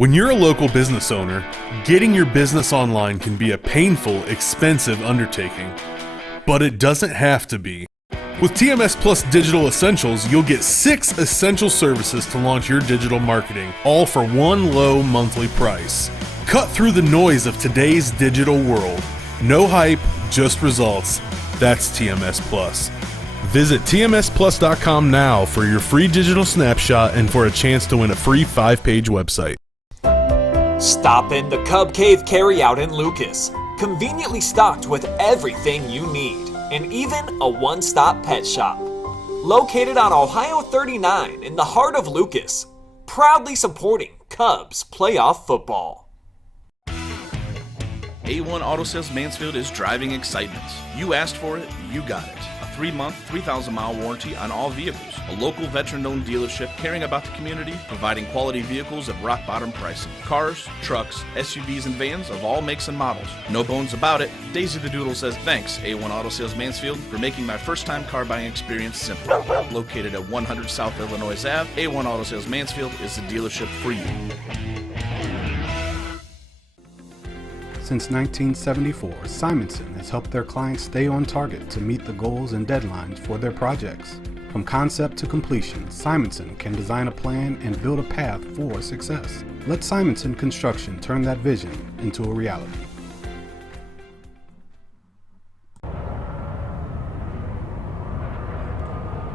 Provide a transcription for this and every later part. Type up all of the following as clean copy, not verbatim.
When you're a local business owner, getting your business online can be a painful, expensive undertaking. But it doesn't have to be. With TMS Plus Digital Essentials, you'll get 6 essential services to launch your digital marketing, all for one low monthly price. Cut through the noise of today's digital world. No hype, just results. That's TMS Plus. Visit tmsplus.com now for your free digital snapshot and for a chance to win a free 5-page website. Stop in the Cub Cave Carryout in Lucas. Conveniently stocked with everything you need, and even a one-stop pet shop. Located on Ohio 39 in the heart of Lucas. Proudly supporting Cubs playoff football. A1 Auto Sales Mansfield is driving excitement. You asked for it, you got it. A 3-month, 3,000-mile warranty on all vehicles. A local veteran-owned dealership caring about the community, providing quality vehicles at rock-bottom pricing. Cars, trucks, SUVs, and vans of all makes and models. No bones about it, Daisy the Doodle says thanks, A1 Auto Sales Mansfield, for making my first-time car buying experience simple. Located at 100 South Illinois Ave, A1 Auto Sales Mansfield is the dealership for you. Since 1974, Simonson has helped their clients stay on target to meet the goals and deadlines for their projects. From concept to completion, Simonson can design a plan and build a path for success. Let Simonson Construction turn that vision into a reality.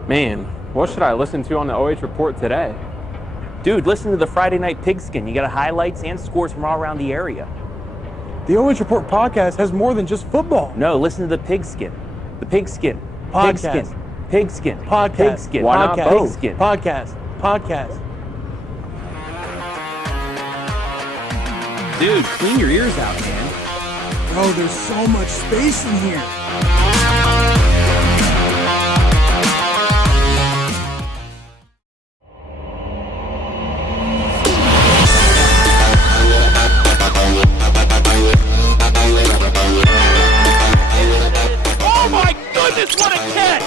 Man, what should I listen to on the OH.REPORT today? Dude, listen to the Friday Night Pigskin. You got highlights and scores from all around the area. The OH.REPORT podcast has more than just football. No, listen to the Pigskin. The Pigskin. Podcast. Pigskin. Pigskin. Podcast. Pigskin. Why not Podcast. both? Pigskin. Podcast. Dude, clean your ears out, man. Bro, there's so much space in here. Oh my goodness, what a catch!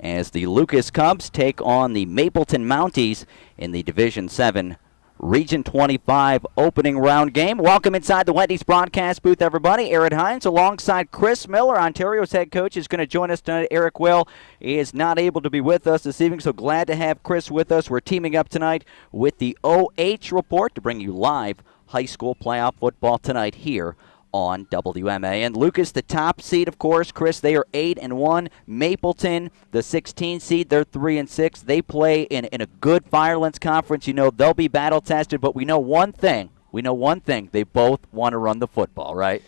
As the Lucas Cubs take on the Mapleton Mounties in the Division 7 Region 25 opening round game. Welcome inside the Wendy's broadcast booth, everybody. Aaron Hines alongside Chris Miller, Ontario's head coach, is going to join us tonight. Eric Will is not able to be with us this evening, so glad to have Chris with us. We're teaming up tonight with the OH.REPORT to bring you live high school playoff football tonight here on WMA. And Lucas, the top seed, of course. Chris, they are 8-1. Mapleton, the 16 seed, they're 3-6. They play in a good Firelands conference. You know, they'll be battle tested, but we know one thing. They both want to run the football, right?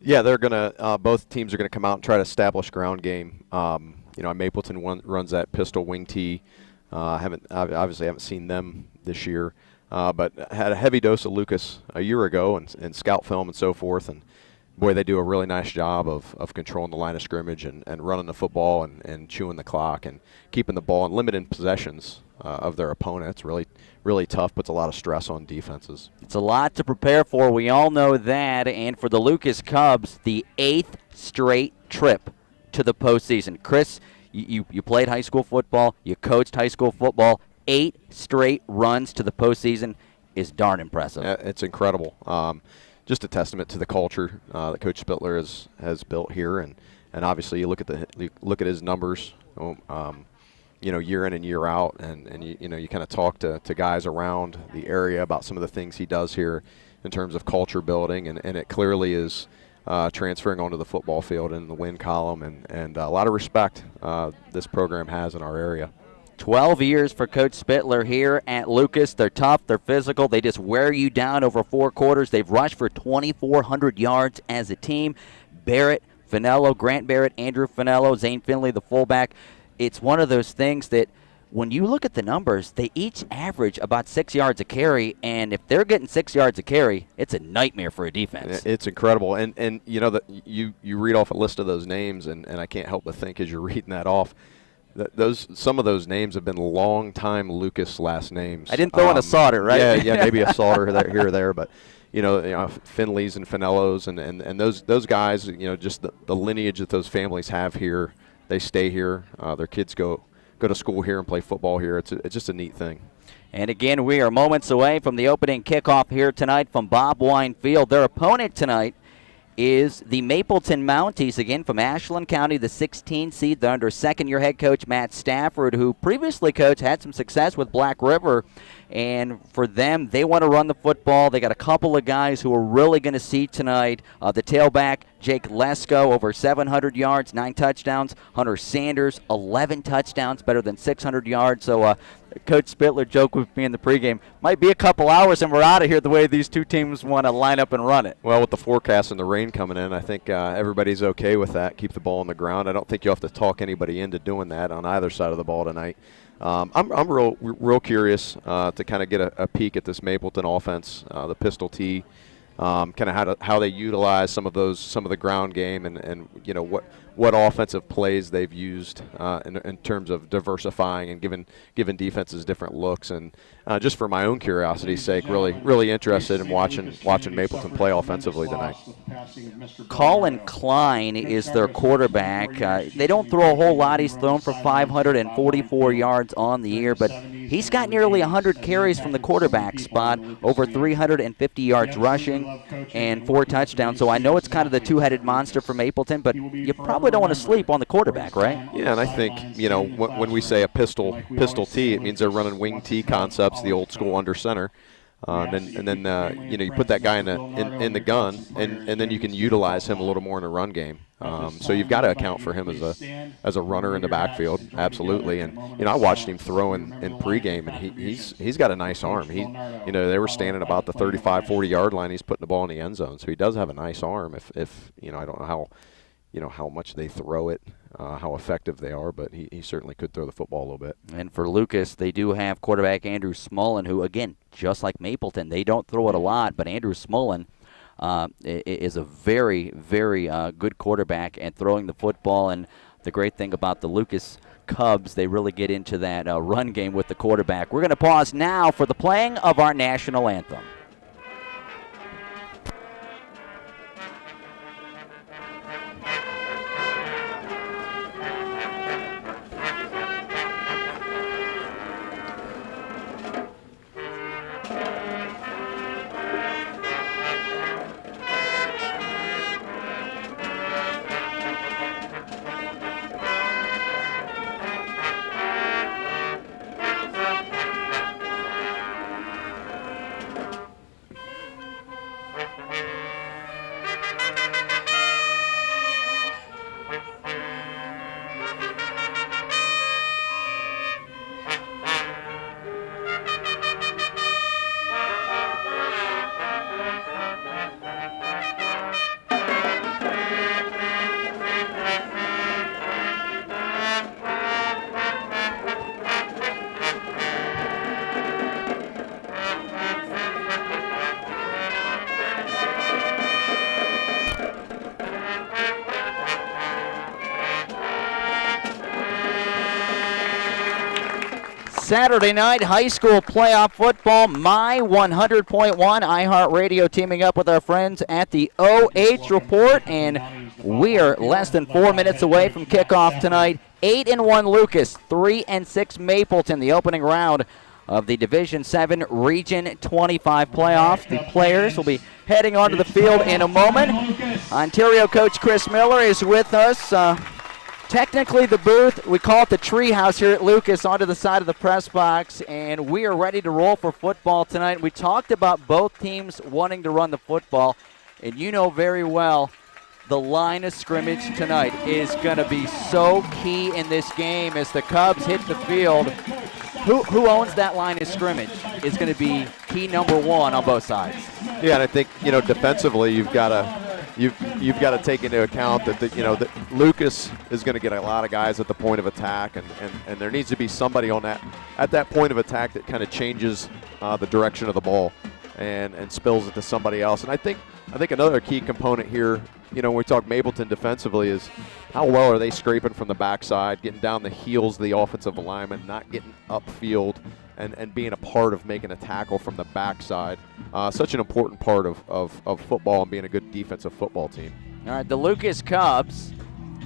Yeah, they're gonna. Both teams are gonna come out and try to establish ground game. Mapleton runs that pistol wing tee. Obviously haven't seen them this year. But had a heavy dose of Lucas a year ago and scout film and so forth, and boy, they do a really nice job of controlling the line of scrimmage and running the football and chewing the clock and keeping the ball in limited possessions of their opponent. It's really, really tough, puts a lot of stress on defenses. It's a lot to prepare for. We all know that. And for the Lucas Cubs, the 8th straight trip to the postseason. Chris, you played high school football. You coached high school football. 8 straight runs to the postseason is darn impressive. Yeah, it's incredible. Just a testament to the culture that Coach Spittler has built here, and obviously you look at his numbers, year in and year out, and you kind of talk to guys around the area about some of the things he does here in terms of culture building, and it clearly is transferring onto the football field and the win column, and a lot of respect this program has in our area. 12 years for Coach Spittler here at Lucas. They're tough, they're physical, they just wear you down over 4 quarters. They've rushed for 2,400 yards as a team. Barrett, Finello, Grant Barrett, Andrew Finello, Zane Finley, the fullback. It's one of those things that when you look at the numbers, they each average about 6 yards a carry, and if they're getting 6 yards a carry, it's a nightmare for a defense. It's incredible, and you read off a list of those names, and I can't help but think as you're reading that off, some of those names have been long-time Lucas last names. I didn't throw in a Sauter, right? Yeah, maybe a Sauter here or there, but Finleys and Finellos and those guys, just the lineage that those families have here. They stay here. Their kids go to school here and play football here. It's just a neat thing. And again, we are moments away from the opening kickoff here tonight from Bob Wine Field. Their opponent tonight is the Mapleton Mounties, again from Ashland County, the 16 seed. They're under second-year head coach Matt Stafford, who previously had some success with Black River. And for them, they want to run the football. They got a couple of guys who are really going to see tonight. The tailback, Jake Lesko, over 700 yards, 9 touchdowns. Hunter Sanders, 11 touchdowns, better than 600 yards. So Coach Spittler joked with me in the pregame, might be a couple hours and we're out of here the way these two teams want to line up and run it. Well, with the forecast and the rain coming in, I think everybody's okay with that. Keep the ball on the ground. I don't think you have to talk anybody into doing that on either side of the ball tonight. I'm real curious to kind of get a peek at this Mapleton offense, the pistol tee, kind of how they utilize some of the ground game, and what offensive plays they've used in terms of diversifying and giving defenses different looks. And just for my own curiosity's sake, really interested in watching Mapleton play offensively tonight. Colin Klein is their quarterback. They don't throw a whole lot. He's thrown for 544 yards on the year, but he's got nearly 100 carries from the quarterback spot, over 350 yards rushing, and 4 touchdowns. So I know it's kind of the two-headed monster for Mapleton, but you probably don't want to sleep on the quarterback, right? Yeah, and I think, when we say a pistol tee, it means they're running wing tee concepts, the old school under center. And then you put that guy in the gun, and then you can utilize him a little more in the run game. So you've got to account for him as a runner in the backfield, absolutely. And I watched him throw in pregame, and he's got a nice arm. They were standing about the 35-40 yard line. He's putting the ball in the end zone, so he does have a nice arm. If I don't know how much they throw it, how effective they are, but he certainly could throw the football a little bit. And for Lucas, they do have quarterback Andrew Smullen, who, again, just like Mapleton, they don't throw it a lot, but Andrew Smullen is a very, very good quarterback and throwing the football. And the great thing about the Lucas Cubs, they really get into that run game with the quarterback. We're going to pause now for the playing of our national anthem. Saturday night high school playoff football, My 100.1 iHeartRadio teaming up with our friends at the OH Report, and we are less than 4 minutes away from kickoff tonight. 8-1 Lucas, 3-6 Mapleton, the opening round of the Division 7 Region 25 playoffs. The players will be heading onto the field in a moment. Ontario coach Chris Miller is with us. Technically the booth, we call it the tree house here at Lucas, onto the side of the press box, and we are ready to roll for football tonight. We talked about both teams wanting to run the football, and you know very well the line of scrimmage tonight is going to be so key in this game as the Cubs hit the field. Who owns that line of scrimmage is going to be key number one on both sides. Yeah, and I think, defensively you've got to take into account that that Lucas is going to get a lot of guys at the point of attack, and there needs to be somebody at that point of attack that kind of changes the direction of the ball and spills it to somebody else. And I think another key component here, when we talk Mapleton defensively, is how well are they scraping from the backside, getting down the heels of the offensive alignment, not getting upfield, and being a part of making a tackle from the backside. Such an important part of football and being a good defensive football team. All right, the Lucas Cubs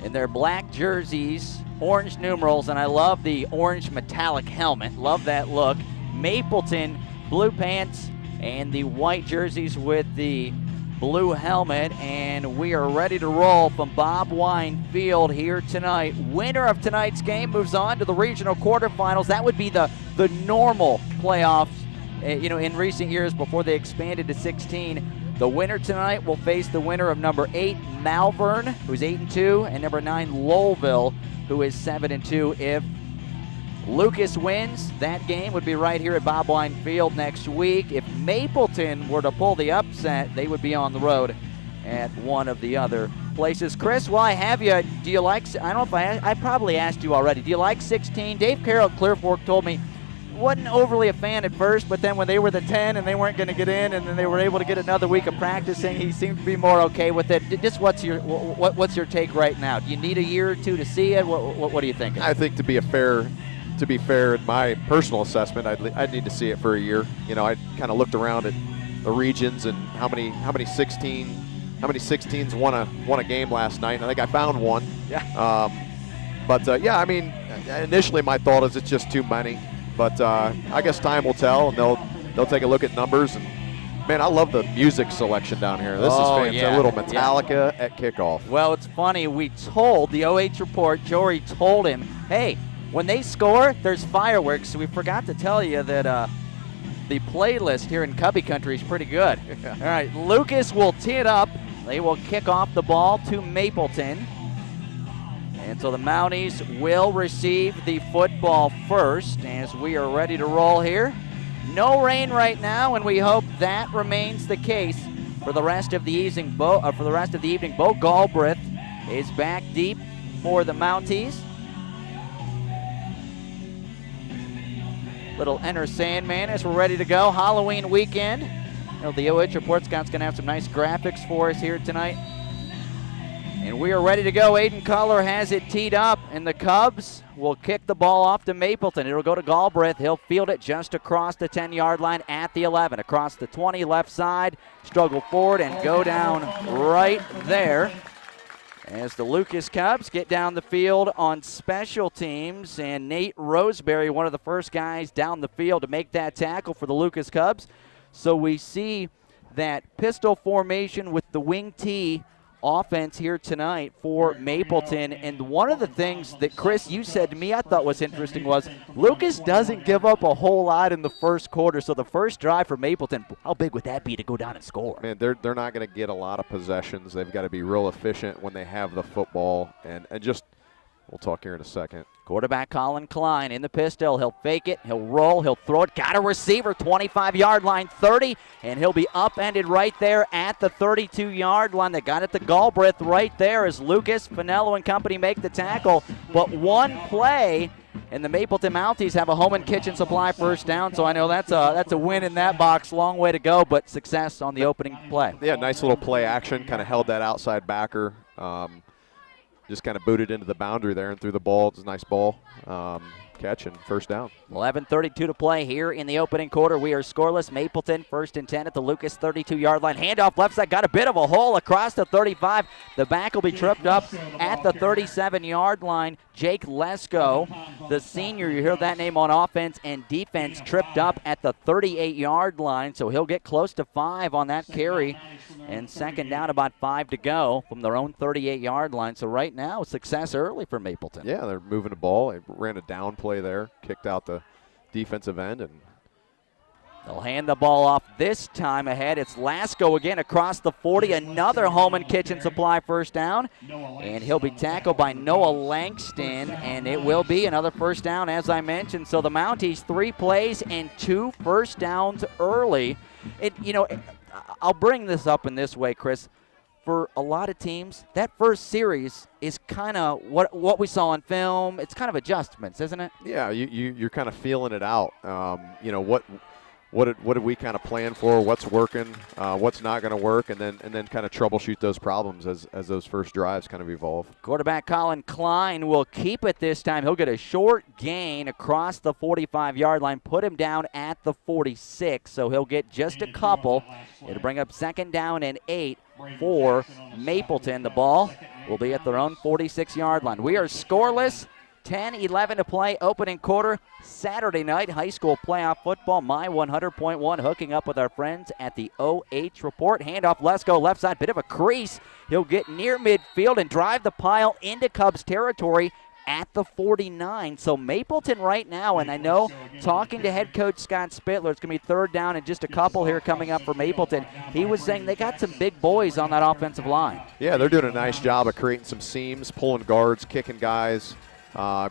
in their black jerseys, orange numerals, and I love the orange metallic helmet. Love that look. Mapleton, blue pants, and the white jerseys with the blue helmet, and we are ready to roll from Bob Wine Field here tonight. Winner of tonight's game moves on to the regional quarterfinals. That would be the normal playoffs, in recent years before they expanded to 16. The winner tonight will face the winner of number 8, Malvern, who's 8-2, and number 9, Lowellville, who is 7-2. If Lucas wins, that game would be right here at Bob Wine Field next week. If Mapleton were to pull the upset, they would be on the road at one of the other places. Chris, while I have you, do you like, I don't know if I probably asked you already, do you like 16? Dave Carroll at Clear Fork told me wasn't overly a fan at first, but then when they were the 10 and they weren't going to get in, and then they were able to get another week of practicing, he seemed to be more okay with it. Just what's your take right now? Do you need a year or two to see it? What are you thinking? I think to be fair, in my personal assessment, I'd need to see it for a year. I kind of looked around at the regions and how many 16s won a game last night. And I think I found one. Yeah. Initially my thought is it's just too many, but I guess time will tell, and they'll take a look at numbers. And man, I love the music selection down here. This is fantastic. Yeah. A little Metallica at kickoff. Well, it's funny. We told the OH Report, Jory told him, hey, when they score, there's fireworks. So we forgot to tell you that the playlist here in Cubby Country is pretty good. All right, Lucas will tee it up. They will kick off the ball to Mapleton. And so the Mounties will receive the football first as we are ready to roll here. No rain right now, and we hope that remains the case for the rest of the evening. Bo Galbraith is back deep for the Mounties. Little Enter Sandman as we're ready to go. Halloween weekend. The OH Report Scout's going to have some nice graphics for us here tonight. And we are ready to go. Aiden Culler has it teed up, and the Cubs will kick the ball off to Mapleton. It'll go to Galbraith. He'll field it just across the 10-yard line at the 11. Across the 20 left side, struggle forward and go down right there. As the Lucas Cubs get down the field on special teams, and Nate Roseberry, one of the first guys down the field to make that tackle for the Lucas Cubs. So we see that pistol formation with the wing T offense here tonight for Mapleton. And one of the things that, Chris, you said to me I thought was interesting was Lucas doesn't give up a whole lot in the first quarter. So the first drive for Mapleton, how big would that be to go down and score? Man, they're not going to get a lot of possessions. They've got to be real efficient when they have the football. And just, we'll talk here in a second. Quarterback Colin Klein in the pistol. He'll fake it. He'll roll. He'll throw it. Got a receiver. 25-yard line, 30. And he'll be upended right there at the 32-yard line. They got it to Galbraith right there as Lucas, Finello, and company make the tackle. But one play, and the Mapleton Mounties have a home and kitchen supply first down. So I know that's a win in that box. Long way to go, but success on the opening play. Yeah, nice little play action. Kind of held that outside backer. Just kind of booted into the boundary there and threw the ball. It's a nice ball. catch and first down. 11:32 to play here in the opening quarter. We are scoreless. Mapleton 1st and 10 at the Lucas 32-yard line. Handoff left side, got a bit of a hole across the 35. The back will be tripped up at the 37-yard line. Jake Lesko, the senior, you hear that name on offense and defense, tripped up at the 38-yard line, so he'll get close to 5 on that carry. And second down, about 5 to go from their own 38-yard line. So right now, success early for Mapleton. Yeah, they're moving the ball. They ran a down play there, kicked out the defensive end, and they'll hand the ball off this time ahead. It's Lasko again across the 40. Another Home and Kitchen Supply first down. And he'll be tackled by Noah Langston, and it will be another first down, as I mentioned. So the Mounties, 3 plays and 2 first downs early. I'll bring this up in this way, Chris. For a lot of teams, that first series is kind of what we saw on film. It's kind of adjustments, isn't it? Yeah, you're kind of feeling it out. What did we kind of plan for? What's working? What's not going to work? And then kind of troubleshoot those problems as those first drives kind of evolve. Quarterback Colin Klein will keep it this time. He'll get a short gain across the 45-yard line, put him down at the 46. So he'll get just a couple. It'll bring up second down and 8 for Mapleton. The ball will be at their own 46-yard line. We are scoreless. 10-11 to play, opening quarter, Saturday night, high school playoff football, My 100.1, hooking up with our friends at the OH Report. Handoff, Lesko, left side, bit of a crease. He'll get near midfield and drive the pile into Cubs territory at the 49. So Mapleton right now, and I know talking to head coach Scott Spittler, it's going to be third down and just a couple here coming up for Mapleton. He was saying they got some big boys on that offensive line. Yeah, they're doing a nice job of creating some seams, pulling guards, kicking guys.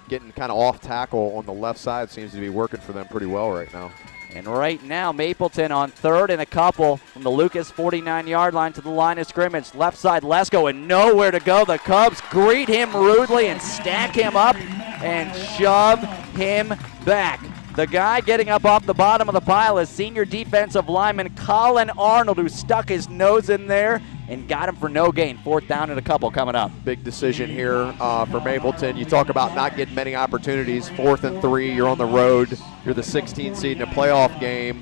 Getting kind of off tackle on the left side seems to be working for them pretty well right now. And right now, Mapleton on third and a couple from the Lucas 49-yard line to the line of scrimmage. Left side, Lesko, and nowhere to go. The Cubs greet him rudely and stack him up and shove him back. The guy getting up off the bottom of the pile is senior defensive lineman Colin Arnold, who stuck his nose in there and got him for no gain. Fourth down and a couple coming up. Big decision here for Mapleton. You talk about not getting many opportunities. 4th and 3, you're on the road. You're the 16th seed in a playoff game.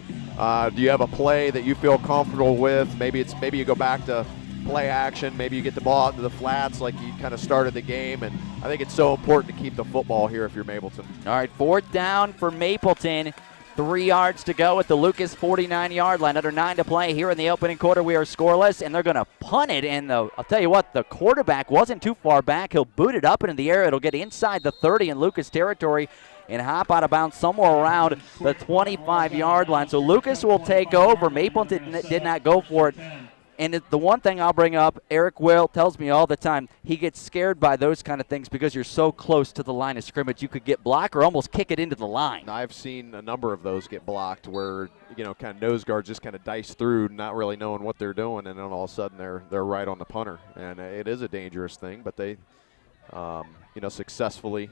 Do you have a play that you feel comfortable with? Maybe you go back to play action. Maybe you get the ball out into the flats like you kind of started the game. And I think it's so important to keep the football here if you're Mapleton. All right, fourth down for Mapleton. 3 yards to go at the Lucas 49-yard line. Under 9 to play here in the opening quarter. We are scoreless, and they're going to punt it. And I'll tell you what, the quarterback wasn't too far back. He'll boot it up into the air. It'll get inside the 30 in Lucas territory and hop out of bounds somewhere around the 25-yard line. So Lucas will take over. Mapleton did not go for it. And the one thing I'll bring up, Eric Will tells me all the time, he gets scared by those kind of things because you're so close to the line of scrimmage. You could get blocked or almost kick it into the line. I've seen a number of those get blocked where, kind of nose guards just kind of dice through, not really knowing what they're doing, and then all of a sudden they're right on the punter. And it is a dangerous thing, but they, successfully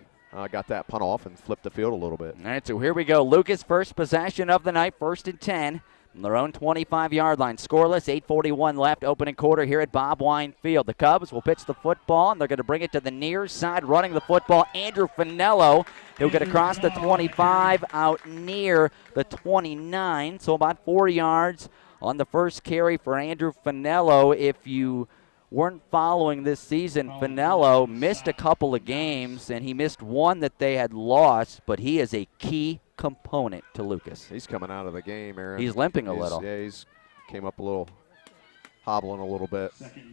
got that punt off and flipped the field a little bit. All right, so here we go. Lucas, first possession of the night, 1st and 10. From their own 25-yard line. Scoreless, 8:41 left, opening quarter here at Bob Wine Field. The Cubs will pitch the football, and they're going to bring it to the near side, running the football. Andrew Finello, he'll get across the 25, out near the 29, so about 4 yards on the first carry for Andrew Finello. If you weren't following this season, Finello missed a couple of games, and he missed one that they had lost, but he is a key component to Lucas. He's coming out of the game, Aaron. He's limping a little. Yeah, he's came up a little, hobbling a little bit.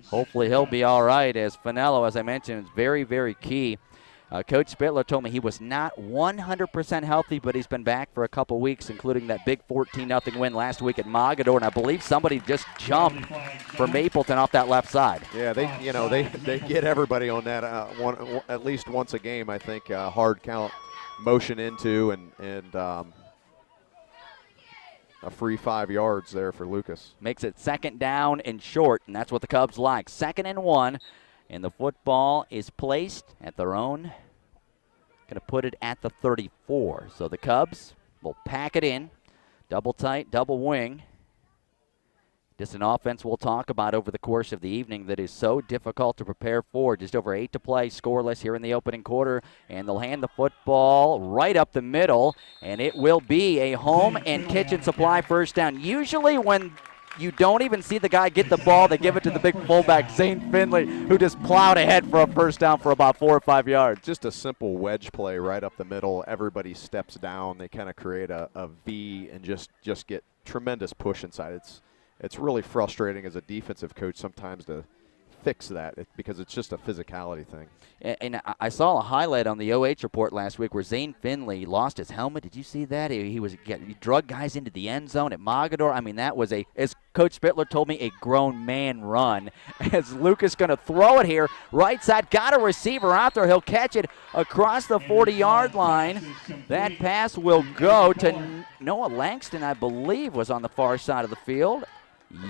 Hopefully he'll be all right, as Finello, as I mentioned, is very, very key. Coach Spittler told me he was not 100% healthy, but he's been back for a couple weeks, including that big 14-0 win last week at Mogador, and I believe somebody just jumped for Mapleton off that left side. Yeah, they get everybody on that at least once a game, I think. Hard count motion into and a free 5 yards there for Lucas. Makes it second down and short, and that's what the Cubs like. 2nd and 1, and the football is placed at their own. Going to put it at the 34. So the Cubs will pack it in. Double tight, double wing. Just an offense we'll talk about over the course of the evening that is so difficult to prepare for. Just over 8 to play, scoreless here in the opening quarter, and they'll hand the football right up the middle, and it will be a home and kitchen supply first down. Usually when you don't even see the guy get the ball, they give it to the big fullback, Zane Finley, who just plowed ahead for a first down for about 4 or 5 yards. Just a simple wedge play right up the middle. Everybody steps down. They kind of create a V and just get tremendous push inside. It's really frustrating as a defensive coach sometimes to fix that because it's just a physicality thing. And I saw a highlight on the OH report last week where Zane Finley lost his helmet. Did you see that? He drug guys into the end zone at Mogador. I mean, that was as Coach Spittler told me, a grown man run. As Lucas going to throw it here, right side, got a receiver out there. He'll catch it across the 40-yard line. That pass will go to Noah Langston, I believe, was on the far side of the field.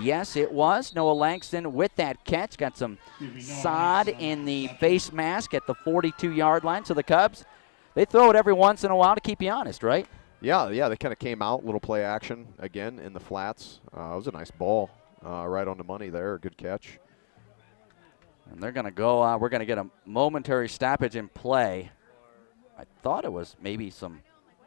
Yes, it was. Noah Langston with that catch. Got some sod in the face mask at the 42-yard line. So the Cubs, they throw it every once in a while to keep you honest, right? Yeah, they kind of came out, little play action again in the flats. It was a nice ball right on the money there. Good catch. And they're going to go, we're going to get a momentary stoppage in play. I thought it was maybe some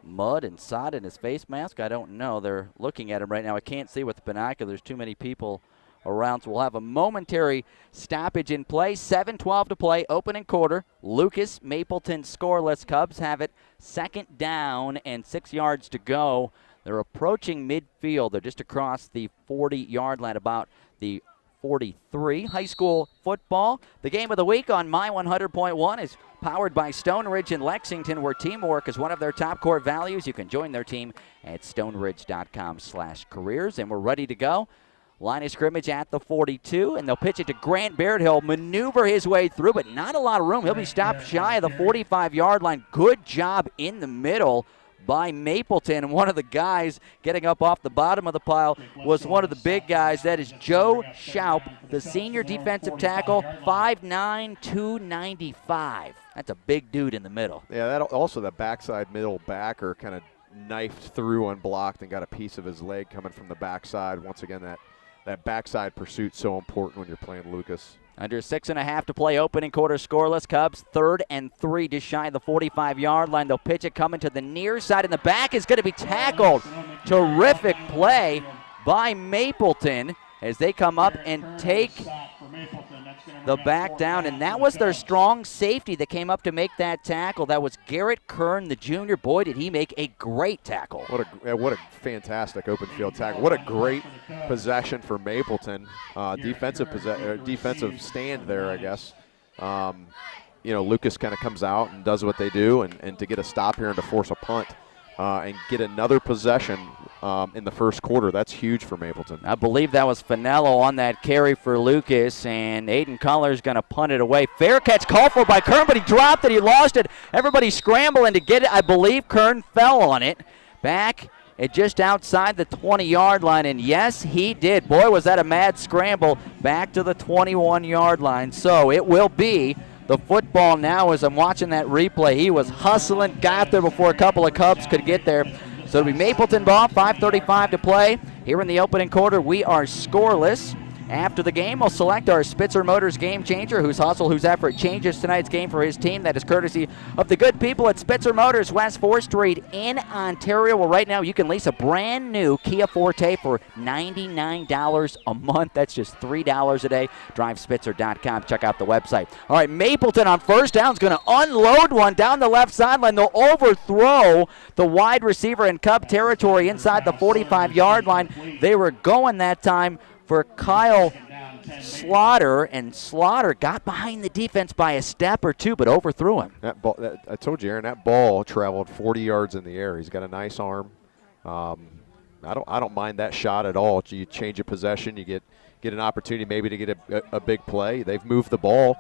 mud and sod in his face mask. I don't know. They're looking at him right now. I can't see with the binoculars. Too many people around. So we'll have a momentary stoppage in play. 7:12 to play. Opening quarter. Lucas, Mapleton scoreless. Cubs have it. Second down and 6 yards to go. They're approaching midfield. They're just across the 40-yard line, about the 43. High school football. The game of the week on My 100.1 is powered by Stone Ridge in Lexington, where teamwork is one of their top core values. You can join their team at stoneridge.com/careers, and we're ready to go. Line of scrimmage at the 42, and they'll pitch it to Grant Baird. He'll maneuver his way through, but not a lot of room. He'll be stopped shy of the 45-yard line. Good job in the middle by Mapleton, and one of the guys getting up off the bottom of the pile was one of the big guys. That is Joe Schaup, the senior defensive tackle, 5'9", 295. That's a big dude in the middle. Yeah, that also the backside middle backer kind of knifed through unblocked and got a piece of his leg coming from the backside. Once again, that backside pursuit's so important when you're playing Lucas. Under 6.5 to play, opening quarter scoreless. Cubs 3rd and 3, just shy of the 45-yard line. They'll pitch it coming to the near side, and the back is going to be tackled. Terrific play by Mapleton as they come up and take the back down, and that was their strong safety that came up to make that tackle. That was Garrett Kern, the junior. Boy, did he make a great tackle. What a fantastic open field tackle. What a great possession for Mapleton. Defensive stand there, I guess. Lucas kind of comes out and does what they do, and to get a stop here and to force a punt and get another possession in the first quarter. That's huge for Mapleton. I believe that was Finello on that carry for Lucas, and Aiden Coller's going to punt it away. Fair catch called for by Kern, but he dropped it. He lost it. Everybody scrambling to get it. I believe Kern fell on it. Back at just outside the 20-yard line, and yes, he did. Boy, was that a mad scramble back to the 21-yard line. So it will be the football now. As I'm watching that replay, he was hustling, got there before a couple of Cubs could get there. So it'll be Mapleton ball, 5:35 to play. Here in the opening quarter, we are scoreless. After the game, we'll select our Spitzer Motors game changer, whose hustle, whose effort changes tonight's game for his team. That is courtesy of the good people at Spitzer Motors, West 4th Street in Ontario. Well, right now you can lease a brand new Kia Forte for $99 a month. That's just $3 a day. DriveSpitzer.com. Check out the website. All right, Mapleton on first down is going to unload one down the left sideline. They'll overthrow the wide receiver in Cub territory inside the 45-yard line. They were going that time for Kyle Slaughter, and Slaughter got behind the defense by a step or two, but overthrew him. That ball, I told you, Aaron, that ball traveled 40 yards in the air. He's got a nice arm. I don't mind that shot at all. You change a possession, you get an opportunity maybe to get a big play. They've moved the ball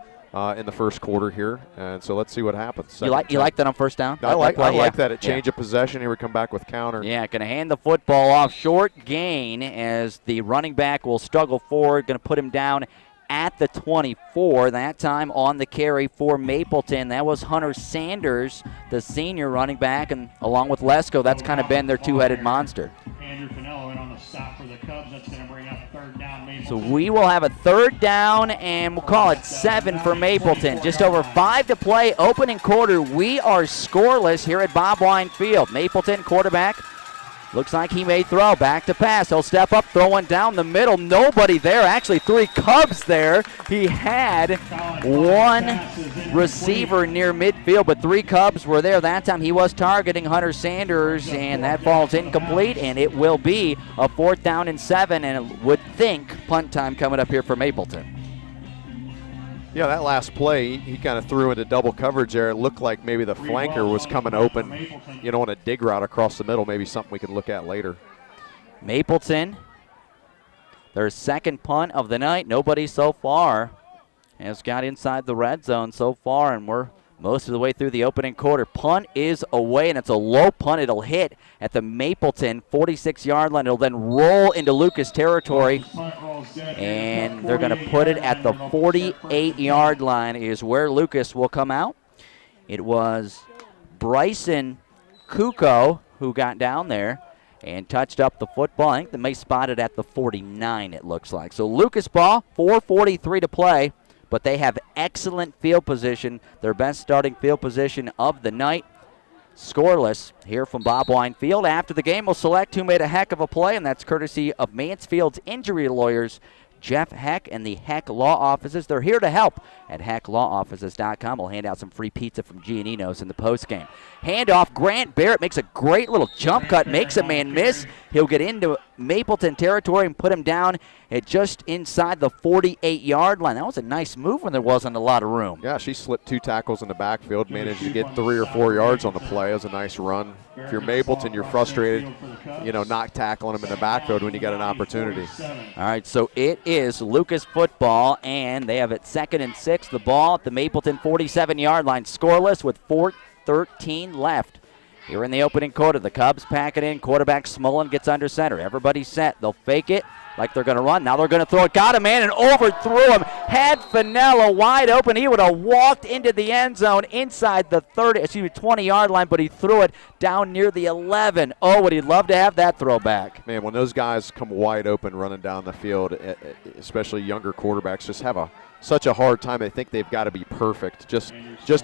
in the first quarter here, and so let's see what happens. You like that on first down? I like that at change of possession. Here we come back with counter. Yeah, going to hand the football off. Short gain as the running back will struggle forward. Going to put him down at the 24. That time on the carry for Mapleton. That was Hunter Sanders, the senior running back, and along with Lesko, that's kind of been their two-headed monster. Andrew Finello in on the stop for the Cubs. That's going to bring up 3rd down So we will have a 3rd down, and we'll call it 7 for Mapleton. Just over 5 to play, opening quarter. We are scoreless here at Bob Wine Field. Mapleton quarterback looks like he may throw. Back to pass. He'll step up, throw one down the middle. Nobody there. Actually, 3 Cubs there. He had 1 receiver near midfield, but 3 Cubs were there. That time he was targeting Hunter Sanders, and that falls incomplete, and it will be a 4th down and 7, and it would think punt time coming up here for Mapleton. Yeah, that last play, he kind of threw into double coverage there. It looked like maybe the flanker was coming open, on a dig route across the middle. Maybe something we can look at later. Mapleton, their 2nd punt of the night. Nobody so far has got inside the red zone so far, and we're most of the way through the opening quarter. Punt is away, and it's a low punt. It'll hit at the Mapleton 46-yard line. It'll then roll into Lucas territory, and they're going to put it at the 48-yard line is where Lucas will come out. It was Bryson Kuko who got down there and touched up the football. I think they may spot it at the 49, it looks like. So Lucas ball, 4:43 to play. But they have excellent field position, their best starting field position of the night. Scoreless here from Bob Wine Field. After the game, we'll select who made a heck of a play, and that's courtesy of Mansfield's injury lawyers, Jeff Heck and the Heck Law Offices. They're here to help at HeckLawOffices.com. We'll hand out some free pizza from Giannino's in the postgame. Handoff, Grant Barrett makes a great little jump cut, makes a man miss. He'll get into Mapleton territory and put him down at just inside the 48-yard line. That was a nice move when there wasn't a lot of room. Yeah, she slipped 2 tackles in the backfield, managed to get 3 or 4 yards on the play. It was a nice run. If you're Mapleton, you're frustrated, not tackling him in the backfield when you got an opportunity. All right, so it is Lucas football, and they have it 2nd and 6. The ball at the Mapleton 47-yard line, scoreless with 4:13 left. Here in the opening quarter, the Cubs pack it in. Quarterback Smullen gets under center. Everybody's set. They'll fake it like they're going to run. Now they're going to throw it. Got a man and overthrew him. Had Finella wide open. He would have walked into the end zone inside the 20-yard line, but he threw it down near the 11. Oh, would he love to have that throw back. Man, when those guys come wide open running down the field, especially younger quarterbacks, just have such a hard time. They think they've got to be perfect. Just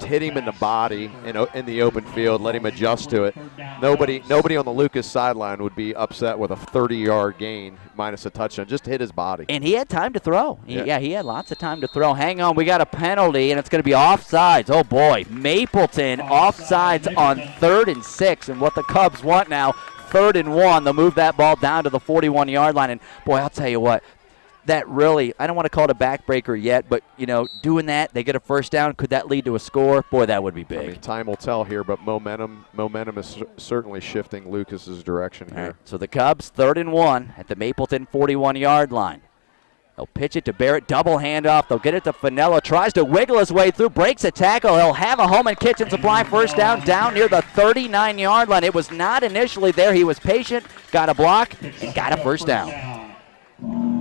hit him in the body in the open field, let him adjust to it. Nobody on the Lucas sideline would be upset with a 30-yard gain minus a touchdown. Just hit his body. And he had time to throw. He had lots of time to throw. Hang on, we got a penalty, and it's going to be offsides. Oh, boy. Mapleton offsides on 3rd and 6, and what the Cubs want now, 3rd and 1. They'll move that ball down to the 41-yard line, and, boy, I'll tell you what. That really, I don't want to call it a backbreaker yet, but, doing that, they get a 1st down. Could that lead to a score? Boy, that would be big. I mean, time will tell here, but momentum is certainly shifting Lucas's direction here. Right, so the Cubs, 3rd and 1 at the Mapleton 41-yard line. They'll pitch it to Barrett, double handoff. They'll get it to Finella, tries to wiggle his way through, breaks a tackle. He'll have a home and kitchen supply 1st down near the 39-yard line. It was not initially there. He was patient, got a block, and got a 1st down.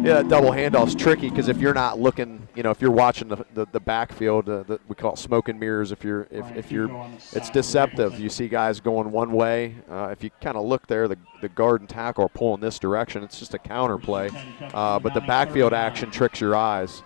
Yeah, that double handoff's tricky because if you're not looking, if you're watching the backfield, we call it smoke and mirrors. If you're, it's deceptive. You see guys going one way. If you kind of look there, the guard and tackle are pulling this direction. It's just a counter play, but the backfield action tricks your eyes.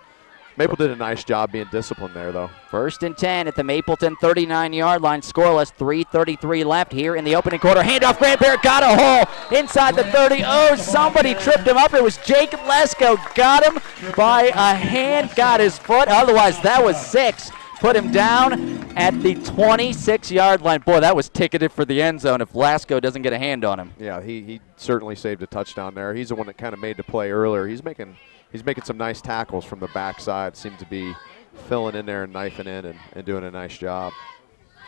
Maple did a nice job being disciplined there, though. 1st and 10 at the Mapleton 39-yard line. Scoreless, 3:33 left here in the opening quarter. Handoff, Grant Barrett got a hole inside the 30. Oh, somebody tripped him up. It was Jake Lesko. Got him by a hand, got his foot. Otherwise, that was 6. Put him down at the 26-yard line. Boy, that was ticketed for the end zone if Lesko doesn't get a hand on him. Yeah, he certainly saved a touchdown there. He's the one that kind of made the play earlier. He's making some nice tackles from the backside. Seems to be filling in there and knifing in and doing a nice job.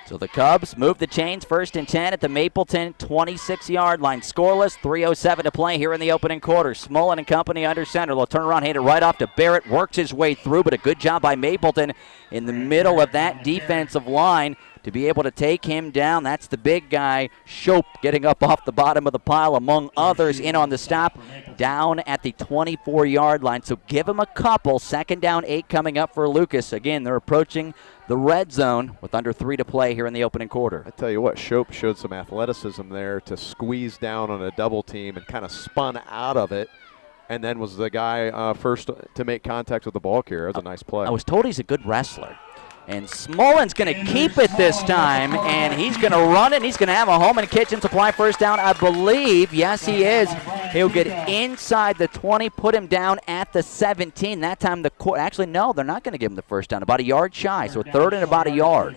So the Cubs move the chains, 1st and 10 at the Mapleton 26-yard line. Scoreless, 3:07 to play here in the opening quarter. Smullen and company under center. They'll turn around, hand it right off to Barrett. Works his way through, but a good job by Mapleton in the middle of that defensive line to be able to take him down. That's the big guy, Shope, getting up off the bottom of the pile, among others, in on the stop down at the 24-yard line. So give him a couple. 2nd down, 8 coming up for Lucas. Again, they're approaching the red zone with under 3 to play here in the opening quarter. I tell you what, Shope showed some athleticism there to squeeze down on a double team and kind of spun out of it and then was the guy first to make contact with the ball carrier. That was a nice play. I was told he's a good wrestler. And Smollen's going to keep it this time, and he's going to run it. He's going to have a home and kitchen supply first down, I believe. Yes, he is. He'll get inside the 20, put him down at the 17. That time actually, no, they're not going to give him the first down. About a yard shy, so 3rd and about a yard.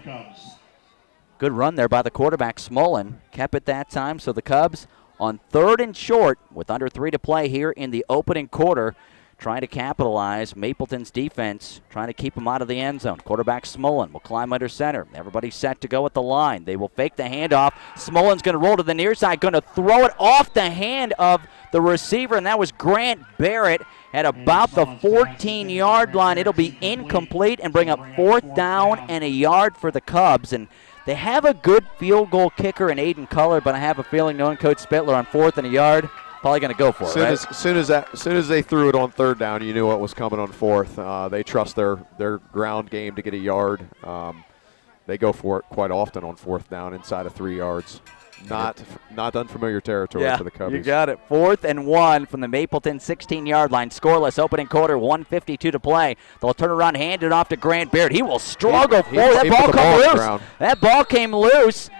Good run there by the quarterback, Smollen. Kept it that time, so the Cubs on 3rd and short with under 3 to play here in the opening quarter, trying to capitalize. Mapleton's defense trying to keep him out of the end zone. Quarterback Smollen will climb under center. Everybody's set to go at the line. They will fake the handoff. Smollen's going to roll to the near side, going to throw it off the hand of the receiver, and that was Grant Barrett at about the 14-yard line. It'll be incomplete and bring up 4th down and a yard for the Cubs. And they have a good field goal kicker in Aiden Culler, but I have a feeling knowing Coach Spittler on 4th and a yard, probably going to go for it, right? As soon as they threw it on 3rd down, you knew what was coming on 4th. They trust their ground game to get a yard. They go for it quite often on 4th down inside of 3 yards. Not unfamiliar territory for the Cubbies. You got it. 4th and 1 from the Mapleton 16-yard line. Scoreless opening quarter, 1:52 to play. They'll turn around, hand it off to Grant Baird. He will struggle forward. That ball came loose. That ball came loose.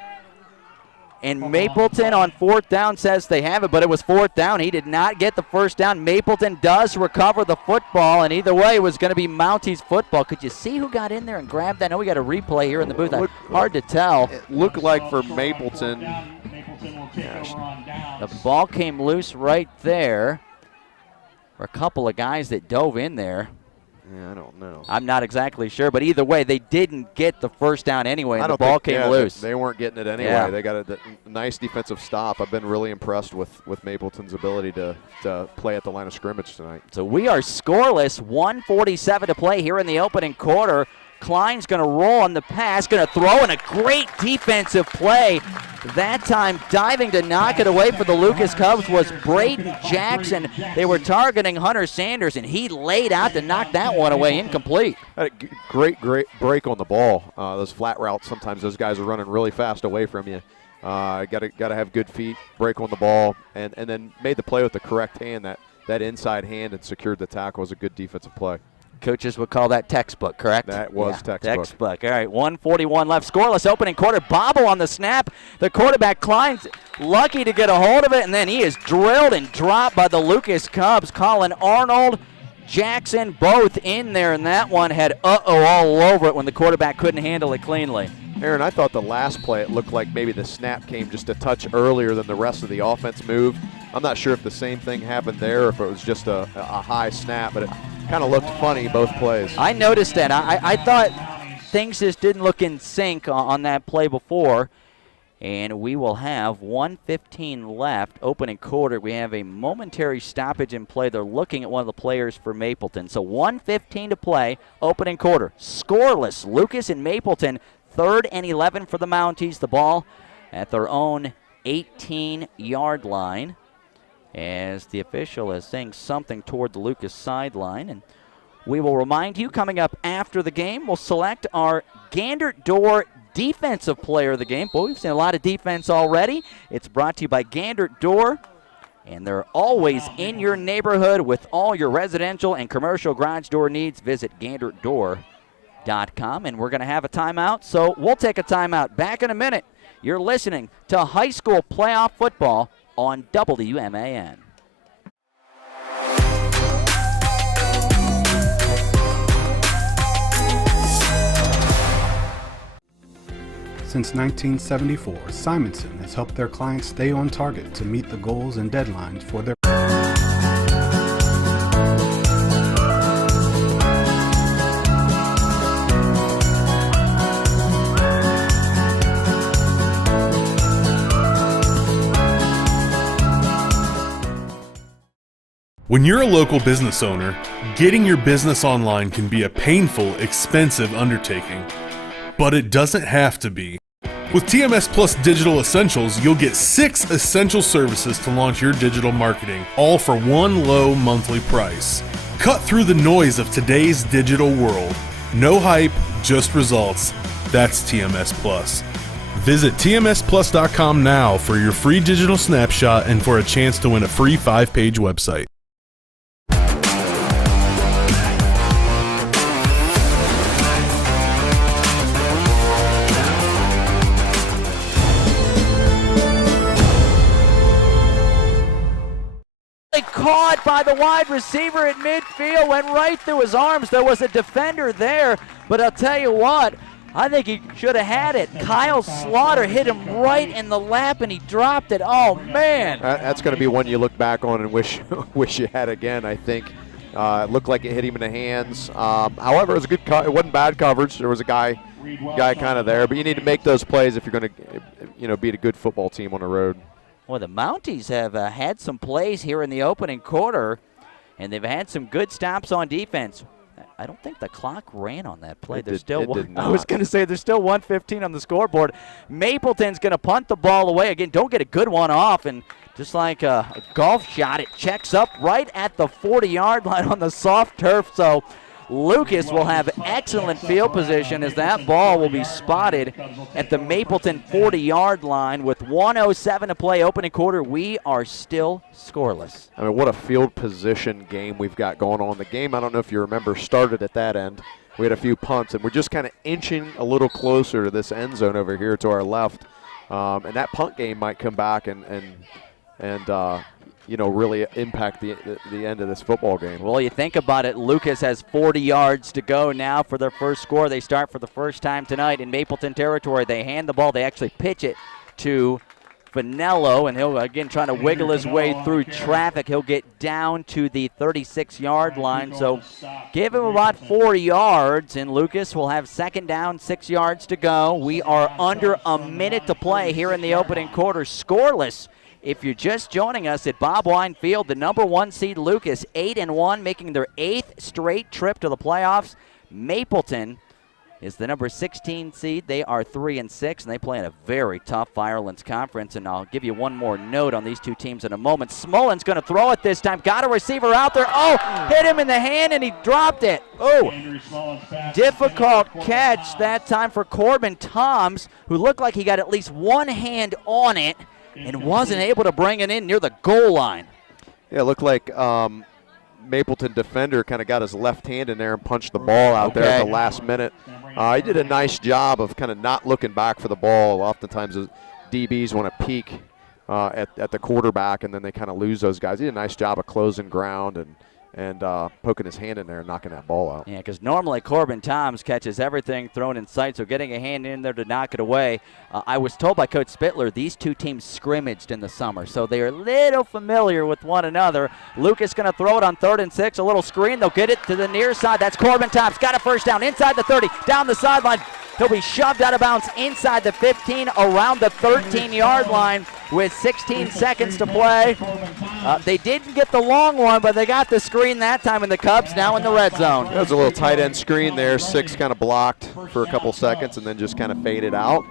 And Mapleton on 4th down says they have it, but it was 4th down. He did not get the first down. Mapleton does recover the football, and either way, it was going to be Mounties football. Could you see who got in there and grabbed that? I know we got a replay here in the booth. Hard to tell. It looked like for Mapleton. The ball came loose right there. For a couple of guys that dove in there. Yeah, I don't know. I'm not exactly sure, but either way, they didn't get the first down anyway, and the ball came loose. They weren't getting it anyway. Yeah. They got a nice defensive stop. I've been really impressed with Mapleton's ability to play at the line of scrimmage tonight. So we are scoreless, 1:47 to play here in the opening quarter. Klein's going to roll on the pass, going to throw in a great defensive play. That time diving to knock it away for the Lucas Cubs was Braden Jackson. They were targeting Hunter Sanders, and he laid out to knock that one away, incomplete. Great break on the ball. Those flat routes, sometimes those guys are running really fast away from you. Got to have good feet, break on the ball, and then made the play with the correct hand. That inside hand and secured the tackle was a good defensive play. Coaches would call that textbook, correct? That was textbook. All right, 1:41 left. Scoreless opening quarter. Bobble on the snap. The quarterback, Klein's lucky to get a hold of it, and then he is drilled and dropped by the Lucas Cubs. Colin Arnold, Jackson, both in there, and that one had all over it when the quarterback couldn't handle it cleanly. Aaron, I thought the last play, it looked like maybe the snap came just a touch earlier than the rest of the offense moved. I'm not sure if the same thing happened there or if it was just a high snap, but it kind of looked funny both plays. I noticed that. I thought things just didn't look in sync on that play before. And we will have 1:15 left, opening quarter. We have a momentary stoppage in play. They're looking at one of the players for Mapleton. So 1:15 to play, opening quarter. Scoreless, Lucas and Mapleton, 3rd and 11 for the Mounties. The ball at their own 18-yard line as the official is saying something toward the Lucas sideline. And we will remind you, coming up after the game, we'll select our Gandert Door Defensive Player of the Game. Boy, we've seen a lot of defense already. It's brought to you by Gandert Door, and they're always in your neighborhood with all your residential and commercial garage door needs. Visit GandertDoor.com, and we're going to have a timeout, so we'll take a timeout. Back in a minute. You're listening to high school playoff football on WMAN. Since 1974, Simonson has helped their clients stay on target to meet the goals and deadlines for their When you're a local business owner, getting your business online can be a painful, expensive undertaking. But it doesn't have to be. With TMS Plus Digital Essentials, you'll get 6 essential services to launch your digital marketing, all for one low monthly price. Cut through the noise of today's digital world. No hype, just results. That's TMS Plus. Visit tmsplus.com now for your free digital snapshot and for a chance to win a free 5-page website. by the wide receiver at midfield, went right through his arms. There was a defender there, but I'll tell you what, I think he should have had it. Kyle Slaughter hit him right in the lap, and he dropped it. Oh, man. That's going to be one you look back on and wish you had again, I think. It looked like it hit him in the hands. However, it was it wasn't bad coverage. There was a guy kind of there, but you need to make those plays if you're going to, beat a good football team on the road. Well, the Mounties have had some plays here in the opening quarter, and they've had some good stops on defense. I don't think the clock ran on that play. I was going to say there's still 1:15 on the scoreboard. Mapleton's going to punt the ball away. Again, don't get a good one off, and just like a golf shot, it checks up right at the 40-yard line on the soft turf. So Lucas will have excellent field position as that ball will be spotted at the Mapleton 40-yard line with 1:07 to play opening quarter. We are still scoreless. I mean, what a field position game we've got going on. The game, I don't know if you remember, started at that end. We had a few punts, and we're just kind of inching a little closer to this end zone over here to our left. And that punt game might come back and really impact the end of this football game. Well, you think about it, Lucas has 40 yards to go now for their first score. They start for the first time tonight in Mapleton territory. They hand the ball. They actually pitch it to Finello, and he'll, again, trying to wiggle his way through traffic. He'll get down to the 36-yard line, so give him about 4 yards, and Lucas will have second down, 6 yards to go. We are under a minute to play here in the opening quarter, scoreless. If you're just joining us at Bob Wine Field, the number 1 seed Lucas, 8-1, making their 8th straight trip to the playoffs. Mapleton is the number 16 seed. They are 3-6, and they play in a very tough Firelands Conference. And I'll give you one more note on these two teams in a moment. Smullen's going to throw it this time. Got a receiver out there. Oh, hit him in the hand, and he dropped it. Oh, difficult catch that time for Corbin Toms, who looked like he got at least one hand on it and wasn't able to bring it in near the goal line. Yeah, it looked like Mapleton defender kind of got his left hand in there and punched the ball out there at the last minute. He did a nice job of kind of not looking back for the ball. Oftentimes the DBs want to peek at the quarterback, and then they kind of lose those guys. He did a nice job of closing ground and poking his hand in there and knocking that ball out. Yeah, because normally Corbin Toms catches everything thrown in sight, so getting a hand in there to knock it away. I was told by Coach Spittler these two teams scrimmaged in the summer, so they are a little familiar with one another. Lucas going to throw it on 3rd and 6, a little screen. They'll get it to the near side. That's Corbin Toms. Got a first down inside the 30, down the sideline. He'll be shoved out of bounds inside the 15, around the 13-yard line with 16 seconds to play. They didn't get the long one, but they got the screen that time, and the Cubs now in the red zone. That was a little tight end screen there. 6 kind of blocked for a couple seconds and then just kind of faded out.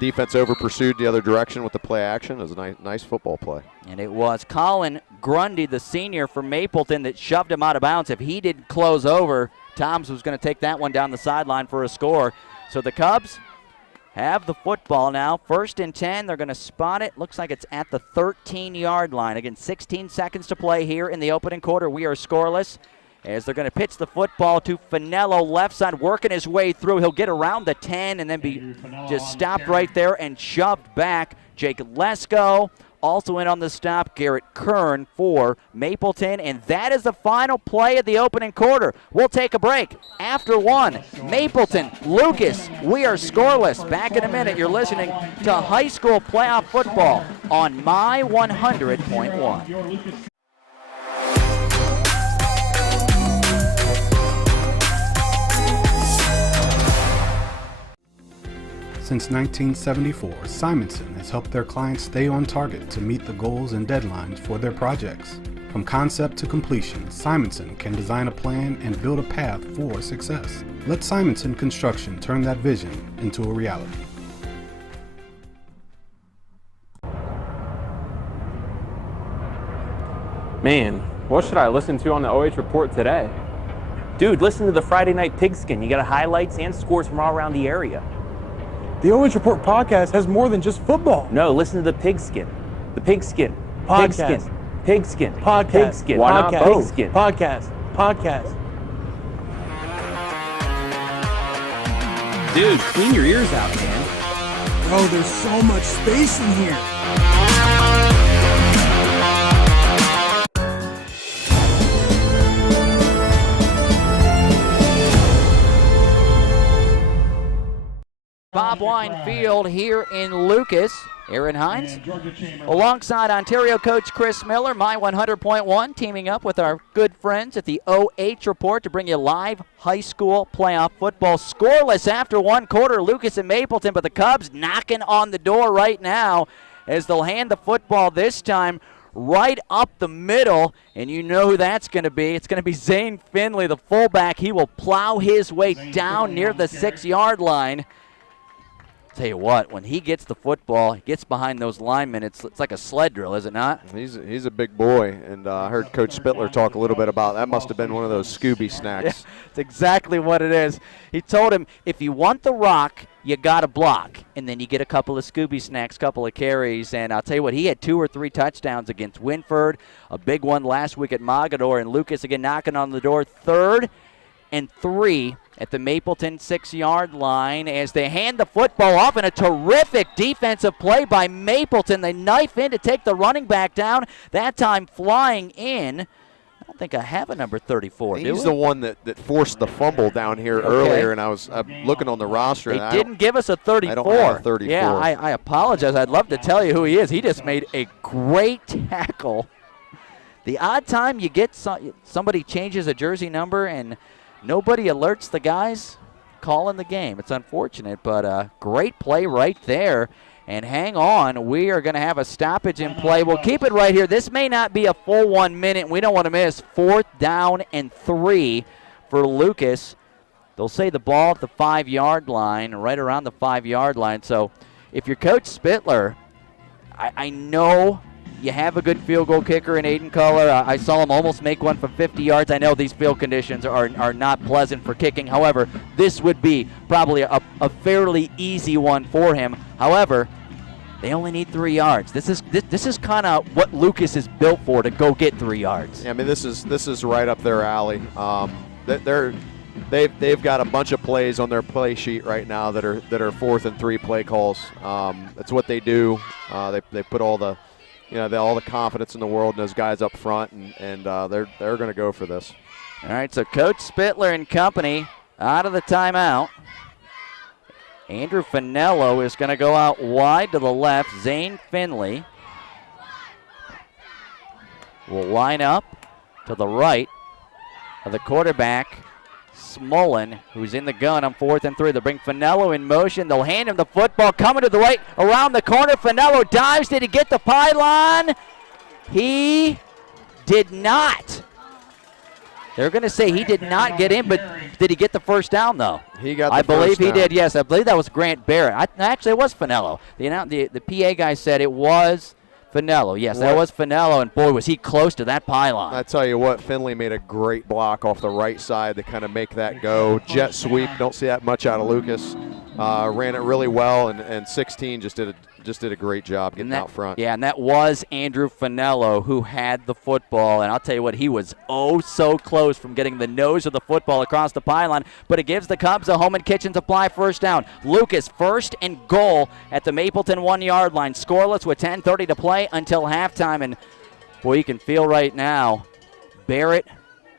Defense over pursued the other direction with the play action. It was a nice football play. And it was Colin Grundy, the senior from Mapleton, that shoved him out of bounds. If he didn't close over, Toms was going to take that one down the sideline for a score. So the Cubs have the football now. 1st and 10. They're going to spot it. Looks like it's at the 13-yard line. Again, 16 seconds to play here in the opening quarter. We are scoreless as they're going to pitch the football to Finello, left side, working his way through. He'll get around the 10 and then be just stopped right there and shoved back. Jake Lesko also in on the stop, Garrett Kern for Mapleton, and that is the final play of the opening quarter. We'll take a break. After one, Mapleton, Lucas, we are scoreless. Back in a minute. You're listening to high school playoff football on My 100.1. Since 1974, Simonson has helped their clients stay on target to meet the goals and deadlines for their projects. From concept to completion, Simonson can design a plan and build a path for success. Let Simonson Construction turn that vision into a reality. Man, what should I listen to on the OH.REPORT today? Dude, listen to the Friday Night Pigskin. You got highlights and scores from all around the area. The OH.REPORT podcast has more than just football. No, listen to the Pigskin. The Pigskin. Podcast. Pigskin. Podcast. Pigskin. Why not both? Pigskin. Podcast. Dude, clean your ears out, man. Bro, there's so much space in here. Bob Wine Field here in Lucas. Aaron Hines, alongside Ontario coach Chris Miller, My 100.1, teaming up with our good friends at the OH Report to bring you live high school playoff football. Scoreless after one quarter, Lucas and Mapleton, but the Cubs knocking on the door right now as they'll hand the football this time right up the middle, and you know who that's going to be. It's going to be Zane Finley, the fullback. He will plow his way down near the 6-yard line. Tell you what, when he gets the football, he gets behind those linemen, it's like a sled drill, is it not? He's a big boy, and I heard Coach Spittler talk a little bit about that. Must have been one of those Scooby snacks. Yeah, it's exactly what it is. He told him, if you want the rock, you got to block, and then you get a couple of Scooby snacks, couple of carries, and I'll tell you what, he had 2 or 3 touchdowns against Winford, a big one last week at Mogador, and Lucas again knocking on the door, 3rd and 3 at the Mapleton 6-yard line as they hand the football off, and a terrific defensive play by Mapleton. They knife in to take the running back down, that time flying in. I don't think I have a number 34. He's the one that forced the fumble down here earlier, and I was looking on the roster. They didn't give us a 34. I don't have a 34. Yeah, I apologize. I'd love to tell you who he is. He just made a great tackle. The odd time you get somebody changes a jersey number and nobody alerts the guys calling the game. It's unfortunate, but great play right there. And hang on, we are going to have a stoppage in play. We'll keep it right here. This may not be a full 1 minute. We don't want to miss 4th down and 3 for Lucas. They'll say the ball at the 5-yard line, right around the 5-yard line. So if you're Coach Spittler, I know you have a good field goal kicker in Aiden Culler. I saw him almost make one from 50 yards. I know these field conditions are not pleasant for kicking. However, this would be probably a fairly easy one for him. However, they only need 3 yards. This is kind of what Lucas is built for, to go get 3 yards. Yeah, I mean, this is right up their alley. They've got a bunch of plays on their play sheet right now that are 4th and 3 play calls. That's what they do. They put all the all the confidence in the world in those guys up front, and they're going to go for this. All right, so Coach Spittler and company out of the timeout. Andrew Finello is going to go out wide to the left. Zane Finley will line up to the right of the quarterback, Smolin, who's in the gun on 4th and 3. They'll bring Finello in motion. They'll hand him the football. Coming to the right, around the corner. Finello dives. Did he get the pylon? He did not. They're going to say he did not get in, but did he get the first down, though? He got the I believe first he down. did, yes. I believe that was Grant Barrett. Actually, it was Finello. The PA guy said it was Finello. Yes, that was Finello, and boy, was he close to that pylon. I tell you what, Finley made a great block off the right side to kind of make that go. Jet sweep, don't see that much out of Lucas. Ran it really well, and 16 just did a great job getting out front. Yeah, and that was Andrew Finello who had the football, and I'll tell you what, he was so close from getting the nose of the football across the pylon, but it gives the Cubs a home and kitchen supply first down. Lucas, 1st and goal at the Mapleton 1-yard line, scoreless with 10:30 to play until halftime, and boy, you can feel right now, Barrett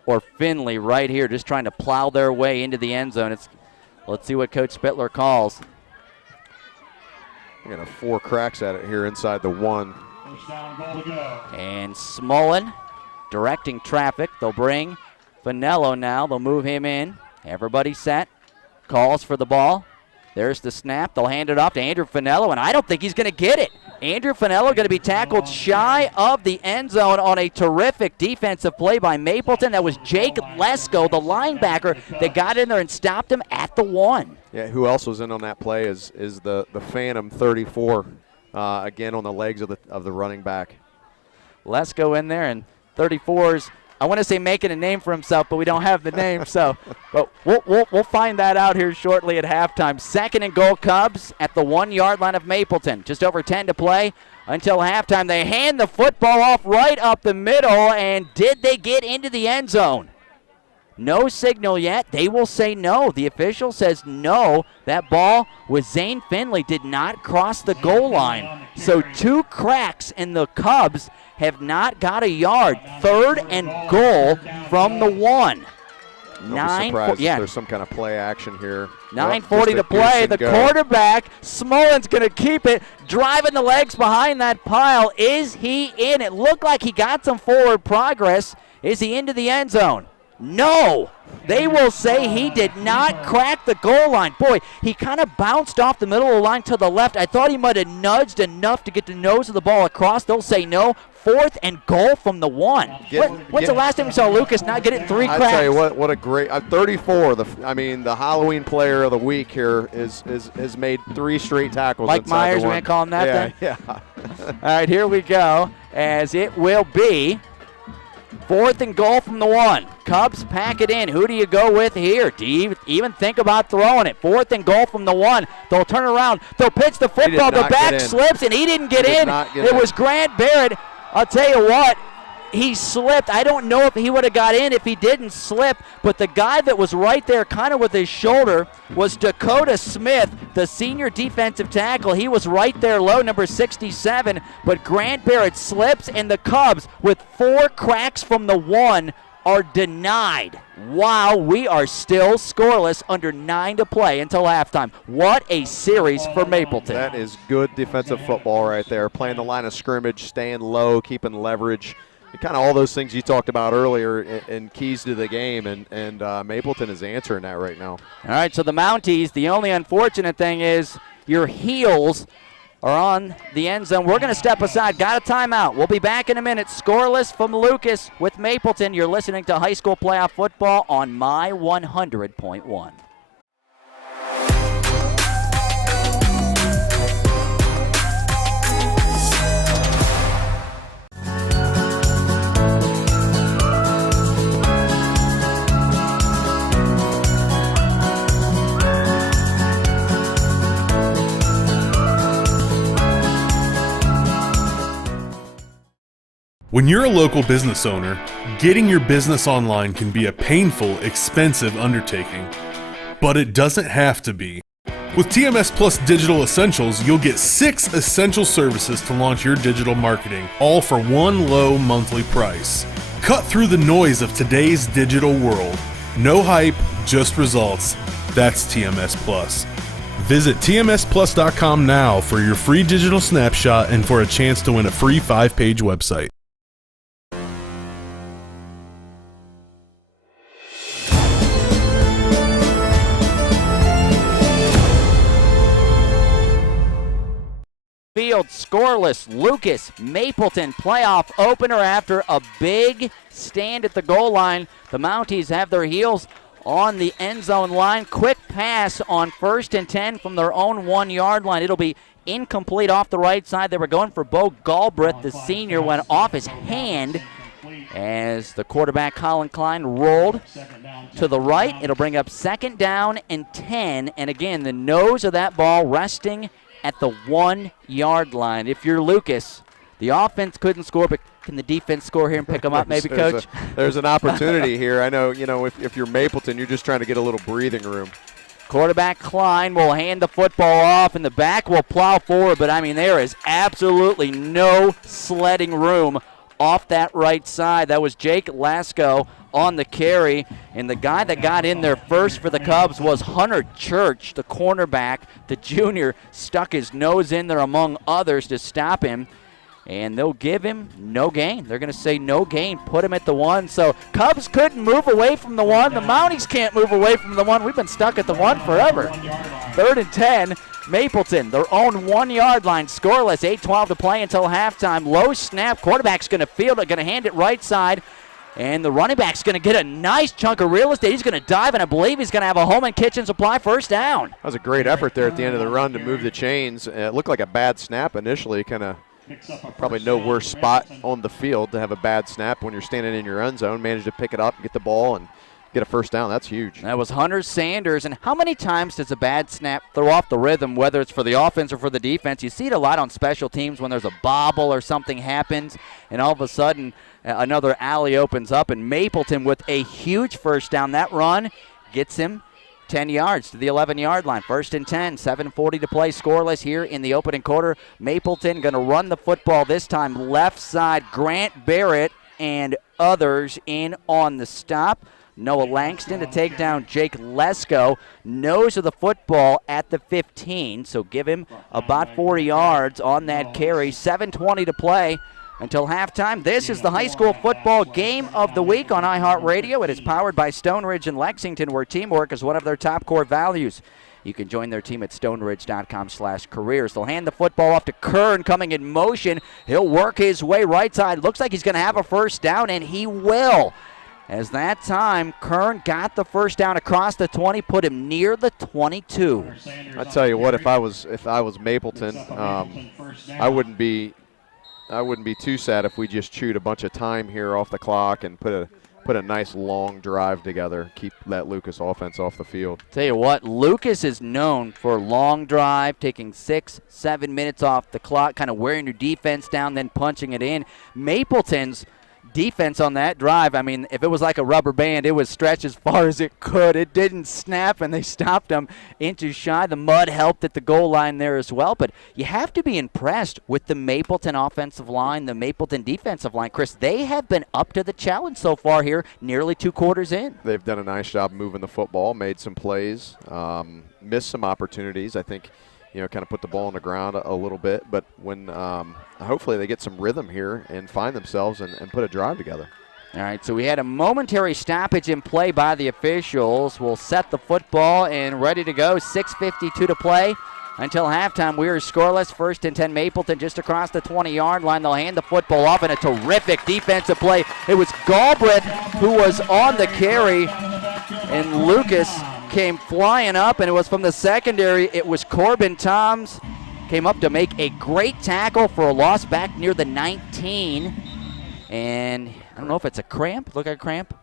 or Finley right here just trying to plow their way into the end zone. Let's see what Coach Spittler calls. We got 4 cracks at it here inside the 1. And Smolin directing traffic. They'll bring Finello now. They'll move him in. Everybody set. Calls for the ball. There's the snap. They'll hand it off to Andrew Finello, and I don't think he's going to get it. Andrew Finello going to be tackled shy of the end zone on a terrific defensive play by Mapleton. That was Jake Lesko, the linebacker, that got in there and stopped him at the 1. Yeah, who else was in on that play is the Phantom 34, again on the legs of the running back. Lesko in there, and 34's, I want to say making a name for himself, but we don't have the name, so but we'll find that out here shortly at halftime. 2nd and goal, Cubs at the 1-yard line of Mapleton. Just over 10 to play until halftime. They hand the football off right up the middle, and did they get into the end zone? No signal yet. They will say no. The official says no. That ball with Zane Finley did not cross the goal line. So 2 cracks, and the Cubs have not got a yard. 3rd and goal from the 1. Don't be surprised if there's some kind of play action here. 9:40 to play. The quarterback, Smollen's going to keep it, driving the legs behind that pile. Is he in? It looked like he got some forward progress. Is he into the end zone? No. They will say he did not crack the goal line. Boy, he kind of bounced off the middle of the line to the left. I thought he might have nudged enough to get the nose of the ball across. They'll say no. 4th and goal from the 1. When's the last time you saw Lucas not get it 3 cracks? I tell you what a great 34. The Halloween player of the week here has made 3 straight tackles. Mike Myers, we're going to call him that then? Yeah. All right, here we go, as it will be 4th and goal from the 1. Cubs pack it in. Who do you go with here? Do you even think about throwing it? 4th and goal from the 1. They'll turn around. They'll pitch the football. The back slips, and he didn't get in. It was Grant Barrett. I'll tell you what, he slipped. I don't know if he would have got in if he didn't slip, but the guy that was right there kind of with his shoulder was Dakota Smith, the senior defensive tackle. He was right there low, number 67, but Grant Barrett slips, and the Cubs, with 4 cracks from the 1, are denied. Wow, we are still scoreless, under 9 to play until halftime. What a series for Mapleton. That is good defensive football right there. Playing the line of scrimmage, staying low, keeping leverage. Kind of all those things you talked about earlier and keys to the game, and Mapleton is answering that right now. All right, so the Mounties, the only unfortunate thing is your heels are on the end zone. We're going to step aside. Got a timeout. We'll be back in a minute. Scoreless from Lucas with Mapleton. You're listening to high school playoff football on My 100.1. When you're a local business owner, getting your business online can be a painful, expensive undertaking. But it doesn't have to be. With TMS Plus Digital Essentials, you'll get 6 essential services to launch your digital marketing, all for one low monthly price. Cut through the noise of today's digital world. No hype, just results. That's TMS Plus. Visit tmsplus.com now for your free digital snapshot and for a chance to win a free 5-page website. Field scoreless. Lucas, Mapleton playoff opener after a big stand at the goal line. The Mounties have their heels on the end zone line. Quick pass on 1st and 10 from their own 1-yard line. It'll be incomplete off the right side. They were going for Bo Galbraith, the senior, went off his hand as the quarterback Colin Klein rolled to the right. It'll bring up 2nd down and 10. And again, the nose of that ball resting at the 1-yard line. If you're Lucas, the offense couldn't score, but can the defense score here and pick them up maybe, Coach? There's an opportunity here. I know, if you're Mapleton, you're just trying to get a little breathing room. Quarterback Klein will hand the football off, and the back will plow forward, but, I mean, there is absolutely no sledding room off that right side. That was Jake Lasko on the carry, and the guy that got in there first for the Cubs was Hunter Church, the cornerback. The junior stuck his nose in there among others to stop him, and they'll give him no gain. They're going to say no gain, put him at the 1. So Cubs couldn't move away from the 1. The Mounties can't move away from the 1. We've been stuck at the 1 forever. 3rd and 10. Mapleton, their own 1-yard line, scoreless, 8:12 to play until halftime. Low snap, quarterback's going to field it, going to hand it right side, and the running back's going to get a nice chunk of real estate. He's going to dive, and I believe he's going to have a home and kitchen supply 1st down. That was a great effort there at the end of the run to move the chains. It looked like a bad snap initially, kind of probably no worse spot on the field to have a bad snap when you're standing in your end zone. Managed to pick it up, get the ball, and get a 1st down. That's huge. That was Hunter Sanders. And how many times does a bad snap throw off the rhythm, whether it's for the offense or for the defense? You see it a lot on special teams when there's a bobble or something happens, and all of a sudden another alley opens up, and Mapleton with a huge 1st down. That run gets him 10 yards to the 11-yard line. 1st and 10, 7:40 to play, scoreless here in the opening quarter. Mapleton going to run the football this time left side. Grant Barrett and others in on the stop. Noah Langston to take down Jake Lesko. Nose of the football at the 15, so give him about 40 yards on that carry. 7:20 to play until halftime. This is the high school football game of the week on iHeartRadio. It is powered by Stone Ridge and Lexington, where teamwork is one of their top core values. You can join their team at stoneridge.com/careers. They'll hand the football off to Kern, coming in motion. He'll work his way right side. Looks like he's going to have a first down, and he will. As that time, Kern got the first down across the 20, put him near the 22. I tell you what, if I was Mapleton, I wouldn't be too sad if we just chewed a bunch of time here off the clock and put a nice long drive together, keep that Lucas offense off the field. Tell you what, Lucas is known for long drive, taking 6-7 minutes off the clock, kind of wearing your defense down, then punching it in. Mapleton's defense on that drive, I mean, if it was like a rubber band, it was stretched as far as it could. It didn't snap, and they stopped him inches shy. The mud helped at the goal line there as well, but you have to be impressed with the Mapleton offensive line, the Mapleton defensive line. Chris, they have been up to the challenge so far here, nearly 2 quarters in. They've done a nice job moving the football, made some plays, missed some opportunities. I think, kind of put the ball on the ground a little bit, but when hopefully they get some rhythm here and find themselves and put a drive together. All right, so we had a momentary stoppage in play by the officials. We'll set the football and ready to go. 6:52 to play until halftime. We are scoreless. 1st and 10 Mapleton just across the 20-yard line. They'll hand the football off in a terrific defensive play. It was Galbraith who was on the carry, and Lucas came flying up, and it was from the secondary. It was Corbin Toms. Came up to make a great tackle for a loss back near the 19. And I don't know if it's a cramp. Look at a cramp.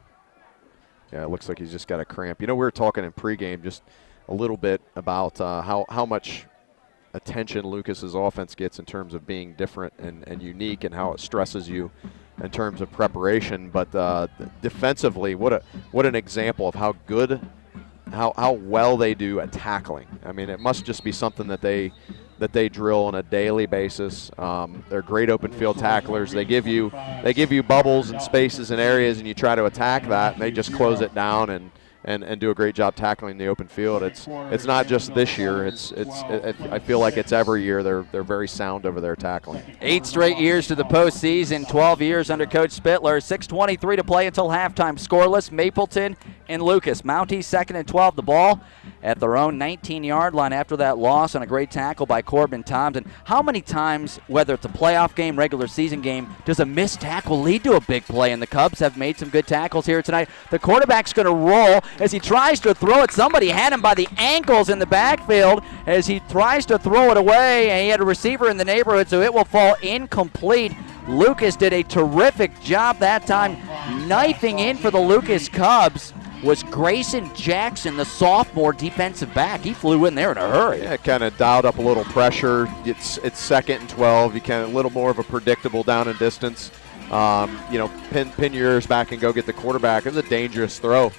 Yeah, it looks like he's just got a cramp. We were talking in pregame just a little bit about how much attention Lucas's offense gets in terms of being different and unique, and how it stresses you in terms of preparation. But defensively, what an example of how good, how well they do at tackling. I mean, it must just be something that they drill on a daily basis. They're great open field tacklers. They give you bubbles and spaces and areas, and you try to attack that, and they just close it down and do a great job tackling the open field. It's not just this year. I feel like it's every year. They're very sound over their tackling. 8 straight years to the postseason, 12 years under Coach Spittler. 6:23 to play until halftime. Scoreless, Mapleton and Lucas. Mounties 2nd and 12. The ball at their own 19-yard line after that loss on a great tackle by Corbin Toms. And how many times, whether it's a playoff game, regular season game, does a missed tackle lead to a big play? And the Cubs have made some good tackles here tonight. The quarterback's going to roll as he tries to throw it. Somebody had him by the ankles in the backfield as he tries to throw it away, and he had a receiver in the neighborhood, so it will fall incomplete. Lucas did a terrific job that time. Knifing in for the Lucas Cubs was Grayson Jackson, the sophomore defensive back. He flew in there in a hurry. Yeah, kind of dialed up a little pressure. It's 2nd and 12. You kind of a little more of a predictable down and distance. Pin your ears back and go get the quarterback. It was a dangerous throw.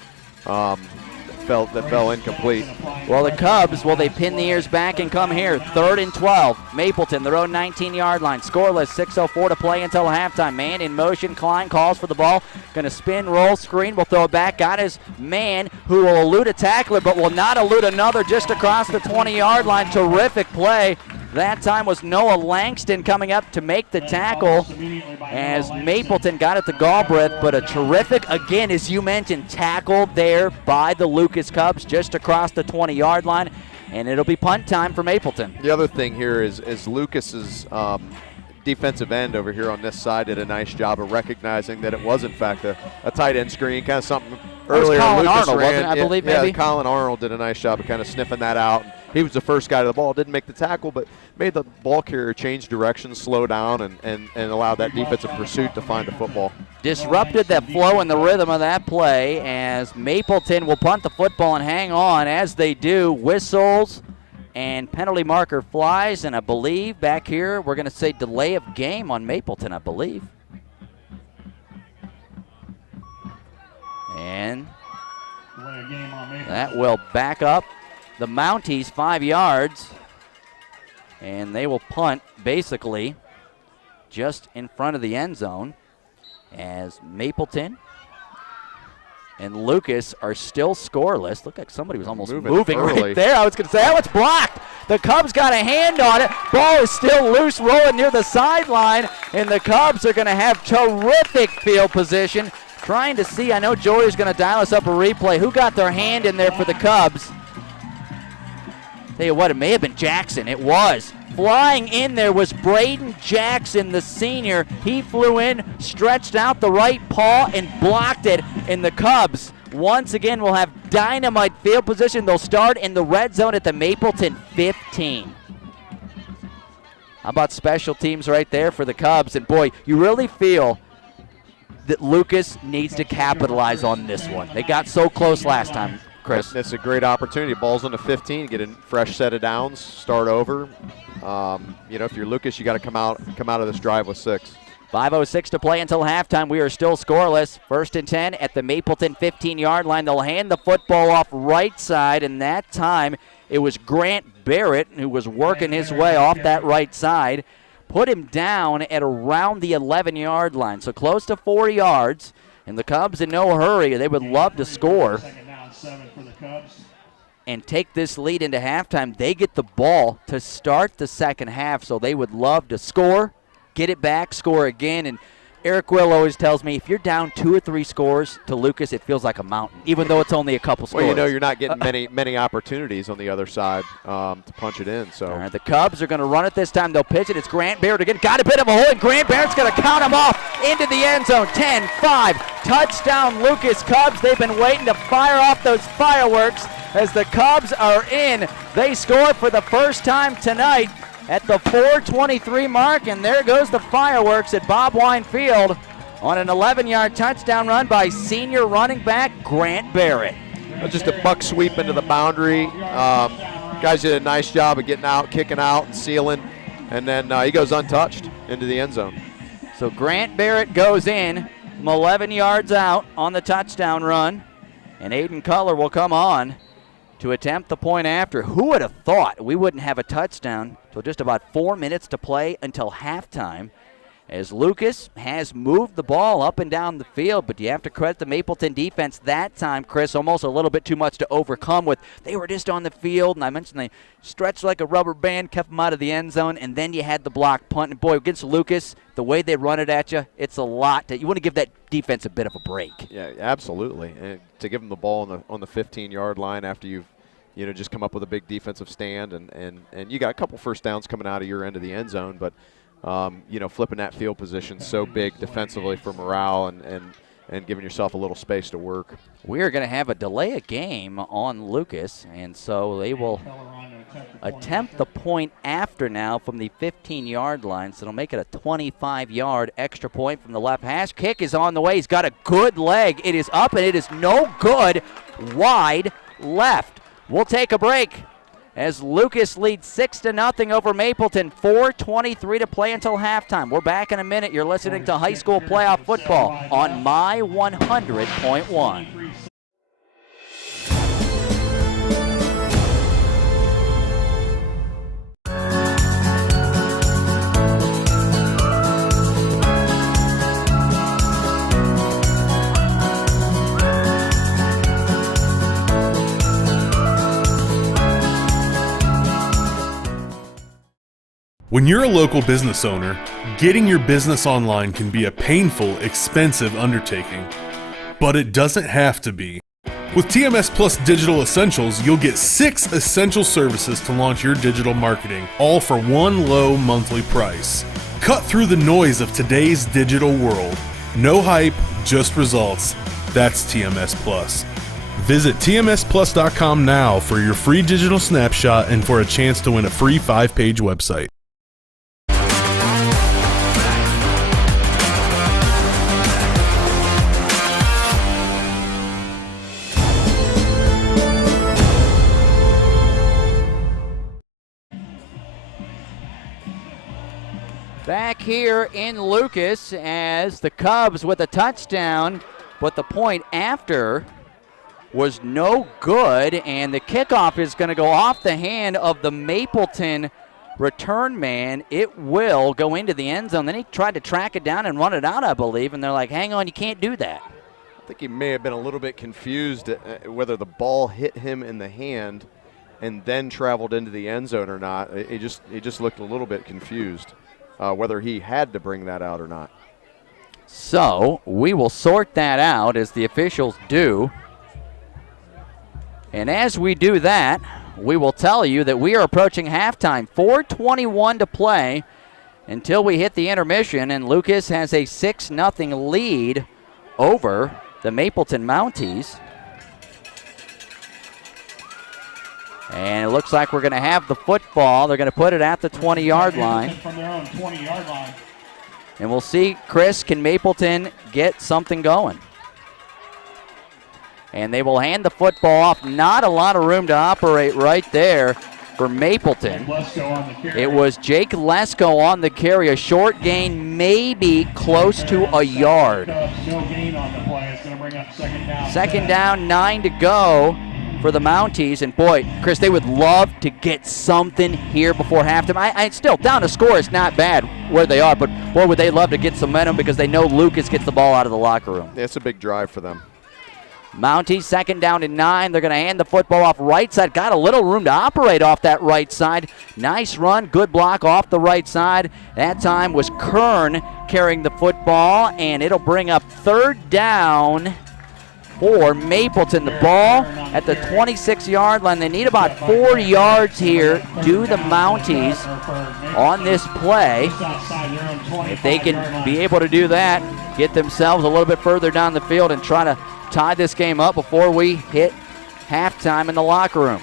That fell incomplete. Well, the Cubs, they pin the ears back and come here. 3rd and 12. Mapleton, their own 19-yard line. Scoreless, 6:04 to play until halftime. Man in motion. Klein calls for the ball. Going to spin, roll, screen. Will throw it back. Got his man who will elude a tackler but will not elude another just across the 20-yard line. Terrific play. That time was Noah Langston coming up to make the tackle as Mapleton got it to Galbraith, but a terrific, again, as you mentioned, tackle there by the Lucas Cubs just across the 20-yard line, and it'll be punt time for Mapleton. The other thing here is Lucas's defensive end over here on this side did a nice job of recognizing that it was, in fact, a tight end screen, kind of something earlier. Colin Lucas Arnold, ran, wasn't it, I believe, maybe? Yeah, Colin Arnold did a nice job of kind of sniffing that out. He was the first guy to the ball. Didn't make the tackle, but made the ball carrier change direction, slow down, and allowed that defensive pursuit to find the football. Disrupted that flow and the rhythm of that play as Mapleton will punt the football and hang on. As they do, whistles and penalty marker flies, and I believe back here we're going to say delay of game on Mapleton, I believe. And that will back up the Mounties 5 yards, and they will punt basically just in front of the end zone as Mapleton and Lucas are still scoreless. Looked like somebody was almost moving early. right there. I was going to say, that was blocked. The Cubs got a hand on it. Ball is still loose, rolling near the sideline, and the Cubs are going to have terrific field position. Trying to see, I know Joey's going to dial us up a replay. Who got their hand in there for the Cubs? Tell you what, it may have been Jackson. It was. Flying in there was Braden Jackson, the senior. He flew in, stretched out the right paw, and blocked it. And the Cubs, once again, will have dynamite field position. They'll start in the red zone at the Mapleton 15. How about special teams right there for the Cubs? And, boy, you really feel that Lucas needs to capitalize on this one. They got so close last time, Chris. That's a great opportunity. Ball's on the 15, get a fresh set of downs, start over. If you're Lucas, you got to come out of this drive with 6. 5:06 to play until halftime. We are still scoreless. 1st and 10 at the Mapleton 15-yard line. They'll hand the football off right side, and that time it was Grant Barrett who was working his way off that right side. Put him down at around the 11-yard line, so close to 4 yards. And the Cubs in no hurry. They would love to score and take this lead into halftime. They get the ball to start the second half, so they would love to score, get it back, score again. And Eric Will always tells me if you're down 2 or 3 scores to Lucas, it feels like a mountain, even though it's only a couple scores. Well, you're not getting many opportunities on the other side to punch it in. So all right, the Cubs are going to run it this time. They'll pitch it. It's Grant Barrett again. Got a bit of a hole, and Grant Barrett's going to count him off into the end zone. 10-5. Touchdown, Lucas Cubs. They've been waiting to fire off those fireworks as the Cubs are in. They score for the first time tonight at the 4:23 mark, and there goes the fireworks at Bob Wine Field on an 11-yard touchdown run by senior running back Grant Barrett. Just a buck sweep into the boundary. Guys did a nice job of getting out, kicking out, and sealing, and then he goes untouched into the end zone. So Grant Barrett goes in from 11 yards out on the touchdown run, and Aiden Cutler will come on to attempt the point after. Who would have thought we wouldn't have a touchdown till just about 4 minutes to play until halftime, as Lucas has moved the ball up and down the field. But you have to credit the Mapleton defense that time, Chris, almost a little bit too much to overcome with. They were just on the field, and I mentioned they stretched like a rubber band, kept them out of the end zone, and then you had the block punt. And boy, against Lucas, the way they run it at you, it's a lot. You want to give that defense a bit of a break. Yeah, absolutely. And to give them the ball on the 15-yard line after you've just come up with a big defensive stand, and you got a couple first downs coming out of your end of the end zone, but flipping that field position so big defensively for morale and giving yourself a little space to work. We are going to have a delay of game on Lucas, and so they will attempt the point after now from the 15-yard line, so it'll make it a 25-yard extra point from the left hash. Kick is on the way. He's got a good leg. It is up, and it is no good. Wide left. We'll take a break as Lucas leads 6-0 over Mapleton. 4:23 to play until halftime. We're back in a minute. You're listening to high school playoff football on My 100.1. When you're a local business owner, getting your business online can be a painful, expensive undertaking. But it doesn't have to be. With TMS Plus Digital Essentials, you'll get 6 essential services to launch your digital marketing, all for one low monthly price. Cut through the noise of today's digital world. No hype, just results. That's TMS Plus. Visit tmsplus.com now for your free digital snapshot and for a chance to win a free 5-page website. Back here in Lucas as the Cubs with a touchdown, but the point after was no good, and the kickoff is going to go off the hand of the Mapleton return man. It will go into the end zone. Then he tried to track it down and run it out, I believe, and they're like, hang on, you can't do that. think he may have been a little bit confused whether the ball hit him in the hand and then traveled into the end zone or not. He just looked a little bit confused whether he had to bring that out or not. So we will sort that out as the officials do. And as we do that, we will tell you that we are approaching halftime. 4:21 to play until we hit the intermission, and Lucas has a 6-0 lead over the Mapleton Mounties. And it looks like we're going to have the football. They're going to put it at the 20-yard line. From their own 20-yard line. And we'll see, Chris, can Mapleton get something going? And they will hand the football off. Not a lot of room to operate right there for Mapleton. It was Jake Lesko on the carry. A short gain, maybe close to a yard. Second down, 9 to go for the Mounties. And boy, Chris, they would love to get something here before halftime. I still, down to score is not bad where they are, but boy, would they love to get some momentum because they know Lucas gets the ball out of the locker room. Yeah, it's a big drive for them. Mounties, second down and 9. They're going to hand the football off right side. Got a little room to operate off that right side. Nice run, good block off the right side. That time was Kern carrying the football, and it'll bring up third down for Mapleton. The ball at the 26-yard line. They need about 4 yards here, do the Mounties on this play. If they can be able to do that, get themselves a little bit further down the field and try to tie this game up before we hit halftime in the locker room.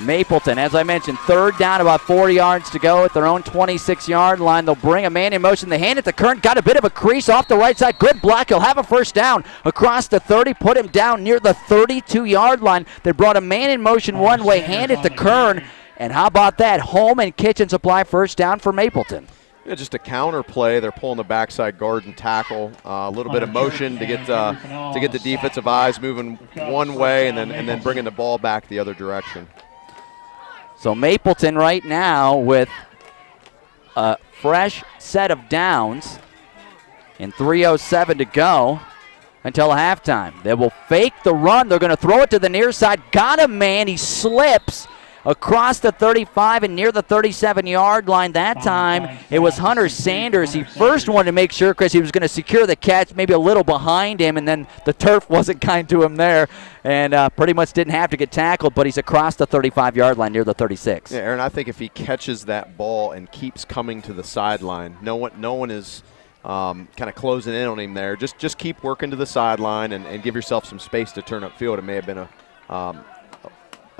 Mapleton, as I mentioned, third down, about 4 yards to go at their own 26-yard line. They'll bring a man in motion. They hand it to Kern. Got a bit of a crease off the right side. Good block. He'll have a first down across the 30. Put him down near the 32-yard line. They brought a man in motion one way. Hand it to Kern. And how about that? Home and kitchen supply first down for Mapleton. Yeah, just a counter play. They're pulling the backside guard and tackle. A little bit of motion to get the defensive eyes moving one way, and then bringing the ball back the other direction. So Mapleton right now with a fresh set of downs and 3:07 to go until halftime. They will fake the run. They're going to throw it to the near side. Got a man. He slips across the 35 and near the 37-yard line. That time it was Hunter Sanders. He first wanted to make sure, Chris, he was going to secure the catch, maybe a little behind him, and then the turf wasn't kind to him there, and pretty much didn't have to get tackled, but he's across the 35-yard line near the 36. Yeah, Aaron, I think if he catches that ball and keeps coming to the sideline, no one is kind of closing in on him there. Just keep working to the sideline and give yourself some space to turn upfield. It may have been a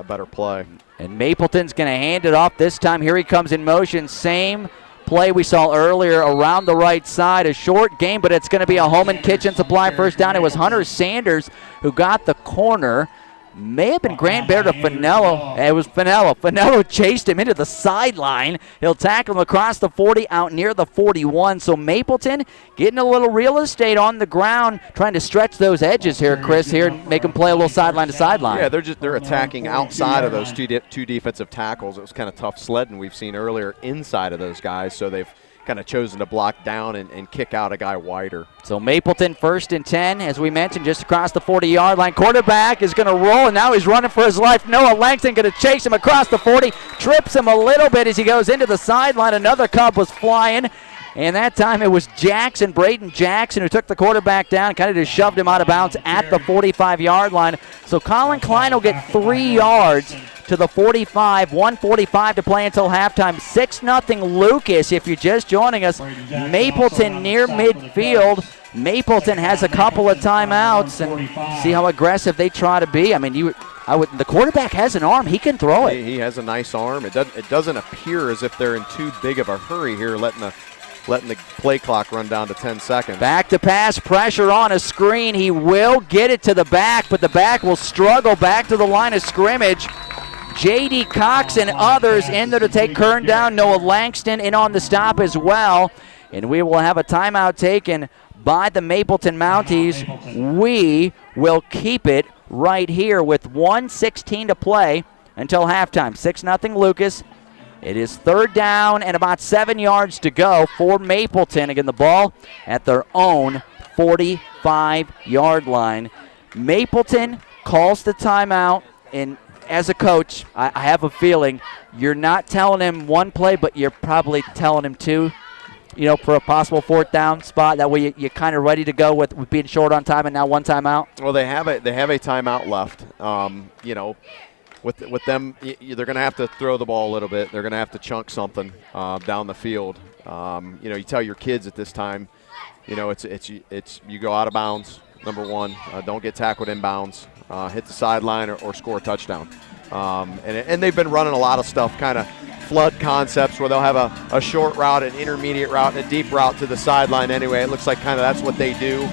better play. And Mapleton's going to hand it off this time. Here he comes in motion. Same play we saw earlier around the right side. A short game, but it's going to be a home and kitchen supply first down. It was Hunter Sanders who got the corner. May have been Grant Bear to Finello. It was Finello. Finello chased him into the sideline. He'll tackle him across the 40 out near the 41. So Mapleton getting a little real estate on the ground, trying to stretch those edges here, Chris, here and make them play a little sideline to sideline. Yeah, they're attacking outside of those two defensive tackles. It was kind of tough sledding we've seen earlier inside of those guys, so they've kind of chosen to block down and kick out a guy wider. So Mapleton 1st and 10, as we mentioned, just across the 40-yard line. Quarterback is going to roll, and now he's running for his life. Noah Langston going to chase him across the 40, trips him a little bit as he goes into the sideline. Another Cub was flying, and that time it was Jackson, Braden Jackson, who took the quarterback down, kind of just shoved him out of bounds at the 45-yard line. So Colin Klein will get 3 yards to the 45, 1:45 to play until halftime. 6-0 Lucas, if you're just joining us. Mapleton near midfield. Mapleton has a couple of timeouts, and see how aggressive they try to be. I mean, the quarterback has an arm. He can throw it. He has a nice arm. It doesn't appear as if they're in too big of a hurry here, letting the play clock run down to 10 seconds. Back to pass, pressure on a screen. He will get it to the back, but the back will struggle back to the line of scrimmage. J.D. Cox and others in there to take Kern down. Noah Langston in on the stop as well. And we will have a timeout taken by the Mapleton Mounties. We will keep it right here with 1:16 to play until halftime. 6-0 Lucas. It is third down and about 7 yards to go for Mapleton. Again, the ball at their own 45. 35-yard line. Mapleton calls the timeout, and as a coach, I have a feeling you're not telling him one play, but you're probably telling him two, for a possible fourth down spot. That way you're kind of ready to go with being short on time and now one timeout. Well, they have a timeout left. With them, they're going to have to throw the ball a little bit. They're going to have to chunk something down the field. You tell your kids at this time, it's you go out of bounds. Number one, don't get tackled inbounds. Hit the sideline or score a touchdown. And they've been running a lot of stuff, kind of flood concepts where they'll have a short route, an intermediate route, and a deep route to the sideline anyway. It looks like kind of that's what they do.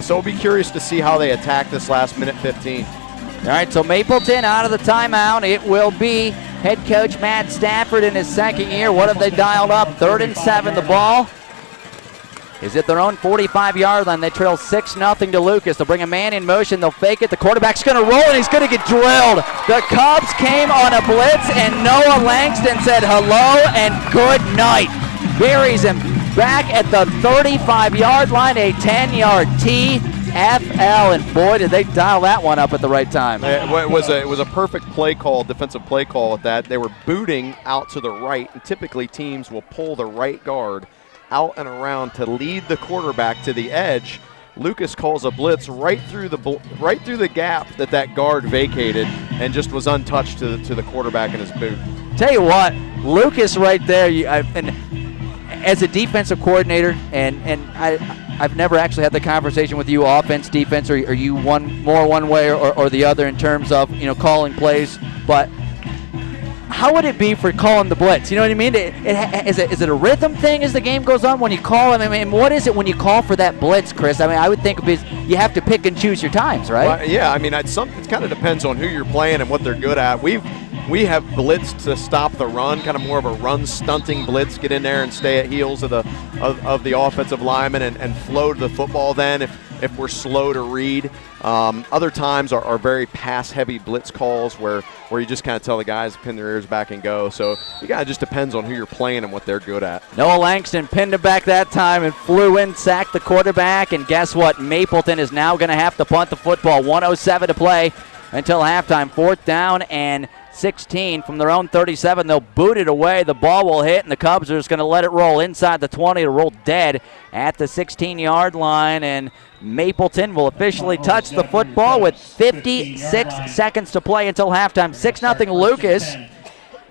So we'll be curious to see how they attack this last minute 15. All right, so Mapleton out of the timeout. It will be head coach Matt Stafford in his second year. What have they dialed up? 3rd and 7. The ball is at their own 45-yard line. They trail 6-0 to Lucas. They'll bring a man in motion. They'll fake it. The quarterback's going to roll, and he's going to get drilled. The Cubs came on a blitz, and Noah Langston said hello and good night. Buries him back at the 35-yard line, a 10-yard TFL, and boy, did they dial that one up at the right time. It was a perfect play call, defensive play call at that. They were booting out to the right, and typically teams will pull the right guard out and around to lead the quarterback to the edge. Lucas calls a blitz right through the gap that guard vacated and just was untouched to the quarterback in his boot. Tell you what, Lucas right there, and as a defensive coordinator, and I've never actually had the conversation with you, offense, defense, or are you one way or the other in terms of calling plays, but how would it be for calling the blitz? You know what I mean? Is it a rhythm thing as the game goes on when you call? I mean, what is it when you call for that blitz, Chris? I mean, I would think you have to pick and choose your times, right? Well, yeah, I mean, it kind of depends on who you're playing and what they're good at. We have blitzed to stop the run, kind of more of a run stunting blitz, get in there and stay at heels of the offensive lineman and flow to the football then if we're slow to read. Other times are very pass-heavy blitz calls where you just kind of tell the guys to pin their ears back and go. So it kind of just depends on who you're playing and what they're good at. Noah Langston pinned him back that time and flew in, sacked the quarterback, and guess what? Mapleton is now going to have to punt the football. 1:07 to play until halftime. 4th down and 16 from their own 37. They'll boot it away. The ball will hit, and the Cubs are just going to let it roll inside the 20 to roll dead at the 16-yard line, and Mapleton will officially touch the football with 56 seconds to play until halftime. 6-0 Lucas.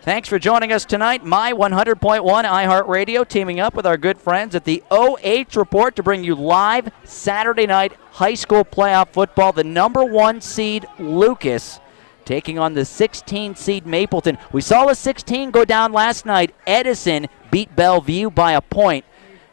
Thanks for joining us tonight. My 100.1 iHeartRadio teaming up with our good friends at the OH Report to bring you live Saturday night high school playoff football. The number 1 seed Lucas taking on the 16 seed Mapleton. We saw the 16 go down last night. Edison beat Bellevue by a point.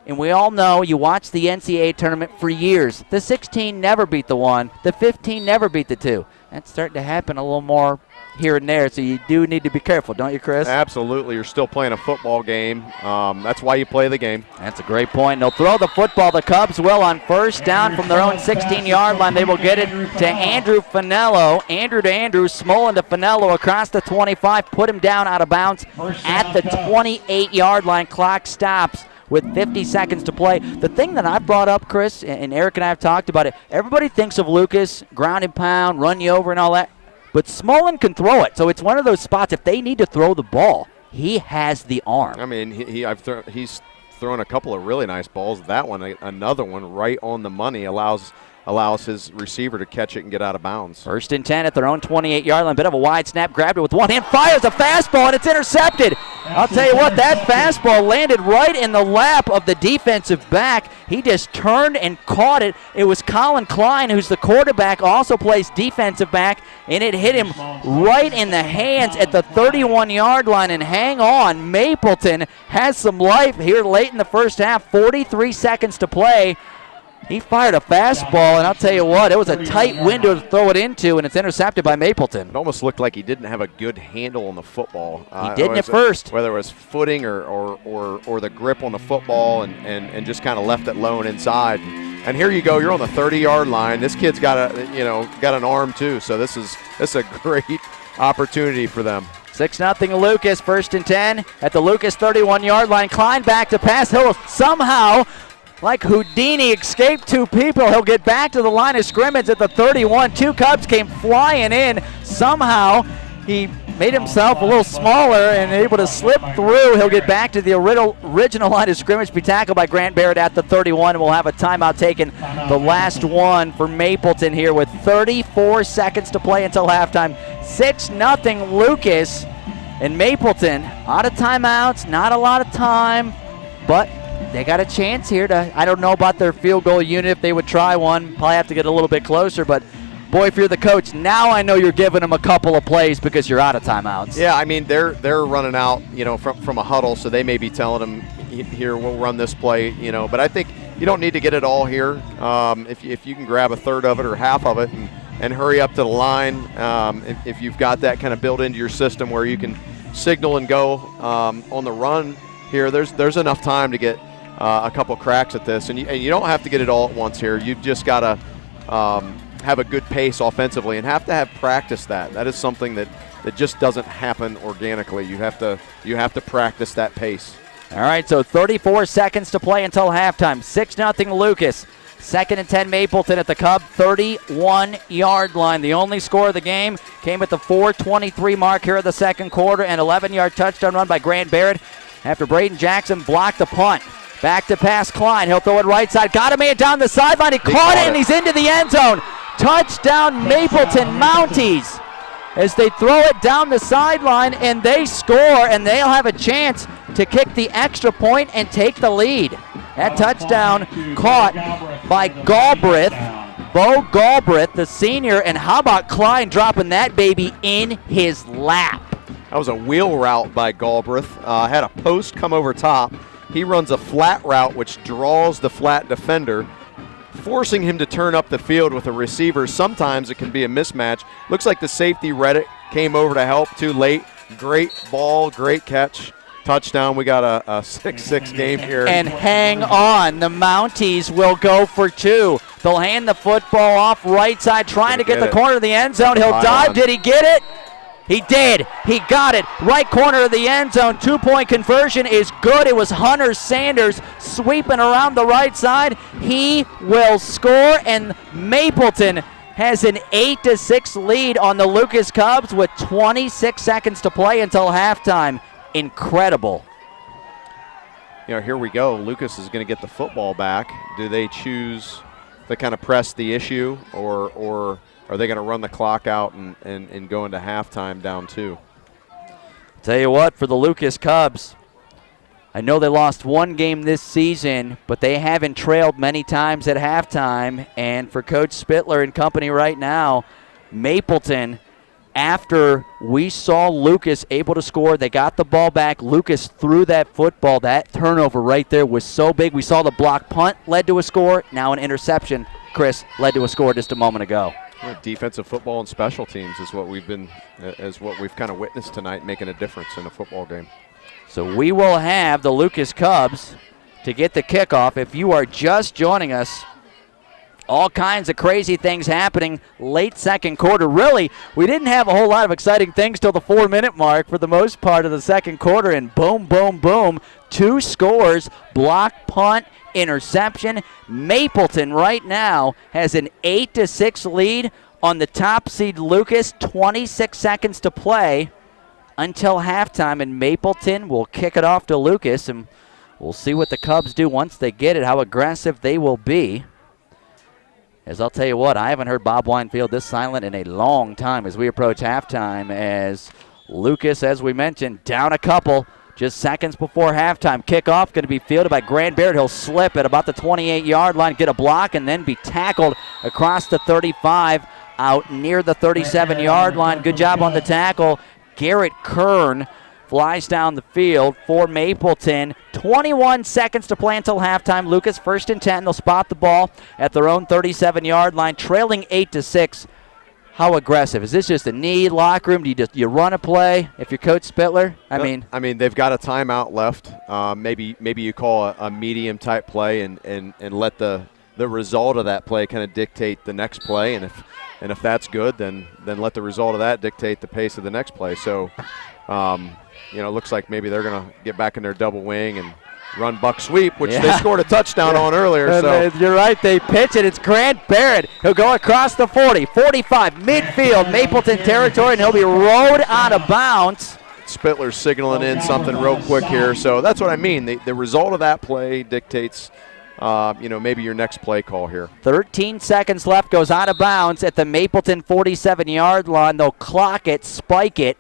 And we all know, you watch the NCAA tournament for years. The 16 never beat the 1. The 15 never beat the 2. That's starting to happen a little more here and there, so you do need to be careful, don't you, Chris? Absolutely. You're still playing a football game. That's why you play the game. That's a great point. They'll throw the football. The Cubs will on 1st down from their own 16-yard line. They will get it to Andrew Finello. Andrew to Andrew. Smolin to Finello across the 25. Put him down out of bounds at the 28-yard line. Clock stops with 50 seconds to play. The thing that I brought up, Chris, and Eric and I have talked about it, everybody thinks of Lucas, ground and pound, run you over and all that, but Smolin can throw it. So it's one of those spots, if they need to throw the ball, he has the arm. I mean, he's thrown a couple of really nice balls. That one, another one right on the money, allows his receiver to catch it and get out of bounds. 1st and 10 at their own 28-yard line. Bit of a wide snap, grabbed it with one hand, fires a fastball, and it's intercepted. I'll tell you what, that fastball landed right in the lap of the defensive back. He just turned and caught it. It was Colin Klein, who's the quarterback, also plays defensive back, and it hit him right in the hands at the 31-yard line. And hang on, Mapleton has some life here late in the first half. 43 seconds to play. He fired a fastball, and I'll tell you what, it was a tight window to throw it into, and it's intercepted by Mapleton. It almost looked like he didn't have a good handle on the football. He didn't at first. Whether it was footing or the grip on the football, and just kind of left it alone inside. And here you go, you're on the 30-yard line. This kid's got an arm too, so this is a great opportunity for them. 6-0 Lucas, 1st and 10 at the Lucas 31-yard line. Klein back to pass. He'll somehow like Houdini, escaped 2 people. He'll get back to the line of scrimmage at the 31. 2 Cubs came flying in. Somehow he made himself a little smaller and able to slip through. He'll get back to the original line of scrimmage, be tackled by Grant Barrett at the 31, and we'll have a timeout taken, the last one for Mapleton here with 34 seconds to play until halftime. 6-0 Lucas, and Mapleton out of timeouts, not a lot of time, but they got a chance here to, I don't know about their field goal unit if they would try one, probably have to get a little bit closer, but boy, if you're the coach, now I know you're giving them a couple of plays because you're out of timeouts. Yeah, I mean, they're running out, from a huddle, so they may be telling them, here, we'll run this play, But I think you don't need to get it all here. If you can grab a third of it or half of it and hurry up to the line, if you've got that kind of built into your system where you can signal and go on the run here, there's enough time to get a couple cracks at this. And you don't have to get it all at once here. You've just got to have a good pace offensively and have to have practice that. That is something that just doesn't happen organically. You have to practice that pace. All right, so 34 seconds to play until halftime. 6-0 Lucas. 2nd and 10 Mapleton at the Cub 31-yard line. The only score of the game came at the 4:23 mark here of the second quarter. An 11-yard touchdown run by Grant Barrett after Braden Jackson blocked the punt. Back to pass Klein. He'll throw it right side. Got a man down the sideline. He caught it, and he's into the end zone. Touchdown Mapleton Mounties as they throw it down the sideline and they score, and they'll have a chance to kick the extra point and take the lead. That touchdown caught by Galbraith, Bo Galbraith, the senior, and how about Klein dropping that baby in his lap? That was a wheel route by Galbraith. Had a post come over top. He runs a flat route which draws the flat defender, forcing him to turn up the field with a receiver. Sometimes it can be a mismatch. Looks like the safety read it, came over to help too late. Great ball, great catch. Touchdown. We got a 6-6 game here. And hang on, the Mounties will go for 2. They'll hand the football off right side, trying to get the corner of the end zone. He'll dive. Did he get it? He did. He got it. Right corner of the end zone. 2-point conversion is good. It was Hunter Sanders sweeping around the right side. He will score, and Mapleton has an 8-6 lead on the Lucas Cubs with 26 seconds to play until halftime. Incredible. Here we go. Lucas is going to get the football back. Do they choose to kind of press the issue, or are they going to run the clock out and go into halftime down 2? Tell you what, for the Lucas Cubs, I know they lost one game this season, but they haven't trailed many times at halftime. And for Coach Spittler and company right now, Mapleton, after we saw Lucas able to score, they got the ball back. Lucas threw that football. That turnover right there was so big. We saw the block punt led to a score. Now an interception, Chris, led to a score just a moment ago. Defensive football and special teams is what we've kind of witnessed tonight, making a difference in a football game. So we will have the Lucas Cubs to get the kickoff. If you are just joining us, all kinds of crazy things happening late second quarter. Really, we didn't have a whole lot of exciting things till the 4-minute mark for the most part of the second quarter, and boom, boom, boom, 2 scores, block, punt, interception. Mapleton right now has an 8-6 lead on the top seed Lucas. 26 seconds to play until halftime, and Mapleton will kick it off to Lucas, and we'll see what the Cubs do once they get it, how aggressive they will be. As I'll tell you what, I haven't heard Bob Winefield this silent in a long time as we approach halftime, as Lucas, as we mentioned, down a couple just seconds before halftime. Kickoff going to be fielded by Grant Barrett. He'll slip at about the 28-yard line, get a block, and then be tackled across the 35 out near the 37-yard line. Good job on the tackle. Garrett Kern flies down the field for Mapleton. 21 seconds to play until halftime. Lucas 1st and 10. They'll spot the ball at their own 37-yard line, trailing 8-6. How aggressive? Is this just a need, locker room? Do you run a play if you're Coach Spittler? I mean, they've got a timeout left. Maybe you call a medium type play and let the result of that play kind of dictate the next play. And if that's good, then let the result of that dictate the pace of the next play. So, it looks like maybe they're going to get back in their double wing run buck sweep, which they scored a touchdown on earlier. And you're right, they pitch it. It's Grant Barrett. He'll go across the 40, 45, midfield, Mapleton territory, and he'll be rode out of bounds. Spittler's signaling in something real quick here. So that's what I mean. The result of that play dictates, maybe your next play call here. 13 seconds left, goes out of bounds at the Mapleton 47-yard line. They'll clock it, spike it,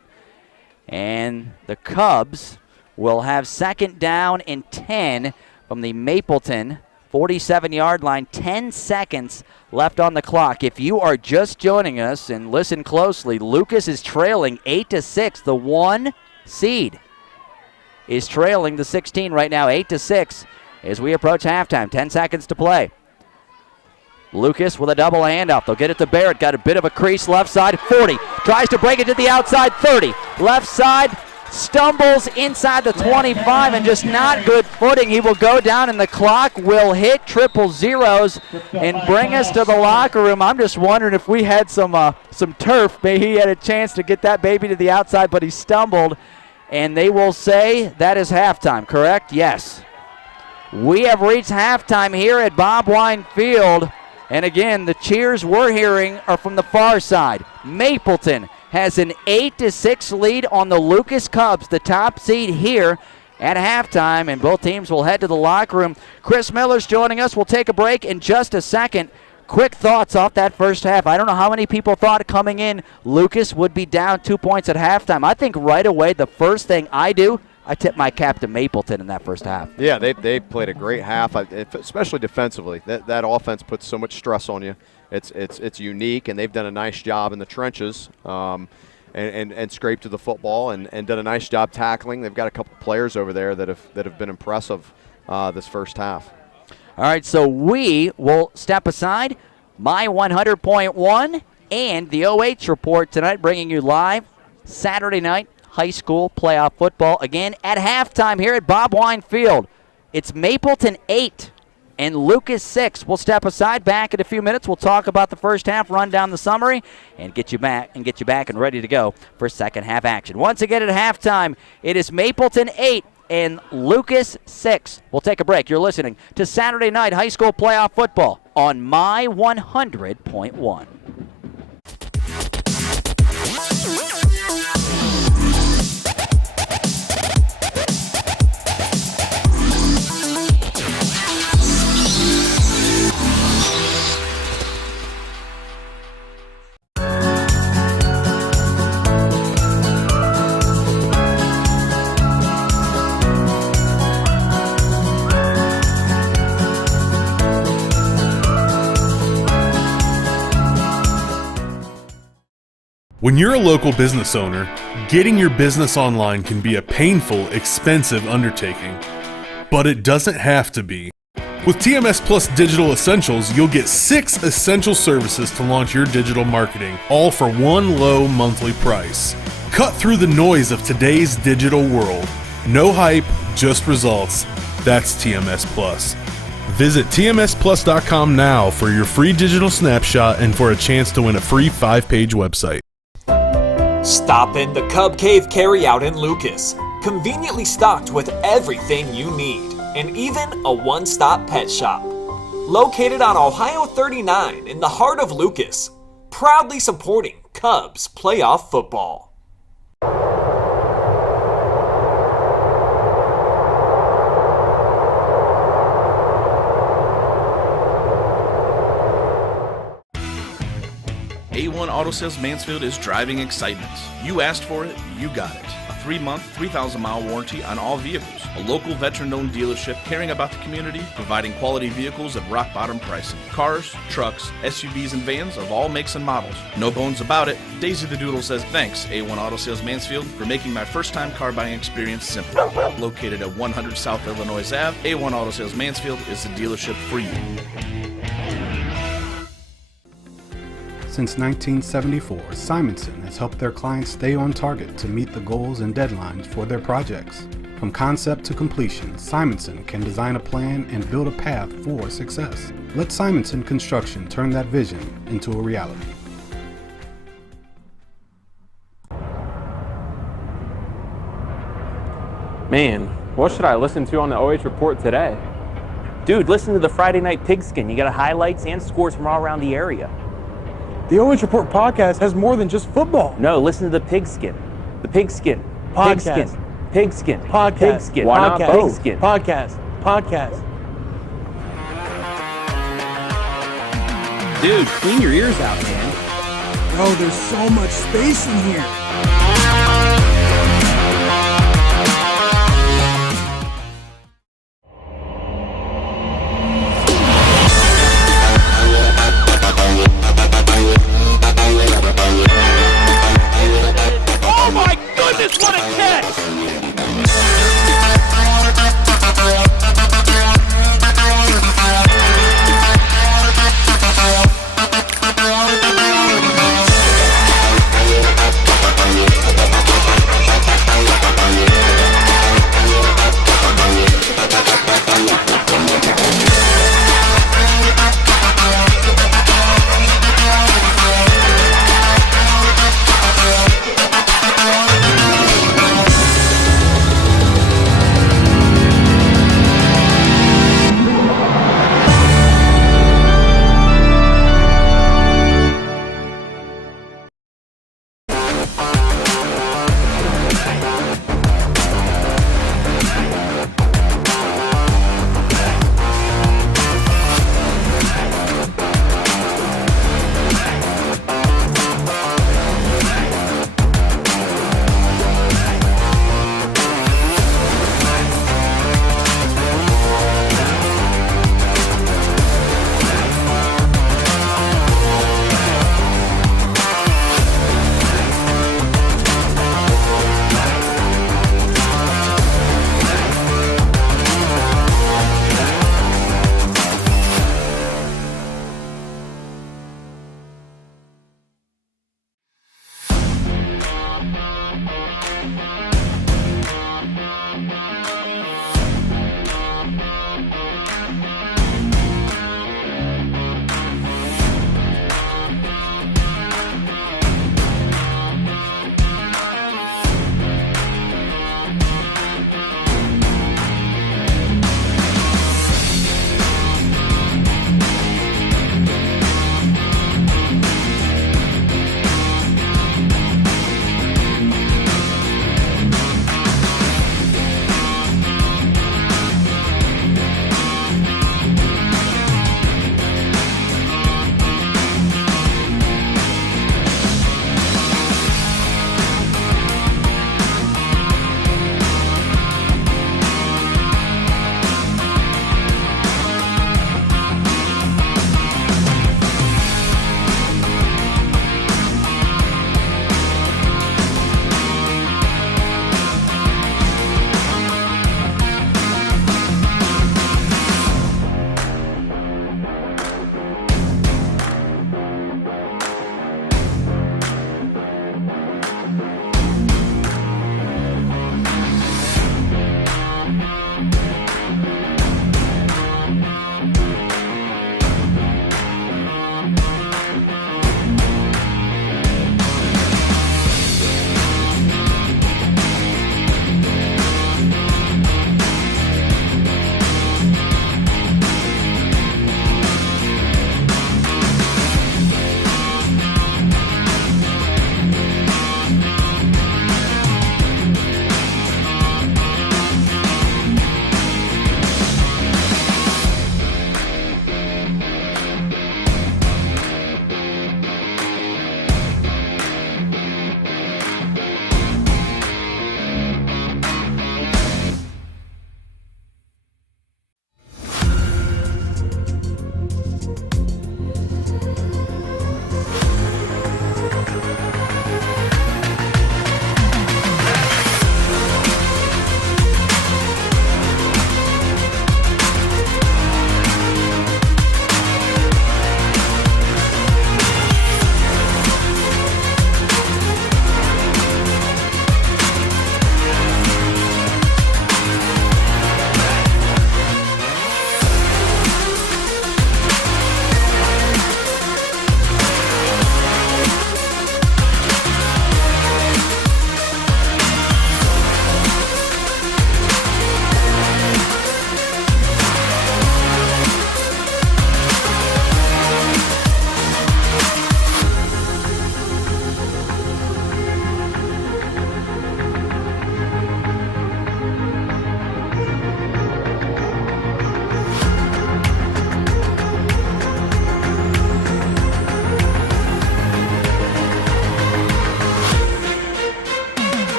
and the Cubs will have second down and 10 from the Mapleton 47-yard line. 10 seconds left on the clock. If you are just joining us and listen closely, Lucas is trailing 8-6. The 1 seed is trailing the 16 right now, 8-6 as we approach halftime. 10 seconds to play. Lucas with a double handoff. They'll get it to Barrett. Got a bit of a crease left side. 40. Tries to break it to the outside. 30. Left side. Stumbles inside the 25 and just not good footing. He will go down and the clock will hit triple zeros and bring us to the locker room. I'm just wondering if we had some turf, maybe he had a chance to get that baby to the outside, but he stumbled. And they will say that is halftime, correct? Yes. We have reached halftime here at Bob Wine Field. And again, the cheers we're hearing are from the far side. Mapleton has an 8-6 lead on the Lucas Cubs, the top seed here at halftime, and both teams will head to the locker room. Chris Miller's joining us. We'll take a break in just a second. Quick thoughts off that first half. I don't know how many people thought coming in Lucas would be down 2 points at halftime. I think right away the first thing I do, I tip my cap to Mapleton in that first half. Yeah, they played a great half, especially defensively. That offense puts so much stress on you. It's unique, and they've done a nice job in the trenches and scraped to the football and done a nice job tackling. They've got a couple players over there that have been impressive this first half. All right, so we will step aside. My 100.1 and the OH report tonight, bringing you live Saturday night high school playoff football. Again, at halftime here at Bob Wine Field, it's Mapleton 8 and Lucas 6. We'll step aside. Back in a few minutes. We'll talk about the first half, run down the summary, and get you back and ready to go for second half action. Once again at halftime, it is Mapleton 8 and Lucas 6. We'll take a break. You're listening to Saturday night high school playoff football on My 100.1. When you're a local business owner, getting your business online can be a painful, expensive undertaking. But it doesn't have to be. With TMS Plus Digital Essentials, you'll get 6 essential services to launch your digital marketing, all for one low monthly price. Cut through the noise of today's digital world. No hype, just results. That's TMS Plus. Visit tmsplus.com now for your free digital snapshot and for a chance to win a free 5-page website. Stop in the Cub Cave Carryout in Lucas. Conveniently stocked with everything you need, and even a one-stop pet shop. Located on Ohio 39 in the heart of Lucas. Proudly supporting Cubs playoff football. A1 Auto Sales Mansfield is driving excitement. You asked for it, you got it. A 3-month, 3,000-mile warranty on all vehicles. A local veteran-owned dealership caring about the community, providing quality vehicles at rock-bottom pricing. Cars, trucks, SUVs, and vans of all makes and models. No bones about it. Daisy the Doodle says thanks, A1 Auto Sales Mansfield, for making my first-time car buying experience simple. Located at 100 South Illinois Ave, A1 Auto Sales Mansfield is the dealership for you. Since 1974, Simonson has helped their clients stay on target to meet the goals and deadlines for their projects. From concept to completion, Simonson can design a plan and build a path for success. Let Simonson Construction turn that vision into a reality. Man, What should I listen to on the OH Report today? Dude, listen to the Friday Night Pigskin. You got highlights and scores from all around the area. The OH Report podcast has more than just football. No, listen to the Pigskin. The Pigskin. Podcast. Pigskin. Pigskin. Podcast. Pigskin. Why not Podcast. both? Pigskin. Podcast. Dude, clean your ears out, man. Bro, there's so much space in here. Oh my goodness, what a catch!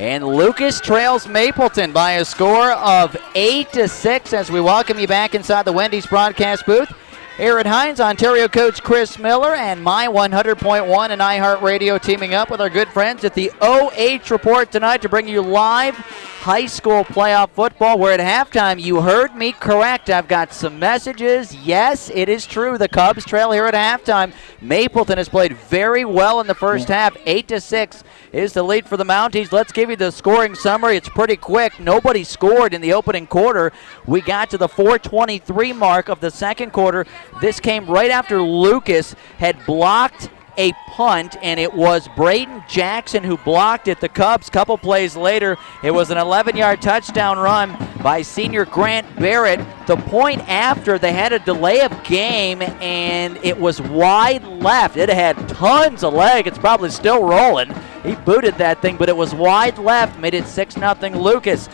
And Lucas trails Mapleton by a score of 8-6 as we welcome you back inside the Wendy's broadcast booth. Aaron Hines, Ontario coach Chris Miller, and My 100.1 and iHeartRadio teaming up with our good friends at the OH Report tonight to bring you live high school playoff football. We're at halftime. You heard me correct. I've got some messages. Yes, it is true. The Cubs trail here at halftime. Mapleton has played very well in the first half. 8-6 is the lead for the Mounties. Let's give you the scoring summary. It's pretty quick. Nobody scored in the opening quarter. We got to the 4:23 mark of the second quarter. This came right after Lucas had blocked a punt, and it was Braden Jackson who blocked it. The Cubs, couple plays later, it was an 11-yard touchdown run by senior Grant Barrett. The point after, they had a delay of game, and it was wide left. It had tons of leg. It's probably still rolling. He booted that thing, but it was wide left, made it 6-0 Lucas.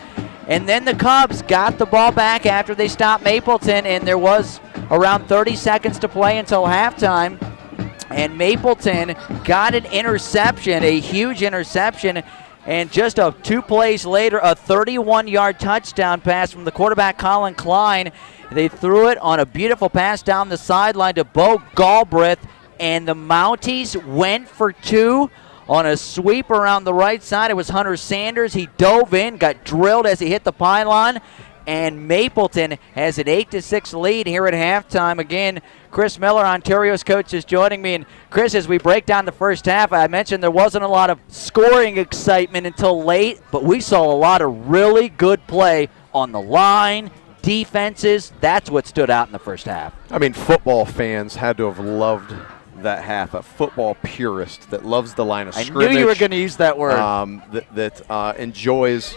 And then the Cubs got the ball back after they stopped Mapleton, and there was around 30 seconds to play until halftime. And Mapleton got an interception, a huge interception, and just 2 plays later, a 31-yard touchdown pass from the quarterback, Colin Klein. They threw it on a beautiful pass down the sideline to Bo Galbraith, and the Mounties went for 2 on a sweep around the right side. It was Hunter Sanders. He dove in, got drilled as he hit the pylon, and Mapleton has an 8-6 lead here at halftime. Again, Chris Miller, Ontario's coach, is joining me. And Chris, as we break down the first half, I mentioned there wasn't a lot of scoring excitement until late, but we saw a lot of really good play on the line, defenses. That's what stood out in the first half. I mean, football fans had to have loved that half. A football purist that loves the line of scrimmage. I knew you were going to use that word. That enjoys,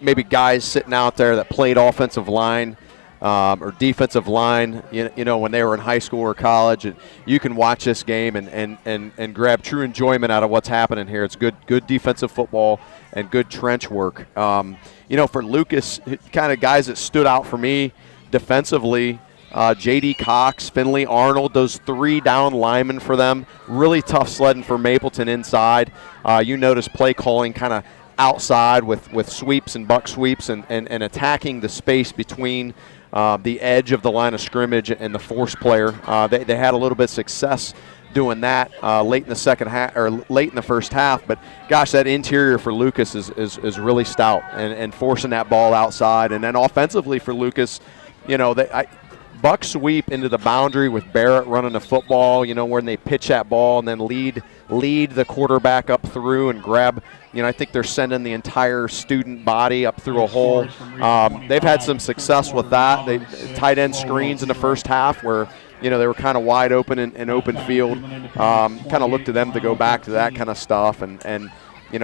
maybe guys sitting out there that played offensive line or defensive line, when they were in high school or college. And you can watch this game and grab true enjoyment out of what's happening here. It's good defensive football and good trench work. For Lucas, kind of guys that stood out for me defensively, J.D. Cox, Finley Arnold, those 3 down linemen for them. Really tough sledding for Mapleton inside. You notice play calling kind of outside with sweeps and buck sweeps and attacking the space between the edge of the line of scrimmage and the force player. They had a little bit of success doing that late in the second half or late in the first half. But gosh, that interior for Lucas is really stout and forcing that ball outside. And then offensively for Lucas, buck sweep into the boundary with Barrett running the football, when they pitch that ball and then lead the quarterback up through and grab, I think they're sending the entire student body up through a hole. They've had some success with that. They tight end screens in the first half where, they were kind of wide open in open field. Kind of look to them to go back to that kind of stuff. And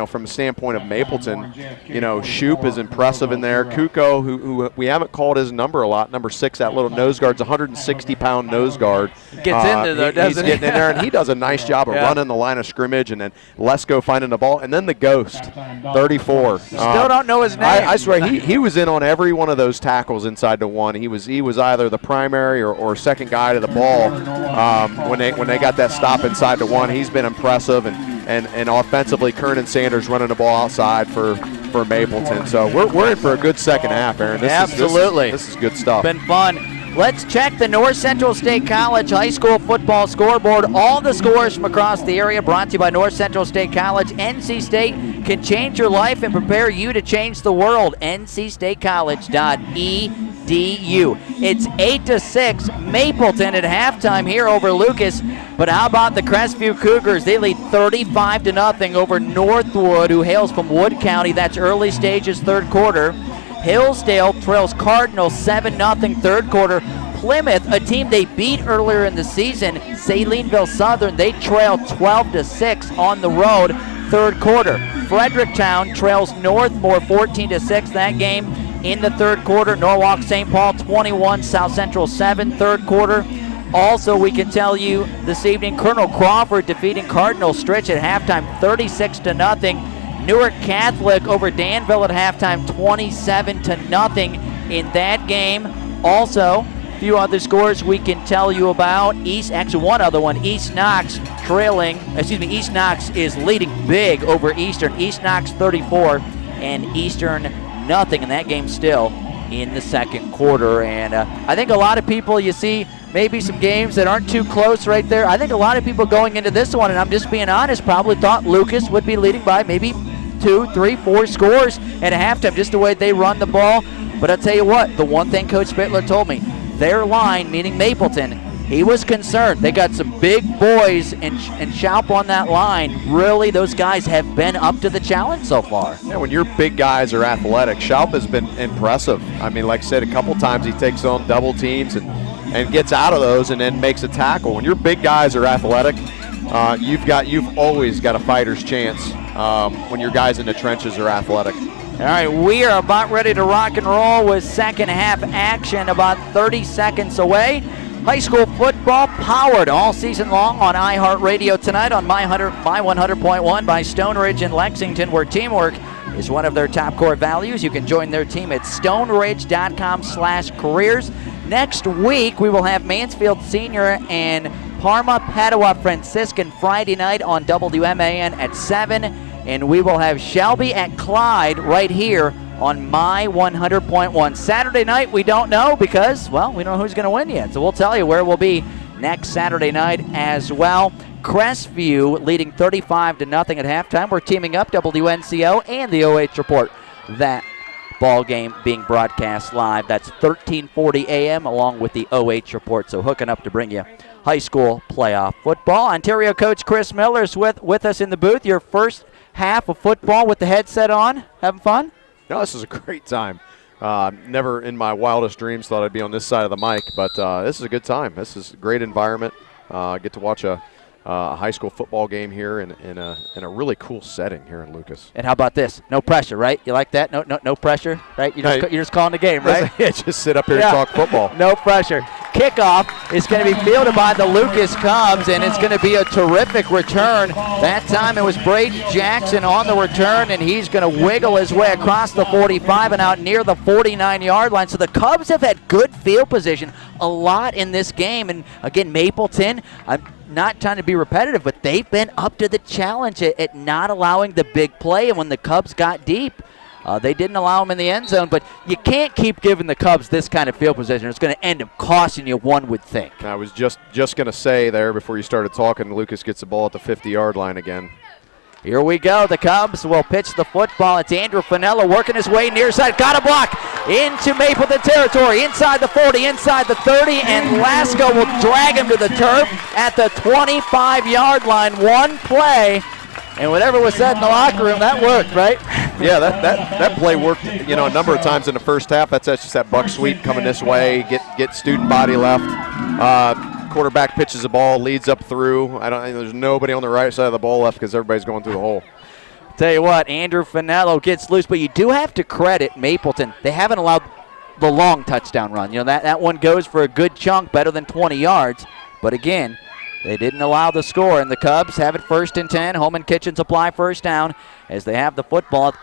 from a standpoint of Mapleton, Shoup is impressive in there. Kuko, who we haven't called his number a lot, number 6, that little nose guard's 160-pound nose guard. Gets into there, doesn't he? He's getting in there, and he does a nice job of running the line of scrimmage, and then Lesko finding the ball. And then the Ghost, 34. Still don't know his name. I swear, he was in on every one of those tackles inside the one. He was either the primary or second guy to the ball when they got that stop inside the one. He's been impressive, and offensively, Kernan Sanders running the ball outside for Mapleton. So we're in for a good second half, Aaron. Absolutely. This is good stuff. Been fun. Let's check the North Central State College high school football scoreboard. All the scores from across the area brought to you by North Central State College. NC State can change your life and prepare you to change the world. NCStateCollege.edu. It's 8-6 Mapleton at halftime here over Lucas. But how about the Crestview Cougars? They lead 35-0 over Northwood, who hails from Wood County. That's early stages, third quarter. Hillsdale trails Cardinal 7-0 third quarter. Plymouth, a team they beat earlier in the season, Salineville Southern, they trail 12-6 on the road third quarter. Fredericktown trails Northmore 14-6. That game in the third quarter. Norwalk St. Paul 21, South Central 7 third quarter. Also, we can tell you this evening, Colonel Crawford defeating Cardinal Stritch at halftime 36-0. Newark Catholic over Danville at halftime 27-0 in that game. Also, a few other scores we can tell you about. One other one. East Knox is leading big over Eastern. East Knox 34, and Eastern nothing, and that game still in the second quarter. And I think a lot of people, you see maybe some games that aren't too close right there. I think a lot of people going into this one, and I'm just being honest, probably thought Lucas would be leading by maybe 2, 3, 4 scores at halftime, just the way they run the ball. But I'll tell you what, the one thing Coach Spittler told me, their line, meaning Mapleton, he was concerned. They got some big boys and Schaup on that line. Really, those guys have been up to the challenge so far. Yeah, when your big guys are athletic, Schaup has been impressive. I mean, like I said, a couple times he takes on double teams and gets out of those and then makes a tackle. When your big guys are athletic, you've always got a fighter's chance when your guys in the trenches are athletic. All right, we are about ready to rock and roll with second half action, about 30 seconds away. High school football powered all season long on iHeartRadio tonight on My 100.1 by Stone Ridge in Lexington, where teamwork is one of their top core values. You can join their team at stoneridge.com/careers. Next week, we will have Mansfield Senior and Parma Padua Franciscan Friday night on WMAN at 7. And we will have Shelby at Clyde right here on My 100.1. Saturday night, we don't know because, well, we don't know who's going to win yet. So we'll tell you where we'll be next Saturday night as well. Crestview leading 35-0 at halftime. We're teaming up WNCO and the OH Report. That ball game being broadcast live. That's 13:40 a.m. along with the OH Report. So hooking up to bring you high school playoff football. Ontario coach Chris Miller is with us in the booth. Your first half of football with the headset on. Having fun? No, this is a great time. Never in my wildest dreams thought I'd be on this side of the mic, but this is a good time. This is a great environment. Get to watch a high school football game here in a really cool setting here in Lucas. And how about this? No pressure, right? You like that? No pressure, right? You're just calling the game, right? Yeah, just sit up here and talk football. No pressure. Kickoff is going to be fielded by the Lucas Cubs, and it's going to be a terrific return. That time it was Braden Jackson on the return, and he's going to wiggle his way across the 45 and out near the 49-yard line. So the Cubs have had good field position a lot in this game. And again, Mapleton, I'm not trying to be repetitive, but they've been up to the challenge at not allowing the big play. And when the Cubs got deep, they didn't allow them in the end zone, but you can't keep giving the Cubs this kind of field position. It's going to end up costing you, one would think. I was just going to say there before you started talking, Lucas gets the ball at the 50-yard line again. Here we go. The Cubs will pitch the football. It's Andrew Finello working his way near side. Got a block into Mapleton territory. Inside the 40, inside the 30, and Lasko will drag him to the turf at the 25-yard line. One play. And whatever was said in the locker room, that worked, right? Yeah, that play worked, a number of times in the first half. That's just that buck sweep coming this way, get student body left. Quarterback pitches the ball, leads up through. There's nobody on the right side of the ball left because everybody's going through the hole. Tell you what, Andrew Finello gets loose, but you do have to credit Mapleton. They haven't allowed the long touchdown run. That one goes for a good chunk, better than 20 yards. But again, they didn't allow the score, and the Cubs have it 1st and 10. Holman Kitchen Supply first down as they have the football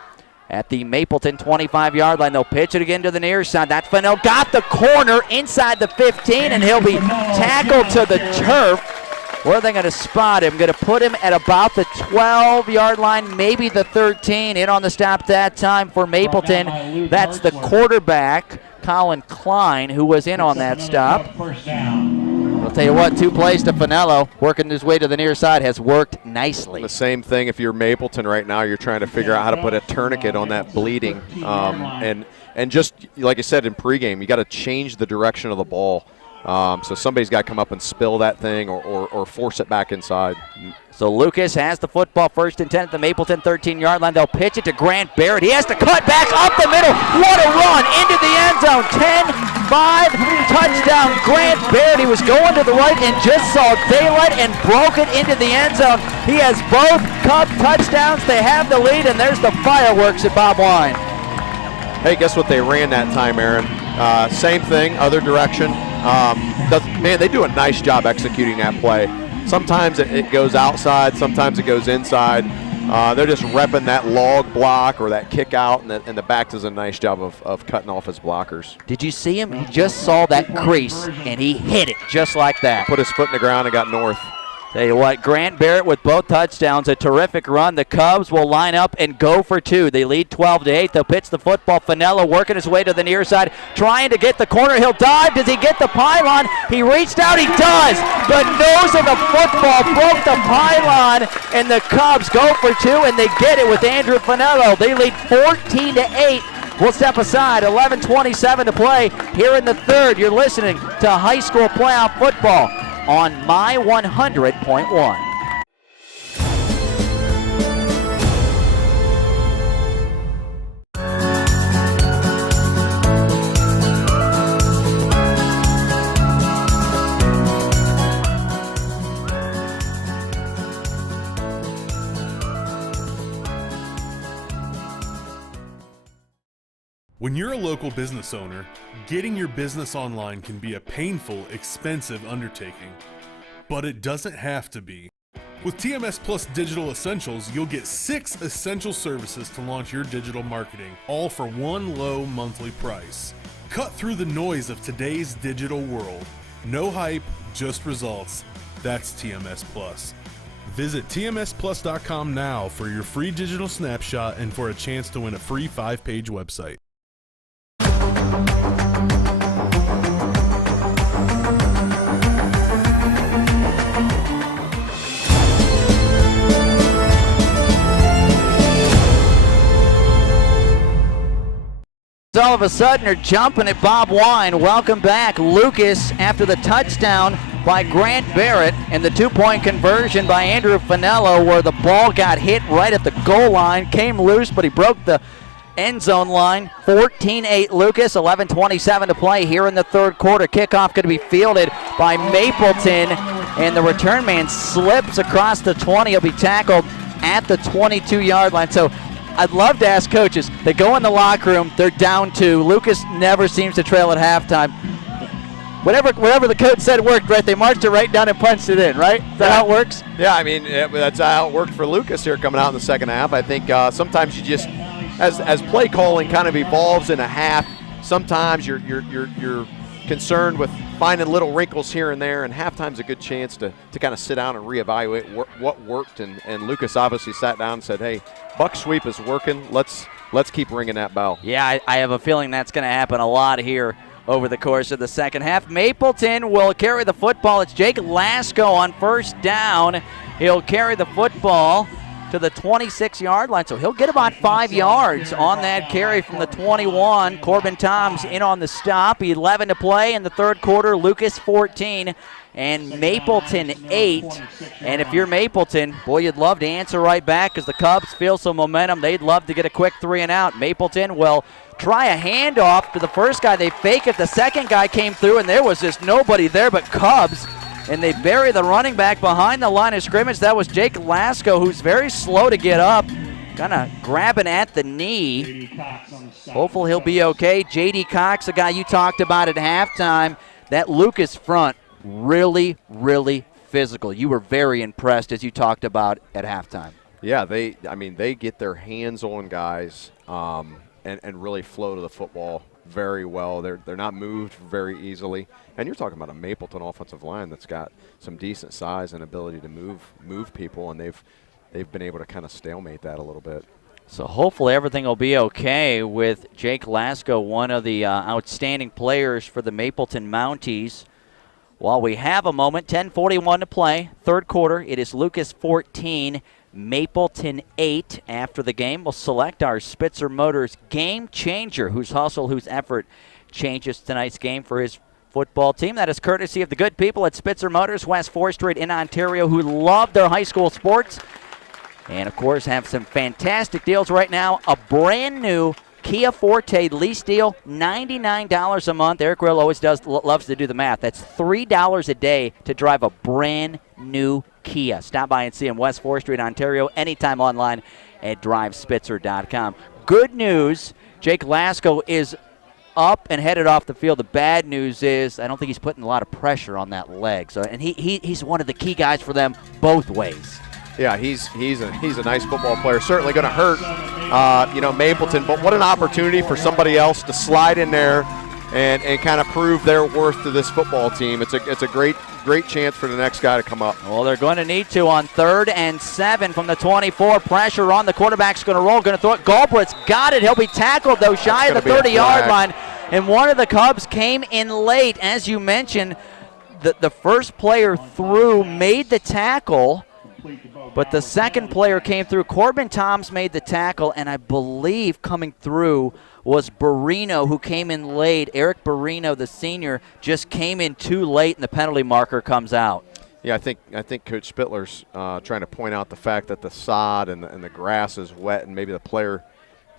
at the Mapleton 25-yard line. They'll pitch it again to the near side. That's Finell. Got the corner inside the 15, and he'll be tackled to the turf. Where are they going to spot him? Going to put him at about the 12-yard line, maybe the 13. In on the stop that time for Mapleton. That's the quarterback, Colin Klein, who was in on that stop. I'll tell you what, 2 plays to Finello, working his way to the near side, has worked nicely. The same thing if you're Mapleton right now, you're trying to figure out how to put a tourniquet on that bleeding. And just like I said in pregame, you got to change the direction of the ball. So somebody's got to come up and spill that thing or force it back inside. So Lucas has the football 1st and 10 at the Mapleton 13-yard line. They'll pitch it to Grant Barrett. He has to cut back up the middle. What a run into the end zone. 10-5 touchdown. Grant Barrett, he was going to the right and just saw daylight and broke it into the end zone. He has both Cub touchdowns. They have the lead, and there's the fireworks at Bob Wine. Hey, guess what they ran that time, Aaron? Same thing, other direction. Man, they do a nice job executing that play. Sometimes it goes outside, sometimes it goes inside. They're just repping that log block or that kick out, and the back does a nice job of cutting off his blockers. Did you see him? He just saw that crease, and he hit it just like that. Put his foot in the ground and got north. Tell you what, Grant Barrett with both touchdowns, a terrific run. The Cubs will line up and go for two. They lead 12-8. They'll pitch the football. Finello working his way to the near side, trying to get the corner. He'll dive. Does he get the pylon? He reached out. He does. The nose of the football broke the pylon, and the Cubs go for two, and they get it with Andrew Finello. They lead 14-8. We'll step aside. 11:27 to play here in the third. You're listening to high school playoff football on My 100.1. When you're a local business owner, getting your business online can be a painful, expensive undertaking. But it doesn't have to be. With TMS Plus Digital Essentials, you'll get 6 essential services to launch your digital marketing, all for one low monthly price. Cut through the noise of today's digital world. No hype, just results. That's TMS Plus. Visit tmsplus.com now for your free digital snapshot and for a chance to win a free 5-page website. All of a sudden are jumping at Bob Wine. Welcome back, Lucas, after the touchdown by Grant Barrett and the 2-point conversion by Andrew Finello, where the ball got hit right at the goal line, came loose, but he broke the end zone line. 14-8 Lucas, 11:27 to play here in the third quarter. Kickoff going to be fielded by Mapleton, and the return man slips across the 20. He'll be tackled at the 22-yard line. So I'd love to ask coaches. They go in the locker room, they're down 2. Lucas never seems to trail at halftime. Whatever the coach said worked, right? They marched it right down and punched it in, right? Is that how it works? Yeah, I mean, that's how it worked for Lucas here coming out in the second half. I think sometimes you just, as play calling kind of evolves in a half, sometimes you're concerned with finding little wrinkles here and there, and halftime's a good chance to kind of sit down and reevaluate what worked. And Lucas obviously sat down and said, hey, buck sweep is working. Let's keep ringing that bell. Yeah, I have a feeling that's going to happen a lot here over the course of the second half. Mapleton will carry the football. It's Jake Lasko on first down. He'll carry the football to the 26-yard line, so he'll get about 5 yards on that carry from the 21. Corbin Toms in on the stop. 11 to play in the third quarter. Lucas 14 and Mapleton 8. And if you're Mapleton, boy, you'd love to answer right back because the Cubs feel some momentum. They'd love to get a quick 3 and out. Mapleton will try a handoff to the first guy. They fake it. The second guy came through, and there was just nobody there but Cubs. And they bury the running back behind the line of scrimmage. That was Jake Lasko, who's very slow to get up. Kind of grabbing at the knee. Hopefully he'll be okay. J.D. Cox, the guy you talked about at halftime. That Lucas front, really, really physical. You were very impressed, as you talked about at halftime. Yeah, they get their hands on guys and really flow to the football very well. They're not moved very easily. And you're talking about a Mapleton offensive line that's got some decent size and ability to move people, and they've been able to kind of stalemate that a little bit. So hopefully everything will be okay with Jake Lasko, one of the outstanding players for the Mapleton Mounties. While we have a moment, 10:41 to play, third quarter. It is Lucas 14, Mapleton 8. After the game, we'll select our Spitzer Motors game changer, whose hustle, whose effort changes tonight's game for his football team. That is courtesy of the good people at Spitzer Motors, West 4th Street in Ontario, who love their high school sports. And, of course, have some fantastic deals right now. A brand new Kia Forte lease deal, $99 a month. Eric Grill always loves to do the math. That's $3 a day to drive a brand new Kia. Stop by and see him, West 4th Street, Ontario, anytime online at drivespitzer.com. Good news, Jake Lasko is up and headed off the field. The bad news is I don't think he's putting a lot of pressure on that leg. So, and he's one of the key guys for them both ways. Yeah, he's a nice football player. Certainly going to hurt, Mapleton. But what an opportunity for somebody else to slide in there, and kind of prove their worth to this football team. It's a great chance for the next guy to come up. Well, they're going to need to on 3rd and 7 from the 24. Pressure on the quarterback's going to roll, going to throw it. Galbraith's got it. He'll be tackled, though, shy of the 30-yard line. And one of the Cubs came in late. As you mentioned, the first player through made the tackle, but the second player came through. Corbin Toms made the tackle, and I believe coming through was Barino, who came in late. Eric Barino, the senior, just came in too late, and the penalty marker comes out. Yeah, I think Coach Spittler's trying to point out the fact that the sod and the grass is wet, and maybe the player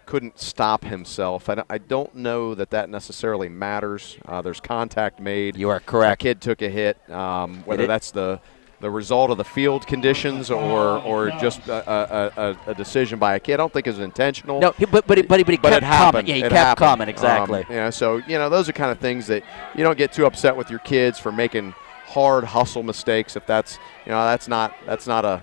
couldn't stop himself. I don't know that necessarily matters. There's contact made. You are correct. The kid took a hit. Whether that's the result of the field conditions or just a decision by a kid, I don't think it was intentional. No, but he kept coming. Yeah, he kept coming, exactly. So those are kind of things that you don't get too upset with your kids for making hard hustle mistakes. If that's not a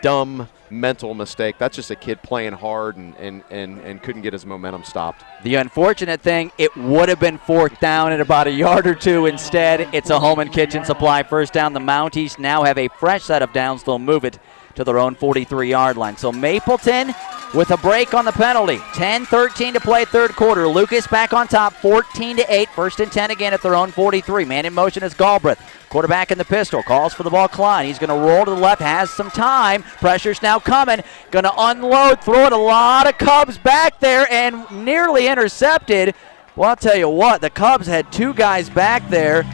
dumb mental mistake. That's just a kid playing hard and couldn't get his momentum stopped. The unfortunate thing, it would have been 4th down at about a yard or two. Instead, it's a home and kitchen supply. First down, the Mounties now have a fresh set of downs. They'll move it to their own 43-yard line. So Mapleton with a break on the penalty. 10-13 to play, 3rd quarter. Lucas back on top, 14-8. 1st and 10 again at their own 43. Man in motion is Galbraith. Quarterback in the pistol, calls for the ball. Klein, he's going to roll to the left, has some time. Pressure's now coming. Going to unload, throw it. A lot of Cubs back there and nearly intercepted. Well, I'll tell you what, the Cubs had 2 guys back there.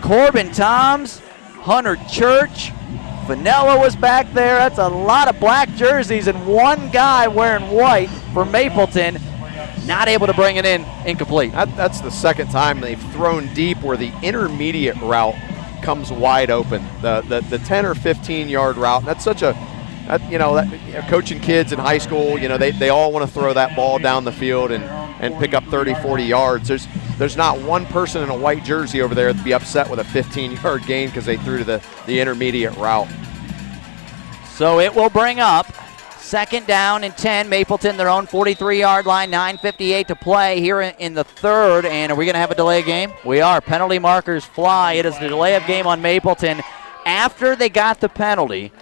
Corbin Toms, Hunter Church, Vanilla was back there. That's a lot of black jerseys and 1 guy wearing white for Mapleton. Not able to bring it in, incomplete. That's the second time they've thrown deep where the intermediate route comes wide open. The 10 or 15-yard route. That's such coaching kids in high school, they all want to throw that ball down the field and pick up 30, 40 yards. There's not one person in a white jersey over there that'd be upset with a 15-yard gain because they threw to the intermediate route. So it will bring up 2nd down and 10. Mapleton, their own 43-yard line, 9:58 to play here in the 3rd. And are we going to have a delay of game? We are. Penalty markers fly. It is the delay of game on Mapleton after they got the penalty.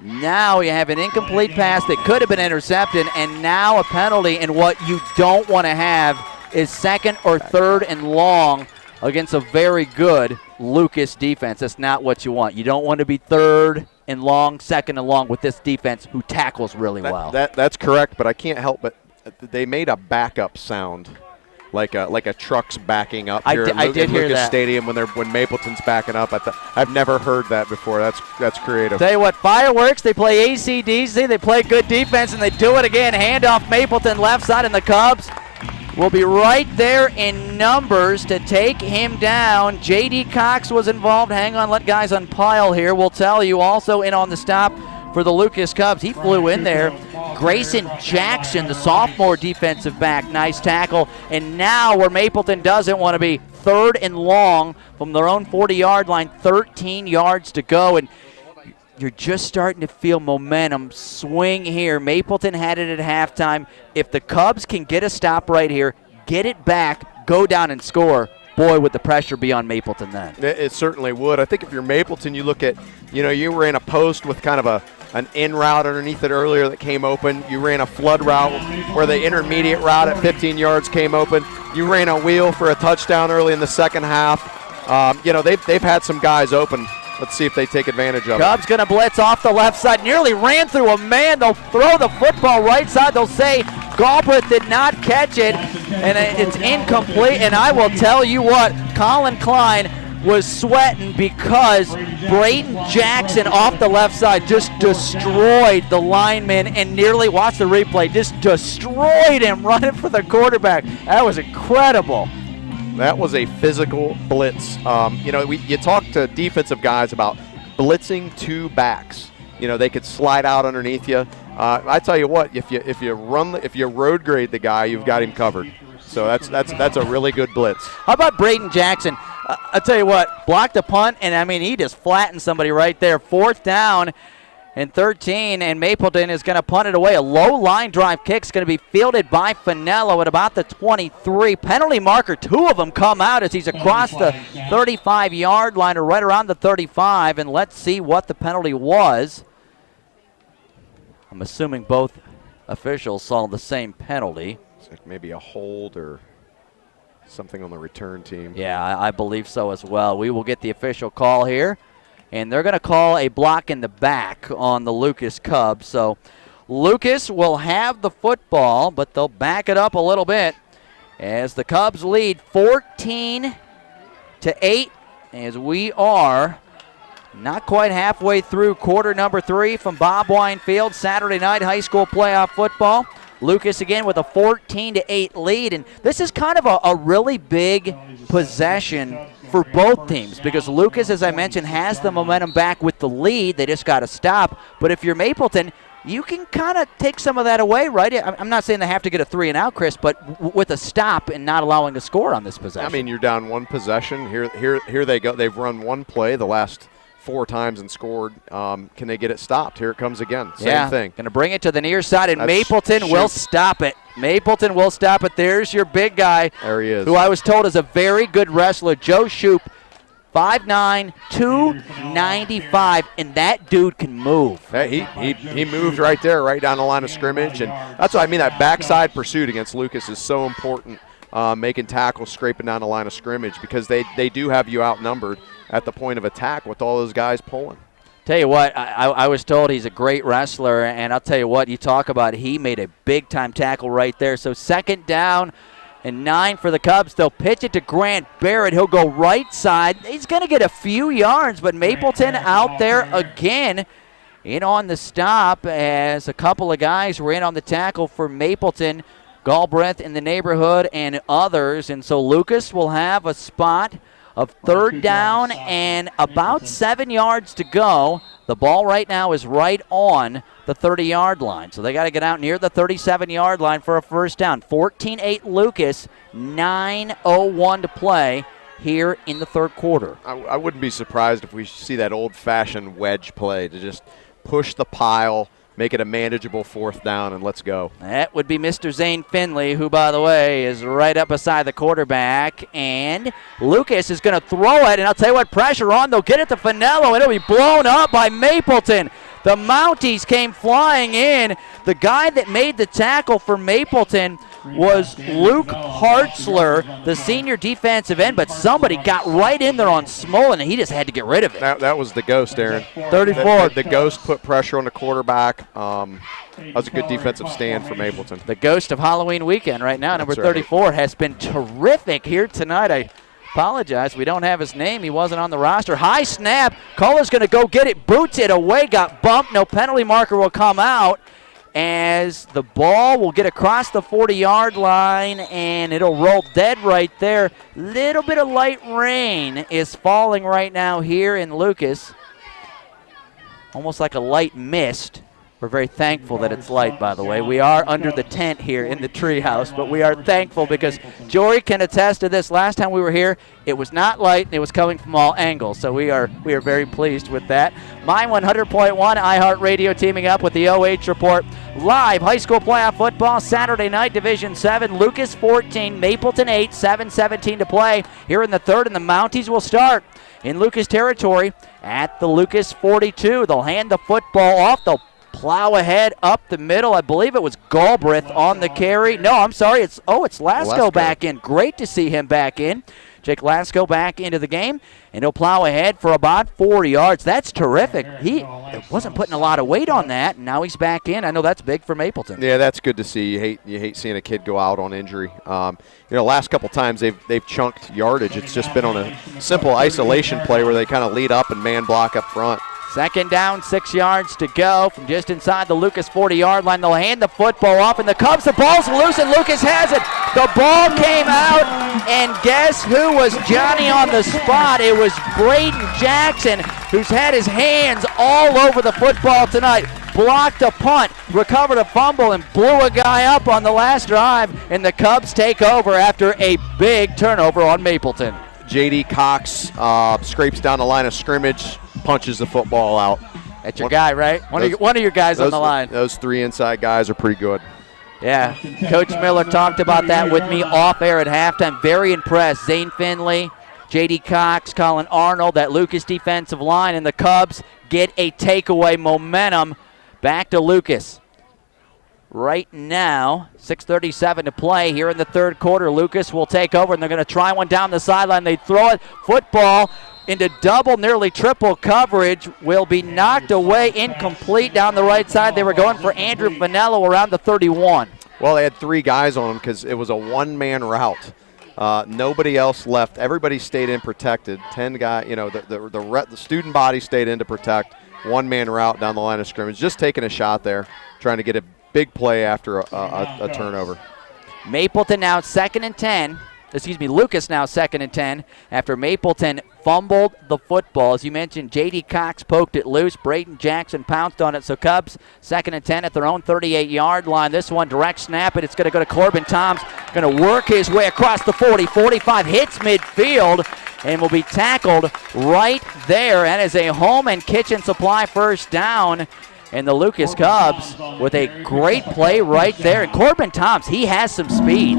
Now you have an incomplete pass that could have been intercepted, and now a penalty. And what you don't want to have is 2nd or 3rd and long against a very good Lucas defense. That's not what you want. You don't want to be 3rd and long, 2nd and long with this defense who tackles really well. That's correct, but I can't help but they made a backup sound, like a truck's backing up here I did hear Lucas that. Stadium when Mapleton's backing up. I've never heard that before. That's creative. Tell you what, fireworks. They play AC/DC. They play good defense, and they do it again. Handoff Mapleton left side, and the Cubs will be right there in numbers to take him down. J.D. Cox was involved. Hang on, let guys unpile here. We'll tell you also in on the stop for the Lucas Cubs. He flew in there. Grayson Jackson, the sophomore defensive back. Nice tackle. And now where Mapleton doesn't want to be, 3rd and long from their own 40-yard line, 13 yards to go. And you're just starting to feel momentum swing here. Mapleton had it at halftime. If the Cubs can get a stop right here, get it back, go down and score, boy, would the pressure be on Mapleton then. It certainly would. I think if you're Mapleton, you look at, you ran a post with kind of an in route underneath it earlier that came open. You ran a flood route where the intermediate route at 15 yards came open. You ran a wheel for a touchdown early in the second half. They've had some guys open. Let's see if they take advantage of it. Cubs going to blitz off the left side. Nearly ran through a man. They'll throw the football right side. They'll say Galbraith did not catch it, and it's incomplete. And I will tell you what, Colin Klein was sweating because Braden Jackson off the left side just destroyed the lineman and nearly, watch the replay, just destroyed him running for the quarterback. That was incredible. That was a physical blitz. You talk to defensive guys about blitzing 2 backs. They could slide out underneath you. I tell you what, if you road grade the guy, you've got him covered. So that's a really good blitz. How about Braden Jackson? I'll tell you what, blocked a punt, and he just flattened somebody right there. 4th down. and 13, and Mapleton is going to punt it away. A low line drive kick is going to be fielded by Finello at about the 23. Penalty marker, 2 of them come out as he's across the 35-yard line or right around the 35, and let's see what the penalty was. I'm assuming both officials saw the same penalty. It's like maybe a hold or something on the return team. Yeah, I believe so as well. We will get the official call here. And they're going to call a block in the back on the Lucas Cubs. So Lucas will have the football, but they'll back it up a little bit as the Cubs lead 14-8 as we are not quite halfway through quarter number 3 from Bob Wine Field, Saturday night high school playoff football. Lucas again with a 14-8 lead, and this is kind of a really big possession for both teams because Lucas, as I mentioned, has the momentum back with the lead. They just got to stop. But if you're Mapleton, you can kind of take some of that away, right? I'm not saying they have to get a 3-and-out, Chris, but with a stop and not allowing a score on this possession. I mean, you're down 1 possession. Here they go. They've run 1 play the last 4 times and scored. Can they get it stopped? Here it comes again. Same thing. Going to bring it to the near side, and Mapleton will stop it. Mapleton will stop it. There's your big guy. There he is. Who I was told is a very good wrestler, Joe Shoup, 5'9", 295, and that dude can move. Hey, he moved right there, right down the line of scrimmage, and that's what I mean. That backside pursuit against Lucas is so important, making tackles, scraping down the line of scrimmage, because they do have you outnumbered at the point of attack with all those guys pulling. Tell you what, I was told he's a great wrestler, and I'll tell you what, you talk about he made a big-time tackle right there. So 2nd down and 9 for the Cubs. They'll pitch it to Grant Barrett. He'll go right side. He's going to get a few yards, but Mapleton out there again in on the stop as a couple of guys were in on the tackle for Mapleton. Galbraith in the neighborhood and others, and so Lucas will have a spot of 3rd down and about 7 yards to go. The ball right now is right on the 30-yard line. So they got to get out near the 37-yard line for a 1st down. 14-8 Lucas, 9:01 to play here in the 3rd quarter. I wouldn't be surprised if we see that old-fashioned wedge play to just push the pile, make it a manageable 4th down, and let's go. That would be Mr. Zane Finley, who, by the way, is right up beside the quarterback. And Lucas is going to throw it, and I'll tell you what, pressure on. They'll get it to Finello, and it'll be blown up by Mapleton. The Mounties came flying in. The guy that made the tackle for Mapleton was Luke Hartzler, the senior defensive end, but somebody got right in there on Smolin, and he just had to get rid of it. That was the ghost, Aaron. 34. The ghost put pressure on the quarterback. That was a good defensive stand for Mapleton. The ghost of Halloween weekend right now, number That's 34, right. has been terrific here tonight. I apologize, we don't have his name. He wasn't on the roster. High snap. Culler's going to go get it. Boots it away. Got bumped. No penalty marker will come out as the ball will get across the 40-yard line, and it'll roll dead right there. Little bit of light rain is falling right now here in Lucas. Almost like a light mist. We're very thankful that it's light, by the way. We are under the tent here in the treehouse, but we are thankful because Jory can attest to this. Last time we were here, it was not light. It was coming from all angles, so we are very pleased with that. My 100.1 iHeartRadio teaming up with the OH Report. Live high school playoff football, Saturday night, Division 7. Lucas 14, Mapleton 8, 7:17 to play here in the 3rd, and the Mounties will start in Lucas territory at the Lucas 42. They'll hand the football off. They'll plow ahead up the middle. I believe it was Galbraith on the carry. No, I'm sorry. It's Lasko back in. Great to see him back in. Jake Lasko back into the game, and he'll plow ahead for about 4 yards. That's terrific. He wasn't putting a lot of weight on that, and now he's back in. I know that's big for Mapleton. Yeah, that's good to see. You hate seeing a kid go out on injury. Last couple times they've chunked yardage. It's just been on a simple isolation play where they kind of lead up and man block up front. 2nd down, 6 yards to go from just inside the Lucas 40-yard line. They'll hand the football off, and the Cubs, the ball's loose, and Lucas has it. The ball came out, and guess who was Johnny on the spot? It was Braden Jackson, who's had his hands all over the football tonight. Blocked a punt, recovered a fumble, and blew a guy up on the last drive, and the Cubs take over after a big turnover on Mapleton. J.D. Cox scrapes down the line of scrimmage, punches the football out. That's your guy, right? One of your guys on the line. Those 3 inside guys are pretty good. Yeah, Coach Miller talked about that with me off air at halftime. Very impressed. Zane Finley, J.D. Cox, Colin Arnold, that Lucas defensive line, and the Cubs get a takeaway momentum. Back to Lucas. Right now, 6:37 to play here in the third quarter. Lucas will take over, and they're going to try one down the sideline. They throw it. Football into double, nearly triple coverage. Will be knocked away, incomplete down the right side. They were going for Andrew Finello around the 31. Well, they had 3 guys on him because it was a one-man route. Nobody else left. Everybody stayed in protected. 10 guys, the student body stayed in to protect. One-man route down the line of scrimmage. Just taking a shot there, trying to get a big play after a turnover. Mapleton now 2nd and 10. Lucas now 2nd and 10 after Mapleton fumbled the football. As you mentioned, J.D. Cox poked it loose. Braden Jackson pounced on it. So Cubs 2nd and 10 at their own 38-yard line. This one direct snap, and it's going to go to Corbin Toms. Going to work his way across the 40, 45, hits midfield, and will be tackled right there. That is a home and kitchen supply first down. And the Lucas Cubs with a great play right there. And Corbin Toms, he has some speed.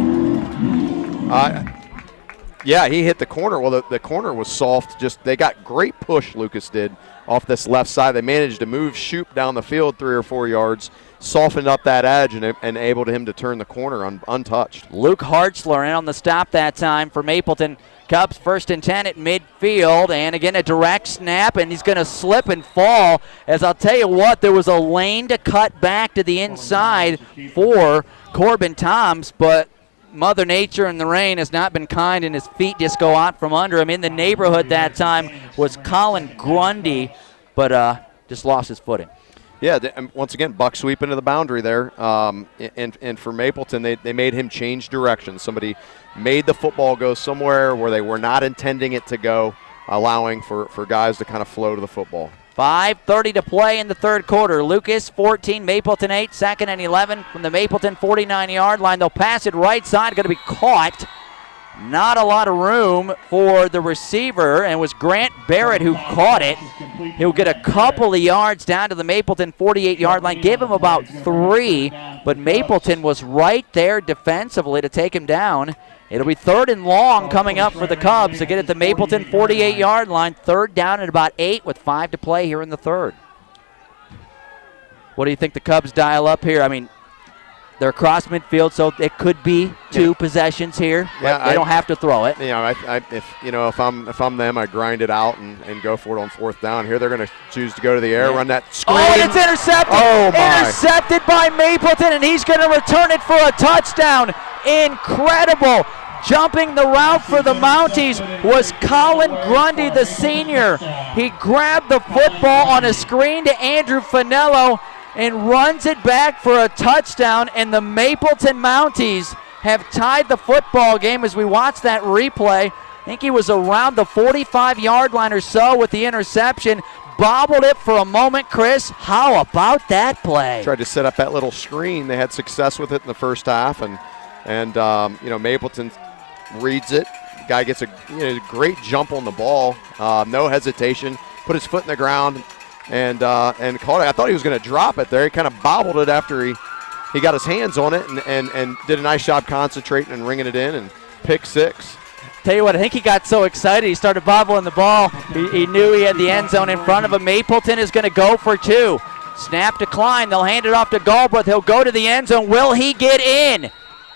Yeah, he hit the corner. Well, the corner was soft. They got great push, Lucas did, off this left side. They managed to move Shoop down the field 3 or 4 yards, softened up that edge, and enabled him to turn the corner untouched. Luke Hartzler in on the stop that time for Mapleton. Cubs 1st and 10 at midfield, and again a direct snap, and he's going to slip and fall. As I'll tell you what, there was a lane to cut back to the inside for Corbin Toms, but Mother Nature and the rain has not been kind, and his feet just go out from under him. In the neighborhood that time was Colin Grundy, but just lost his footing. Yeah, once again, buck sweep into the boundary there. And for Mapleton, they made him change direction. Somebody made the football go somewhere where they were not intending it to go, allowing for guys to kind of flow to the football. 5:30 to play in the third quarter. Lucas 14, Mapleton 8, 2nd and 11 from the Mapleton 49-yard line. They'll pass it right side, going to be caught. Not a lot of room for the receiver, and it was Grant Barrett who caught it. He'll get a couple of yards down to the Mapleton 48-yard line. Give him about 3, but Mapleton was right there defensively to take him down. It'll be 3rd and long coming up for the Cubs to get at the Mapleton 48-yard line. 3rd down at about 8 with 5 to play here in the third. What do you think the Cubs dial up here? I mean, they're across midfield, so it could be 2 possessions here. Yeah, they don't have to throw it. If I'm them, I grind it out and go for it on 4th down. Here they're going to choose to go to the air, run that screen. Oh, and it's intercepted. Oh, my. Intercepted by Mapleton, and he's going to return it for a touchdown. Incredible. Jumping the route for the Mounties was Colin Grundy, the senior. He grabbed the football on a screen to Andrew Finello and runs it back for a touchdown, and the Mapleton Mounties have tied the football game as we watch that replay. I think he was around the 45-yard line or so with the interception. Bobbled it for a moment, Chris. How about that play? Tried to set up that little screen. They had success with it in the first half, and Mapleton reads it. The guy gets a great jump on the ball, no hesitation, put his foot in the ground, and caught it. I thought he was going to drop it there. He kind of bobbled it after he got his hands on it and did a nice job concentrating and ringing it in, and pick 6. Tell you what, I think he got so excited he started bobbling the ball. He knew he had the end zone in front of him. Mapleton is going to go for 2. Snap decline. They'll hand it off to Galbraith. He'll go to the end zone. Will he get in?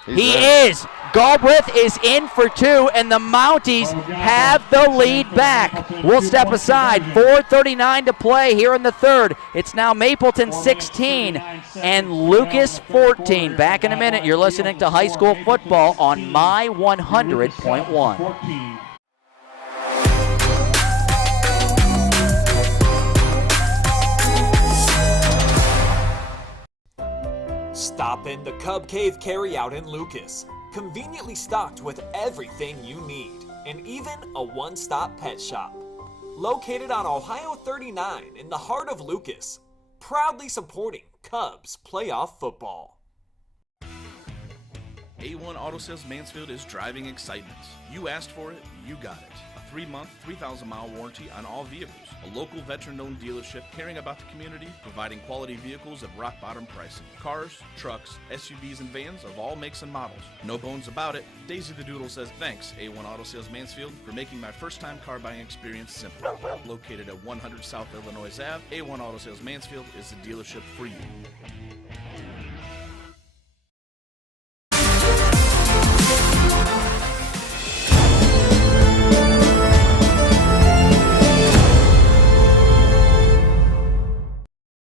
He is. Galbraith is in for 2, and the Mounties have the lead back. We'll step aside. 4:39 to play here in the third. It's now Mapleton 16 and Lucas 14. Back in a minute. You're listening to high school football on My 100.1. Stop in the Cub Cave Carryout in Lucas. Conveniently stocked with everything you need, and even a one-stop pet shop. Located on Ohio 39 in the heart of Lucas. Proudly supporting Cubs playoff football. A1 Auto Sales Mansfield is driving excitement. You asked for it, you got it. A 3-month, 3,000-mile warranty on all vehicles. A local veteran-owned dealership caring about the community, providing quality vehicles at rock-bottom pricing. Cars, trucks, SUVs, and vans of all makes and models. No bones about it. Daisy the Doodle says thanks, A1 Auto Sales Mansfield, for making my first-time car buying experience simple. Located at 100 South Illinois Ave, A1 Auto Sales Mansfield is the dealership for you.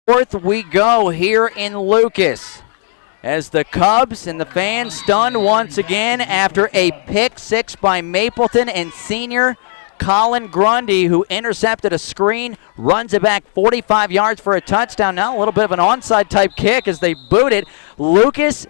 Fourth we go here in Lucas as the Cubs and the fans stunned once again after a pick six by Mapleton and senior Colin Grundy, who intercepted a screen, runs it back 45 yards for a touchdown. Now a little bit of an onside type kick as they boot it. Lucas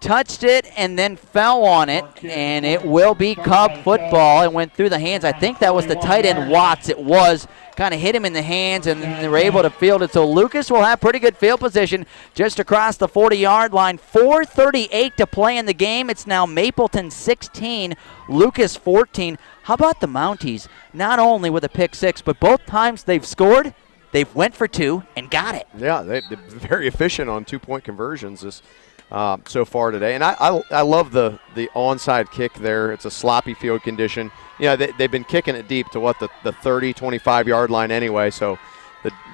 touched it and then fell on it, and it will be Cub football. It went through the hands. I think that was the tight end Watts. It was. Kind of hit him in the hands, and then they were able to field it. So Lucas will have pretty good field position just across the 40-yard line. 4:38 to play in the game. It's now Mapleton 16, Lucas 14. How about the Mounties? Not only with a pick six, but both times they've scored, they've went for two and got it. Yeah, they're very efficient on two-point conversions so far today. And I love the onside kick there. It's a sloppy field condition. Yeah, they've been kicking it deep to the 30, 25-yard line anyway, so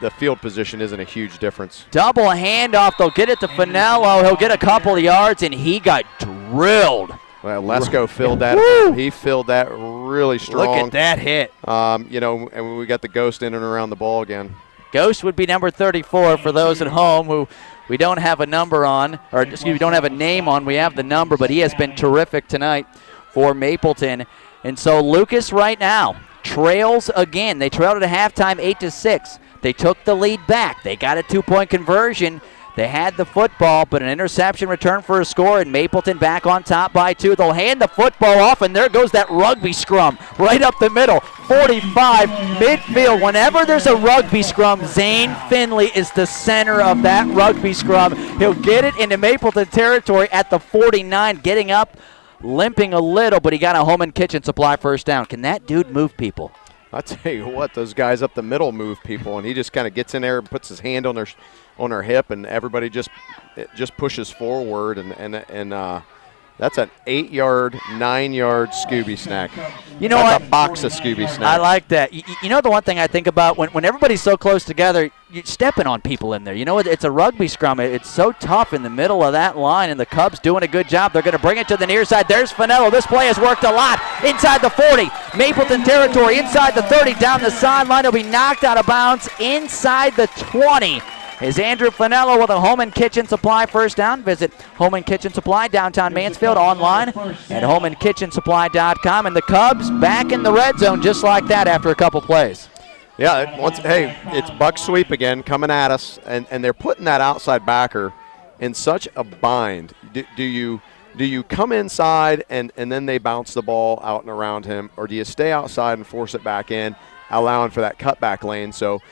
the field position isn't a huge difference. Double handoff. They'll get it to Finello. He'll get a couple of yards, and he got drilled. Well, Lesko filled that. He filled that really strong. Look at that hit. And we got the Ghost in and around the ball again. Ghost would be number 34 for those at home who we don't have a number on, or excuse me, we don't have a name on. We have the number, but he has been terrific tonight for Mapleton. And so Lucas right now trails again. They trailed at halftime 8-6. They took the lead back. They got a two-point conversion. They had the football, but an interception return for a score, and Mapleton back on top by 2. They'll hand the football off, and there goes that rugby scrum right up the middle. 45, midfield. Whenever there's a rugby scrum, Zane Finley is the center of that rugby scrum. He'll get it into Mapleton territory at the 49, getting up, limping a little, but he got a home and kitchen supply first down. Can that dude move people? I tell you what, those guys up the middle move people, and he just kind of gets in there and puts his hand on their hip, and everybody just pushes forward, and that's an 8-yard, 9-yard Scooby snack. You know that's what? A box of Scooby snacks. I like that. You know the one thing I think about when everybody's so close together, you're stepping on people in there. You know, it's a rugby scrum. It's so tough in the middle of that line, and the Cubs doing a good job. They're going to bring it to the near side. There's Finello. This play has worked a lot. Inside the 40, Mapleton territory. Inside the 30, down the sideline. He'll be knocked out of bounds inside the 20. Is Andrew Finello with a home and kitchen supply first down. Visit Home and Kitchen Supply, downtown Mansfield, online at homeandkitchensupply.com. And the Cubs back in the red zone just like that after a couple plays. Yeah, it's buck sweep again coming at us, and they're putting that outside backer in such a bind. Do you come inside and then they bounce the ball out and around him, or do you stay outside and force it back in, allowing for that cutback lane? So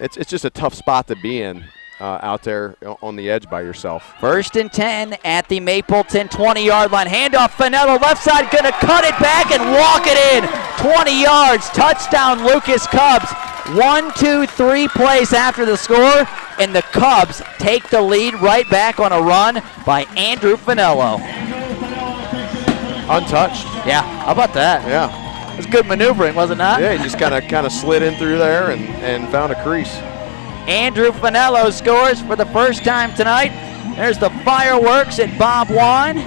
it's just a tough spot to be in out there on the edge by yourself. 1st and 10 at the Mapleton 20-yard line. Handoff, Finello, left side, going to cut it back and walk it in. 20 yards, touchdown, Lucas Cubs. 1, 2, 3 plays after the score, and the Cubs take the lead right back on a run by Andrew Finello. Untouched. Yeah, how about that? Yeah. It was good maneuvering, was it not? Yeah, he just kind of slid in through there and found a crease. Andrew Finello scores for the first time tonight. There's the fireworks at Bob Wan.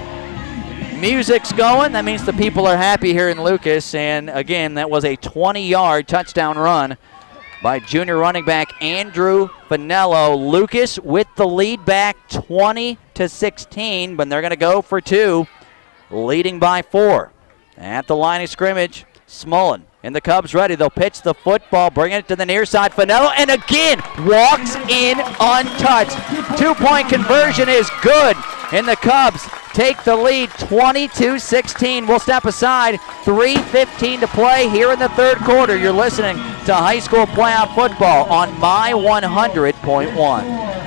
Music's going. That means the people are happy here in Lucas. And again, that was a 20-yard touchdown run by junior running back Andrew Finello. Lucas with the lead back 20-16, but they're going to go for 2, leading by 4. At the line of scrimmage, Smullen and the Cubs ready. They'll pitch the football, bring it to the near side. Finello, and again, walks in untouched. 2-point conversion is good, and the Cubs take the lead 22-16. We'll step aside. 3:15 to play here in the third quarter. You're listening to high school playoff football on My 100.1.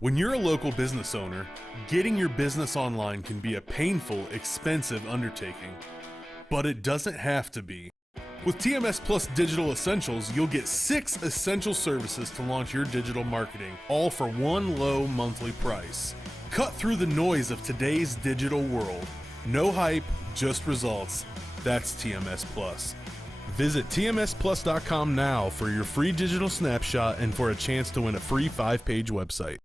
When you're a local business owner, getting your business online can be a painful, expensive undertaking. But it doesn't have to be. With TMS Plus Digital Essentials, you'll get 6 essential services to launch your digital marketing, all for one low monthly price. Cut through the noise of today's digital world. No hype, just results. That's TMS Plus. Visit tmsplus.com now for your free digital snapshot and for a chance to win a free 5-page website.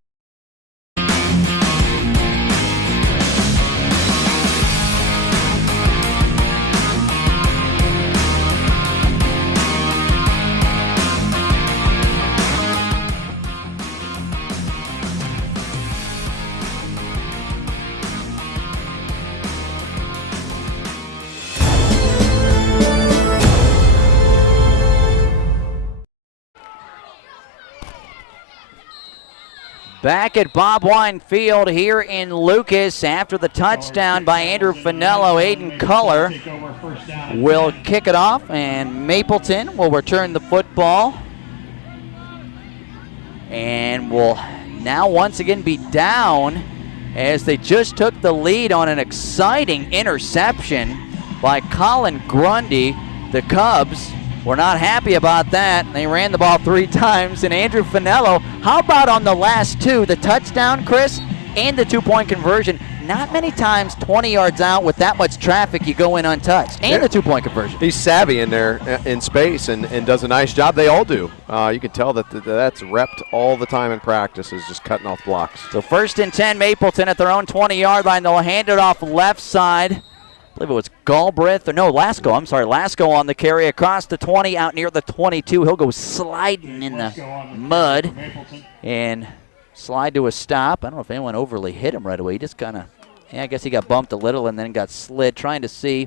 Back at Bob Wine Field here in Lucas after the touchdown by Andrew Finello. Aiden Culler will kick it off, and Mapleton will return the football. And will now once again be down as they just took the lead on an exciting interception by Colin Grundy. The Cubs were not happy about that. They ran the ball 3 times, and Andrew Finello, how about on the last 2, the touchdown, Chris, and the 2-point conversion? Not many times 20 yards out with that much traffic you go in untouched, and the 2-point conversion. He's savvy in there in space and does a nice job. They all do. You can tell that that's repped all the time in practice, is just cutting off blocks. So 1st and 10, Mapleton at their own 20-yard line. They'll hand it off left side. I believe it was Lasco on the carry across the 20 out near the 22. He'll go sliding in the mud and slide to a stop. I don't know if anyone overly hit him right away. He just kind of, I guess he got bumped a little and then got slid, trying to see.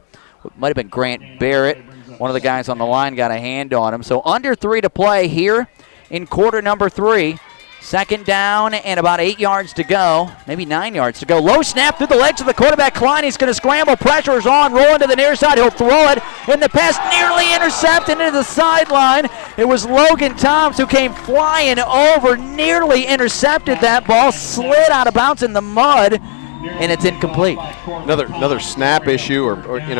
It might have been Grant Barrett. One of the guys on the line got a hand on him. So under 3 to play here in quarter number 3. 2nd down and about 8 yards to go, maybe 9 yards to go. Low snap through the legs of the quarterback, Klein. He's going to scramble. Pressure is on, rolling to the near side. He'll throw it, and the pass nearly intercepted into the sideline. It was Logan Toms who came flying over, nearly intercepted that ball, slid out of bounds in the mud, and it's incomplete. Another snap issue, or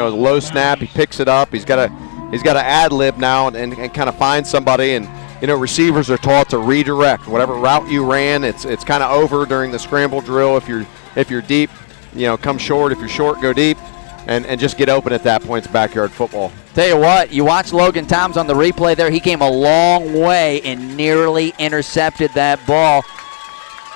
low snap. He picks it up. He's got to ad-lib now and kind of find somebody. And receivers are taught to redirect. Whatever route you ran, it's kind of over during the scramble drill. If you're deep, come short. If you're short, go deep, and just get open at that point. It's backyard football. Tell you what, you watch Logan Toms on the replay there. He came a long way and nearly intercepted that ball.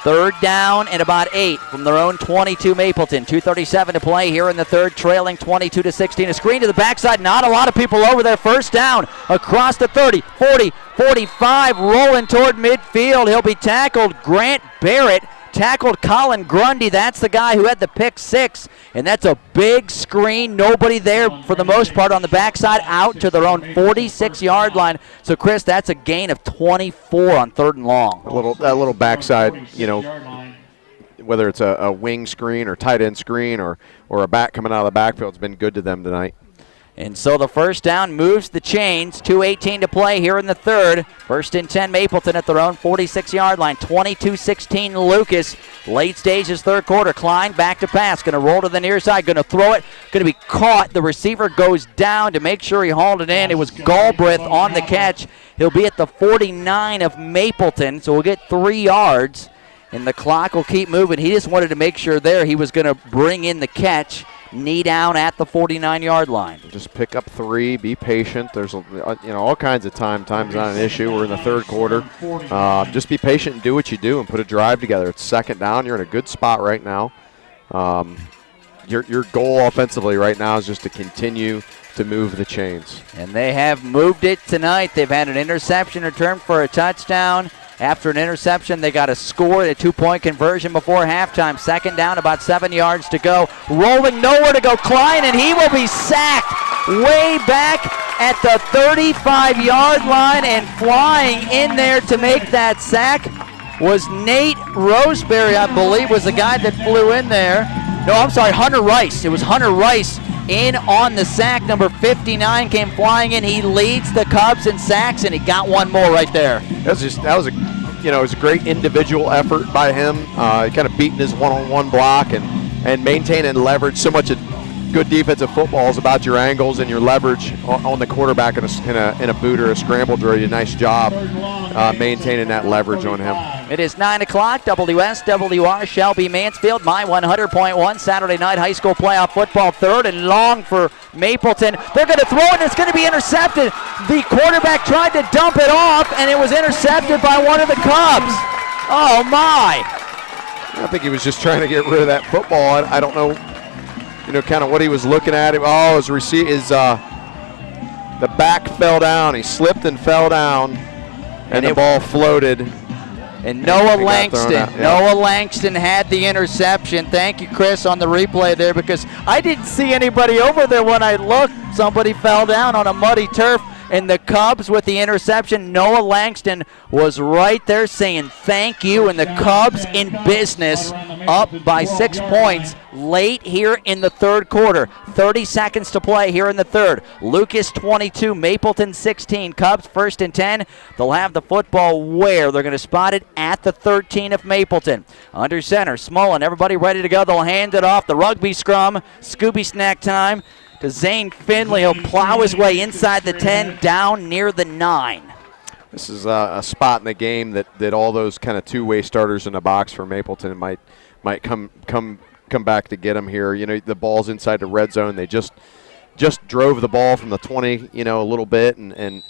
3rd down and about 8 from their own 22 Mapleton. 2:37 to play here in the 3rd, trailing 22-16. A screen to the backside. Not a lot of people over there. 1st down across the 30, 40, 45, rolling toward midfield. He'll be tackled. Grant Barrett tackled Colin Grundy. That's the guy who had the pick 6, and that's a big screen. Nobody there for the most part on the backside, out to their own 46-yard line. So, Chris, that's a gain of 24 on 3rd and long. That little backside, whether it's a wing screen or tight end screen or a back coming out of the backfield, has been good to them tonight. And so the 1st down moves the chains. 2:18 to play here in the 3rd. 1st and 10, Mapleton at their own 46-yard line. 22-16 Lucas. Late stages, 3rd quarter. Klein back to pass. Going to roll to the near side. Going to throw it. Going to be caught. The receiver goes down to make sure he hauled it in. It was Galbraith on the catch. He'll be at the 49 of Mapleton, so we'll get 3 yards. And the clock will keep moving. He just wanted to make sure there he was going to bring in the catch. Knee down at the 49-yard line. Just pick up 3, be patient. There's all kinds of time. Time's not an issue. We're in the 3rd quarter. Just be patient and do what you do and put a drive together. It's 2nd down. You're in a good spot right now. Your goal offensively right now is just to continue to move the chains. And they have moved it tonight. They've had an interception returned for a touchdown. After an interception, they got a score, a 2-point conversion before halftime. 2nd down, about 7 yards to go. Rolling, nowhere to go, Klein, and he will be sacked way back at the 35-yard line, and flying in there to make that sack was Nate Roseberry, I believe, was the guy that flew in there. No, I'm sorry, Hunter Rice. It was Hunter Rice in on the sack. Number 59 came flying in. He leads the Cubs in sacks, and he got one more right there. That was a it was a great individual effort by him, kind of beating his one-on-one block and maintaining leverage. So much of good defensive football is about your angles and your leverage on the quarterback in a boot or a scramble drill. You did a nice job maintaining that leverage on him. It is 9 o'clock, WSWR, Shelby Mansfield, My 100.1, Saturday night high school playoff football, third and long for Mapleton. They're going to throw it, and it's going to be intercepted. The quarterback tried to dump it off, and it was intercepted by one of the Cubs. Oh, my. I think he was just trying to get rid of that football. I don't know, kind of what he was looking at. Oh, the back fell down. He slipped and fell down, and the ball floated. And Noah Langston had the interception. Thank you, Chris, on the replay there, because I didn't see anybody over there when I looked. Somebody fell down on a muddy turf, and the Cubs with the interception. Noah Langston was right there saying thank you, and the Cubs in business, up by 6 points late here in the third quarter. 30 seconds to play here in the third. Lucas 22, Mapleton 16. Cubs 1st and 10. They'll have the football where? They're going to spot it at the 13 of Mapleton. Under center, Smullen, everybody ready to go. They'll hand it off. The rugby scrum, Scooby snack time to Zane Finley. He'll plow his way inside the 10, down near the 9. This is a spot in the game that all those kind of two-way starters in the box for Mapleton might come back to get them here. The ball's inside the red zone. They just drove the ball from the 20, a little bit, and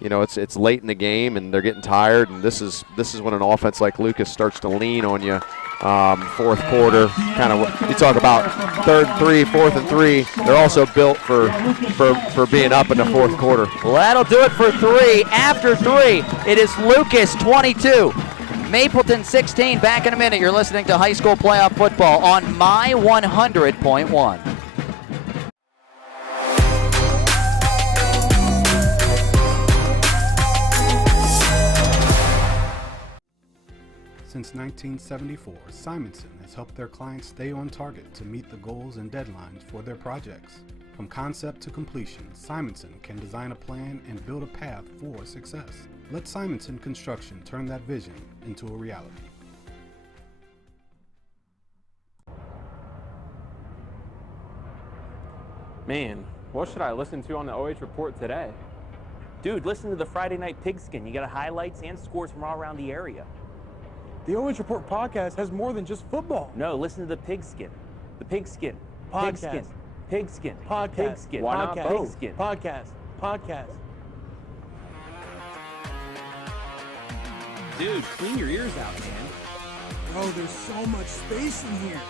it's late in the game, and they're getting tired. And this is when an offense like Lucas starts to lean on you. Fourth quarter, kind of what you talk about, 3rd and 3, 4th and 3. They're also built for being up in the fourth quarter. Well, that'll do it for 3. After 3, it is Lucas 22. Mapleton 16. Back in a minute. You're listening to high school playoff football on My 100.1. Since 1974, Simonson has helped their clients stay on target to meet the goals and deadlines for their projects. From concept to completion, Simonson can design a plan and build a path for success. Let Simonson Construction turn that vision into a reality. Man, what should I listen to on the OH Report today? Dude, listen to the Friday Night Pigskin. You got highlights and scores from all around the area. The OH Report podcast has more than just football. No, listen to the Pigskin. The Pigskin. Podcast. Pigskin. Pigskin. Podcast. Pigskin. Why not both? Pigskin. Podcast. Dude, clean your ears out, man. Bro, there's so much space in here.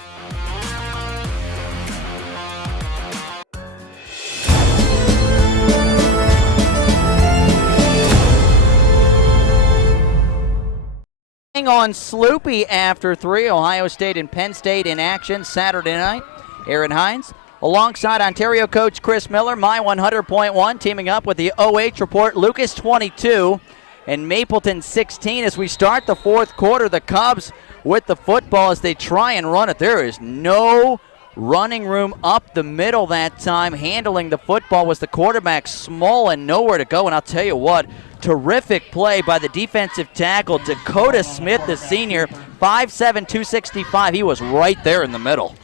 On Sloopy after 3, Ohio State and Penn State in action Saturday night. Aaron Hines alongside Ontario coach Chris Miller, My 100.1, teaming up with the OH Report. Lucas 22 and Mapleton 16 as we start the fourth quarter. The Cubs with the football as they try and run it. There is no running room up the middle that time. Handling the football was the quarterback, Small, and nowhere to go. And I'll tell you what, terrific play by the defensive tackle, Dakota Smith, the senior, 5'7", 265. He was right there in the middle.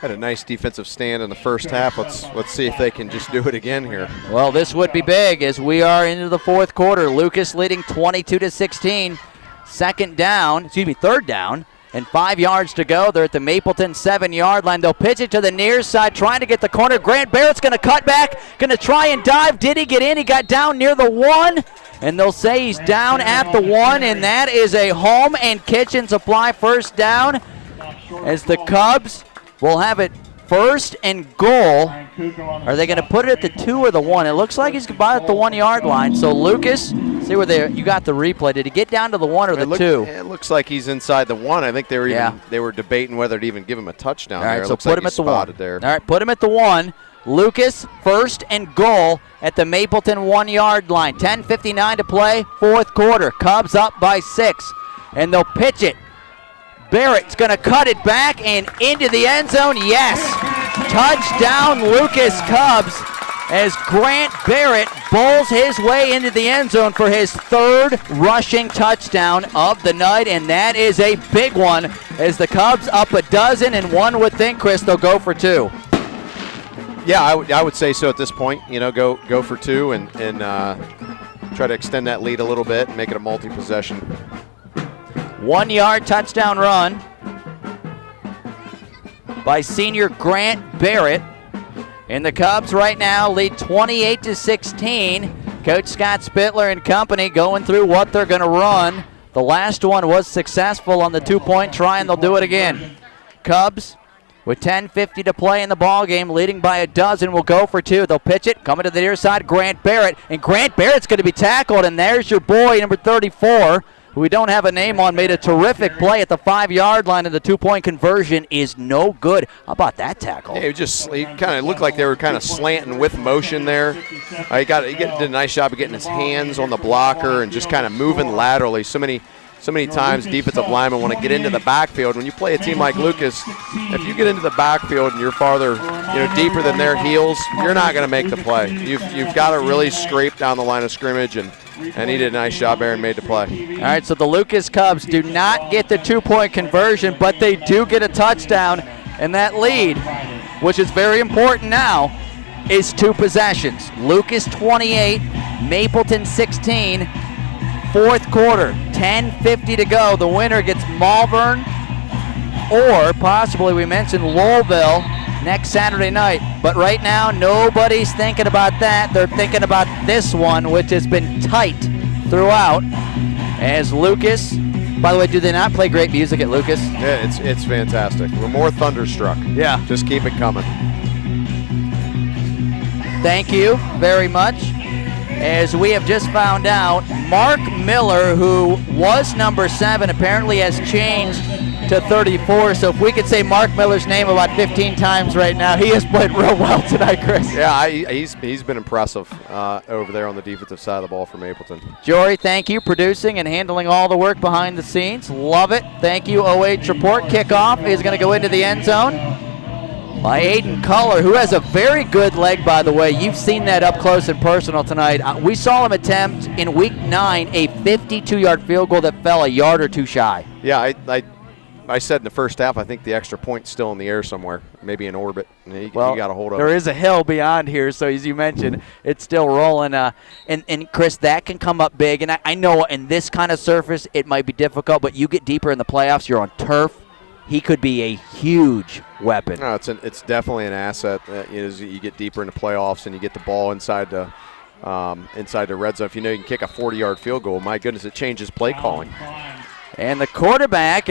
Had a nice defensive stand in the first half. Let's see if they can just do it again here. Well, this would be big as we are into the fourth quarter. Lucas leading 22-16. Third down, and 5 yards to go. They're at the Mapleton 7-yard line. They'll pitch it to the near side, trying to get the corner. Grant Barrett's going to cut back, going to try and dive. Did he get in? He got down near the 1, and they'll say he's down at the 1, and that is a home and kitchen supply first down as the Cubs will have it first and goal. Are they going to put it at the 2 or the 1? It looks like he's about at the 1-yard line. So Lucas, see where you got the replay. Did he get down to the 1 or the 2? It looks like he's inside the 1. I think they were debating whether to even give him a touchdown. All right, there. so put him at the 1. There. All right, put him at the 1. Lucas, first and goal at the Mapleton 1-yard line. 10:59 to play, fourth quarter. Cubs up by 6, and they'll pitch it. Barrett's going to cut it back and into the end zone. Yes. Touchdown, Lucas Cubs. as Grant Barrett bowls his way into the end zone for his 3rd rushing touchdown of the night, and that is a big one as the Cubs up a dozen, and one would think, Chris, they'll go for 2. Yeah, I would say so at this point. Go for 2 and try to extend that lead a little bit and make it a multi-possession. 1-yard touchdown run by senior Grant Barrett. And the Cubs right now lead 28-16. Coach Scott Spittler and company going through what they're going to run. The last one was successful on the 2-point try, and they'll do it again. Cubs with 10:50 to play in the ball game, leading by a dozen, will go for 2. They'll pitch it, coming to the near side, Grant Barrett. And Grant Barrett's going to be tackled, and there's your boy, number 34, who we don't have a name on, made a terrific play at the 5-yard line, and the 2-point conversion is no good. How about that tackle? Yeah, it kind of looked like they were kind of slanting with motion there. He did a nice job of getting his hands on the blocker and just kind of moving laterally. So many times defensive linemen want to get into the backfield. When you play a team like Lucas, if you get into the backfield and you're farther, deeper than their heels, you're not going to make the play. You've got to really scrape down the line of scrimmage, and he did a nice job there and made the play. All right, so the Lucas Cubs do not get the 2-point conversion, but they do get a touchdown, and that lead, which is very important now, is 2 possessions. Lucas 28, Mapleton 16. 4th quarter, 10:50 to go. The winner gets Malvern, or possibly, we mentioned Lowellville next Saturday night. But right now, nobody's thinking about that. They're thinking about this one, which has been tight throughout. As Lucas, by the way, do they not play great music at Lucas? Yeah, it's fantastic. We're more thunderstruck. Yeah. Just keep it coming. Thank you very much. As we have just found out, Mark Miller, who was number 7, apparently has changed to 34. So if we could say Mark Miller's name about 15 times right now, he has played real well tonight, Chris. Yeah, he's been impressive over there on the defensive side of the ball for Mapleton. Jory, thank you, producing and handling all the work behind the scenes. Love it. Thank you, OH Report. Kickoff is going to go into the end zone by Aiden Culler, who has a very good leg, by the way. You've seen that up close and personal tonight. We saw him attempt in Week 9 a 52-yard field goal that fell a yard or 2 shy. Yeah, I said in the first half, I think the extra point's still in the air somewhere, maybe in orbit. You got a hold of it. There is a hill beyond here, so as you mentioned, it's still rolling. And Chris, that can come up big. And I know in this kind of surface, it might be difficult, but you get deeper in the playoffs, you're on turf. He could be a huge weapon. No, it's definitely an asset as you get deeper in the playoffs and you get the ball inside the red zone. If you can kick a 40-yard field goal, my goodness, it changes play calling. And the quarterback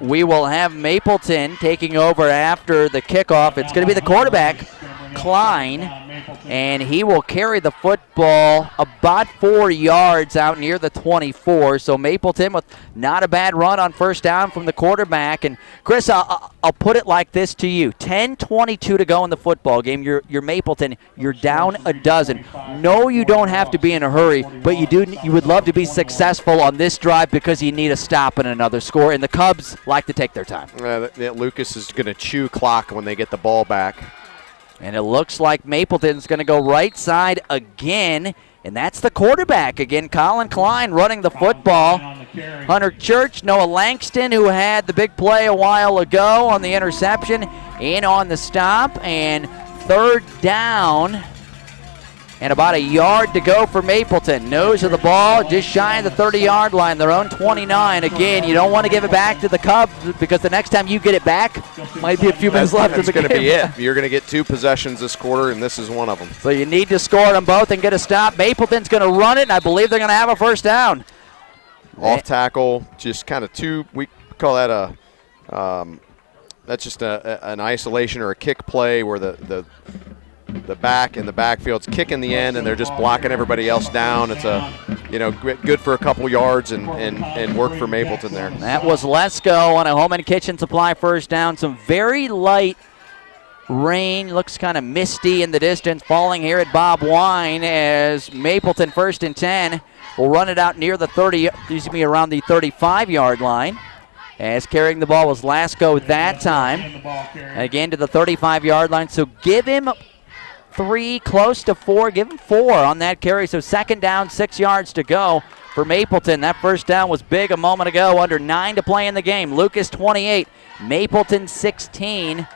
we will have Mapleton taking over after the kickoff. It's going to be the quarterback, Klein, and he will carry the football about 4 yards out near the 24. So Mapleton with not a bad run on first down from the quarterback. And Chris, I'll put it like this to you: 10:22 to go in the football game. You're Mapleton. You're down a dozen. No, you don't have to be in a hurry, but you would love to be successful on this drive because you need a stop and another score. And the Cubs like to take their time. Lucas is going to chew clock when they get the ball back. And it looks like Mapleton's going to go right side again, and that's the quarterback again. Colin Klein running the football. Hunter Church, Noah Langston, who had the big play a while ago on the interception, in on the stop, and 3rd down. And about a yard to go for Mapleton. Nose of the ball, just shy of the 30-yard line, their own 29. Again, you don't want to give it back to the Cubs because the next time you get it back, might be a few minutes left in the game. That's going to be it. You're going to get 2 possessions this quarter, and this is one of them. So you need to score them both and get a stop. Mapleton's going to run it, and I believe they're going to have a first down. Off tackle, just kind of 2. We call that that's just an isolation or a kick play where the back in the backfield's kicking the end, and they're just blocking everybody else down. It's good for a couple yards and work for Mapleton there. That was Lesko on a home and kitchen supply first down. Some very light rain, looks kind of misty in the distance, falling here at Bob Wine as Mapleton 1st and 10 will run it out near the around the 35-yard line. As carrying the ball was Lesko that time. Again to the 35-yard line. So give him 3, close to 4. Give him 4 on that carry. So second down, 6 yards to go for Mapleton. That first down was big a moment ago. Under 9 to play in the game. Lucas 28, Mapleton 16.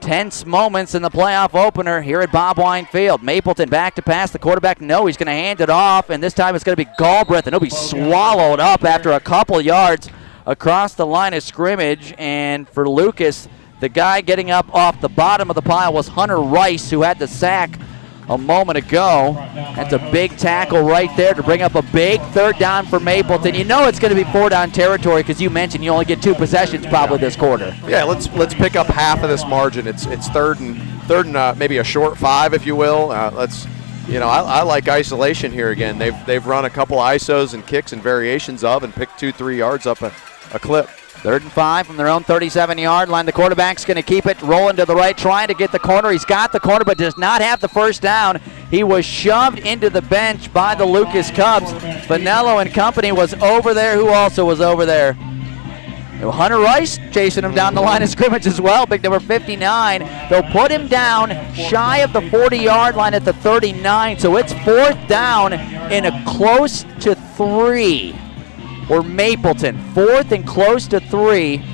Tense moments in the playoff opener here at Bob Wine Field. Mapleton back to pass. The quarterback, no, he's going to hand it off, and this time it's going to be Galbraith, and he'll be swallowed up after a couple yards across the line of scrimmage. And for Lucas, the guy getting up off the bottom of the pile was Hunter Rice, who had the sack a moment ago. That's a big tackle right there to bring up a big third down for Mapleton. You know it's going to be 4-down territory because you mentioned you only get 2 possessions probably this quarter. Yeah, let's pick up half of this margin. It's third and maybe a short 5, if you will. I like isolation here again. They've run a couple ISOs and kicks and variations of and picked 2-3 yards up a clip. 3rd and 5 from their own 37-yard line. The quarterback's going to keep it rolling to the right, trying to get the corner. He's got the corner, but does not have the first down. He was shoved into the bench by the Lucas Cubs. Finello and company was over there. Who also was over there? Hunter Rice chasing him down the line of scrimmage as well. Big number 59. They'll put him down shy of the 40-yard line at the 39. So it's 4th down in a close to 3. Or Mapleton, 4th and close to 3.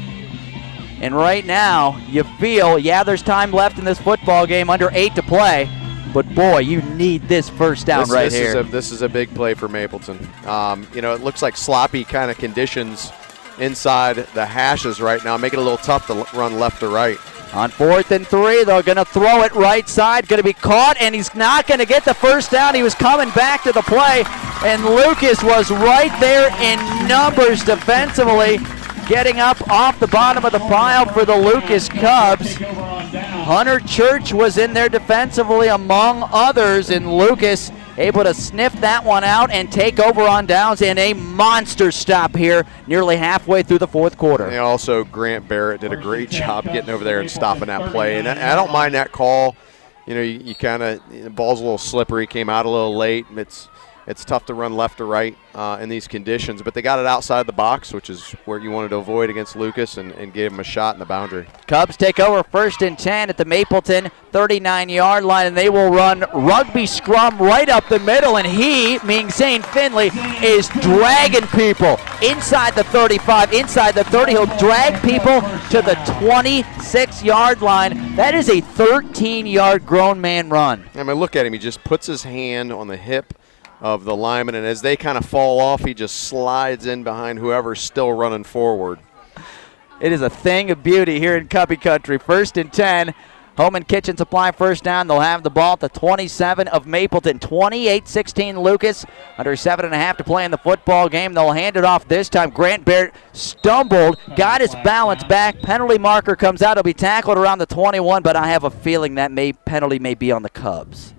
And right now, you feel, there's time left in this football game, under 8 to play. But boy, you need this first down here. This is a big play for Mapleton. It looks like sloppy kind of conditions inside the hashes right now, make it a little tough to run left or right. On 4th and 3, they're going to throw it right side. Going to be caught, and he's not going to get the first down. He was coming back to the play, and Lucas was right there in numbers defensively, getting up off the bottom of the pile for the Lucas Cubs. Hunter Church was in there defensively among others, and Lucas able to sniff that one out and take over on downs in a monster stop here nearly halfway through the 4th quarter. And also, Grant Barrett did a great job getting over there and stopping that play. And I don't mind that call. You kind of, the ball's a little slippery, came out a little late. It's tough to run left or right in these conditions, but they got it outside the box, which is where you wanted to avoid against Lucas, and gave him a shot in the boundary. Cubs take over 1st and 10 at the Mapleton 39-yard line, and they will run rugby scrum right up the middle, and he, meaning Zane Finley, is dragging people inside the 35, inside the 30. He'll drag people to the 26-yard line. That is a 13-yard grown man run. I mean, look at him. He just puts his hand on the hip of the lineman, and as they kind of fall off, he just slides in behind whoever's still running forward. It is a thing of beauty here in Cubby Country. 1st and 10. Home and Kitchen Supply first down. They'll have the ball at the 27 of Mapleton. 28-16 Lucas. Under 7.5 to play in the football game. They'll hand it off this time. Grant Barrett stumbled, got his balance back. Penalty marker comes out. He'll be tackled around the 21, but I have a feeling that penalty may be on the Cubs.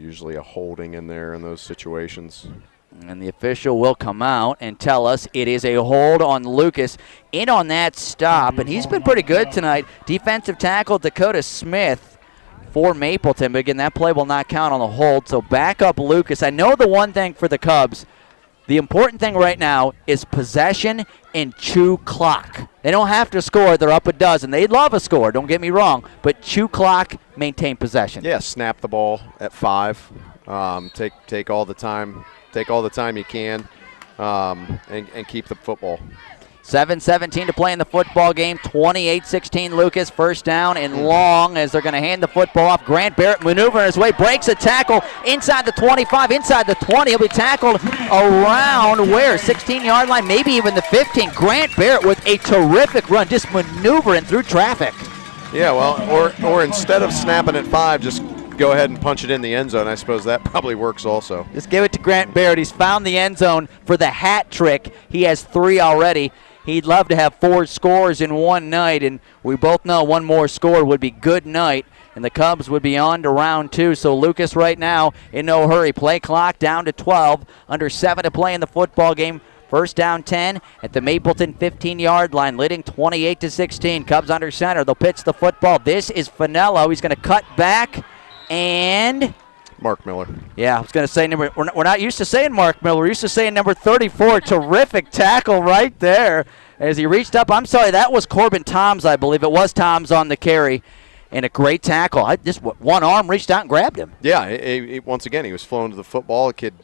Usually a holding in there in those situations. And the official will come out and tell us it is a hold on Lucas. In on that stop, and he's been pretty good tonight. Defensive tackle Dakota Smith for Mapleton. But again, that play will not count on the hold, so back up Lucas. I know the one thing for the Cubs, the important thing right now is possession and chew clock. They don't have to score. They're up a dozen. They'd love a score, don't get me wrong, but chew clock, maintain possession. Yeah, snap the ball at 5. Take all the time. Take all the time you can, and keep the football. 7:17 to play in the football game. 28-16 Lucas. First down and long as they're going to hand the football off. Grant Barrett maneuvering his way, breaks a tackle inside the 25, inside the 20. He'll be tackled around where? 16-yard line, maybe even the 15. Grant Barrett with a terrific run, just maneuvering through traffic. Yeah, well, or instead of snapping at 5, just go ahead and punch it in the end zone. I suppose that probably works also. Just give it to Grant Barrett. He's found the end zone for the hat trick. He has 3 already. He'd love to have 4 scores in one night, and we both know one more score would be good night, and the Cubs would be on to round 2. So Lucas right now in no hurry. Play clock down to 12. Under 7 to play in the football game. First down 10 at the Mapleton 15-yard line, leading 28-16. Cubs under center. They'll pitch the football. This is Finello. He's going to cut back. And Mark Miller. Yeah, I was going to say we're not used to saying Mark Miller. We're used to saying number 34. Terrific tackle right there as he reached up. I'm sorry, that was Corbin Toms, I believe. It was Toms on the carry. and a great tackle. Just one arm reached out and grabbed him. Yeah, once again, he was flowing to the football. The kid,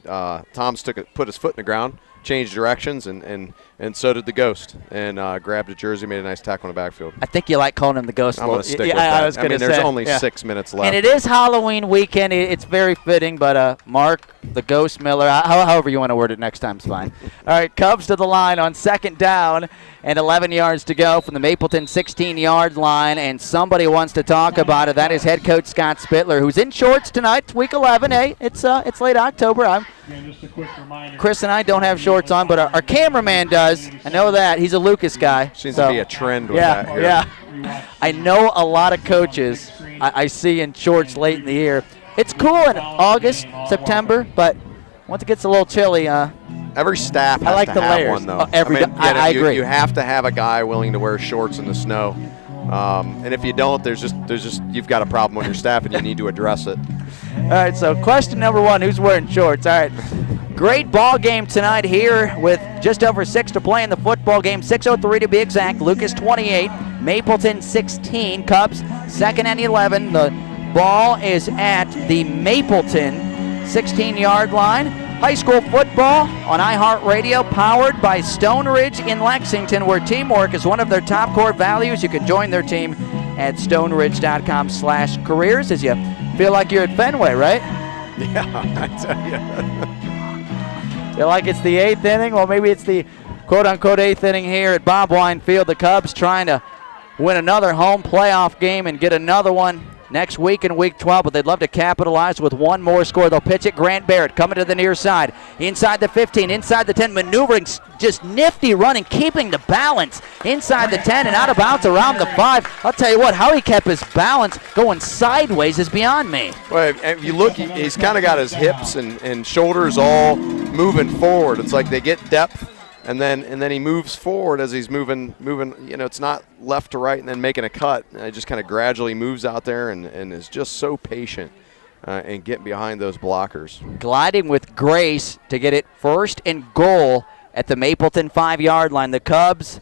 Tom's put his foot in the ground, changed directions, and so did the Ghost, and grabbed a jersey, made a nice tackle in the backfield. I think you like calling him the Ghost. I'm going to stick with that. I mean, there's only 6 minutes left. And it is Halloween weekend. It's very fitting, but Mark, the Ghost Miller, however you want to word it next time's fine. All right, Cubs to the line on 2nd down and 11 yards to go from the Mapleton 16-yard line, and somebody wants to talk about it. That is head coach Scott Spittler, who's in shorts tonight. It's week 11. Hey, it's late October. Just a quick reminder. Chris and I don't have shorts on, but our cameraman does. I know that. He's a Lucas guy. Seems to be a trend with that here. Yeah. I know a lot of coaches I see in shorts late in the year. It's cool in August, September, but once it gets a little chilly, every staff has to have one, though. I agree. You have to have a guy willing to wear shorts in the snow. And if you don't, there's just you've got a problem on your staff, and you need to address it. All right, so question number 1, who's wearing shorts? All right. Great ball game tonight here with just over 6 to play in the football game. 6:03 to be exact. Lucas 28, Mapleton 16. Cubs 2nd and 11. The ball is at the Mapleton 16-yard line. High school football on iHeartRadio, powered by Stone Ridge in Lexington, where teamwork is one of their top core values. You can join their team at stoneridge.com/careers as you feel like you're at Fenway, right? Yeah, I tell you. Feel like it's the 8th inning? Well, maybe it's the quote-unquote 8th inning here at Bob Wine Field. The Cubs trying to win another home playoff game and get another one next week in Week 12, but they'd love to capitalize with one more score. They'll pitch it. Grant Barrett coming to the near side. Inside the 15, inside the 10, maneuvering, just nifty running, keeping the balance inside the 10 and out of bounds around the 5. I'll tell you what, how he kept his balance going sideways is beyond me. Well, if you look, he's kind of got his hips and shoulders all moving forward. It's like they get depth. And then he moves forward as he's moving. It's not left to right and then making a cut. He just kind of gradually moves out there and is just so patient and getting behind those blockers. Gliding with grace to get it 1st and goal at the Mapleton 5-yard line. The Cubs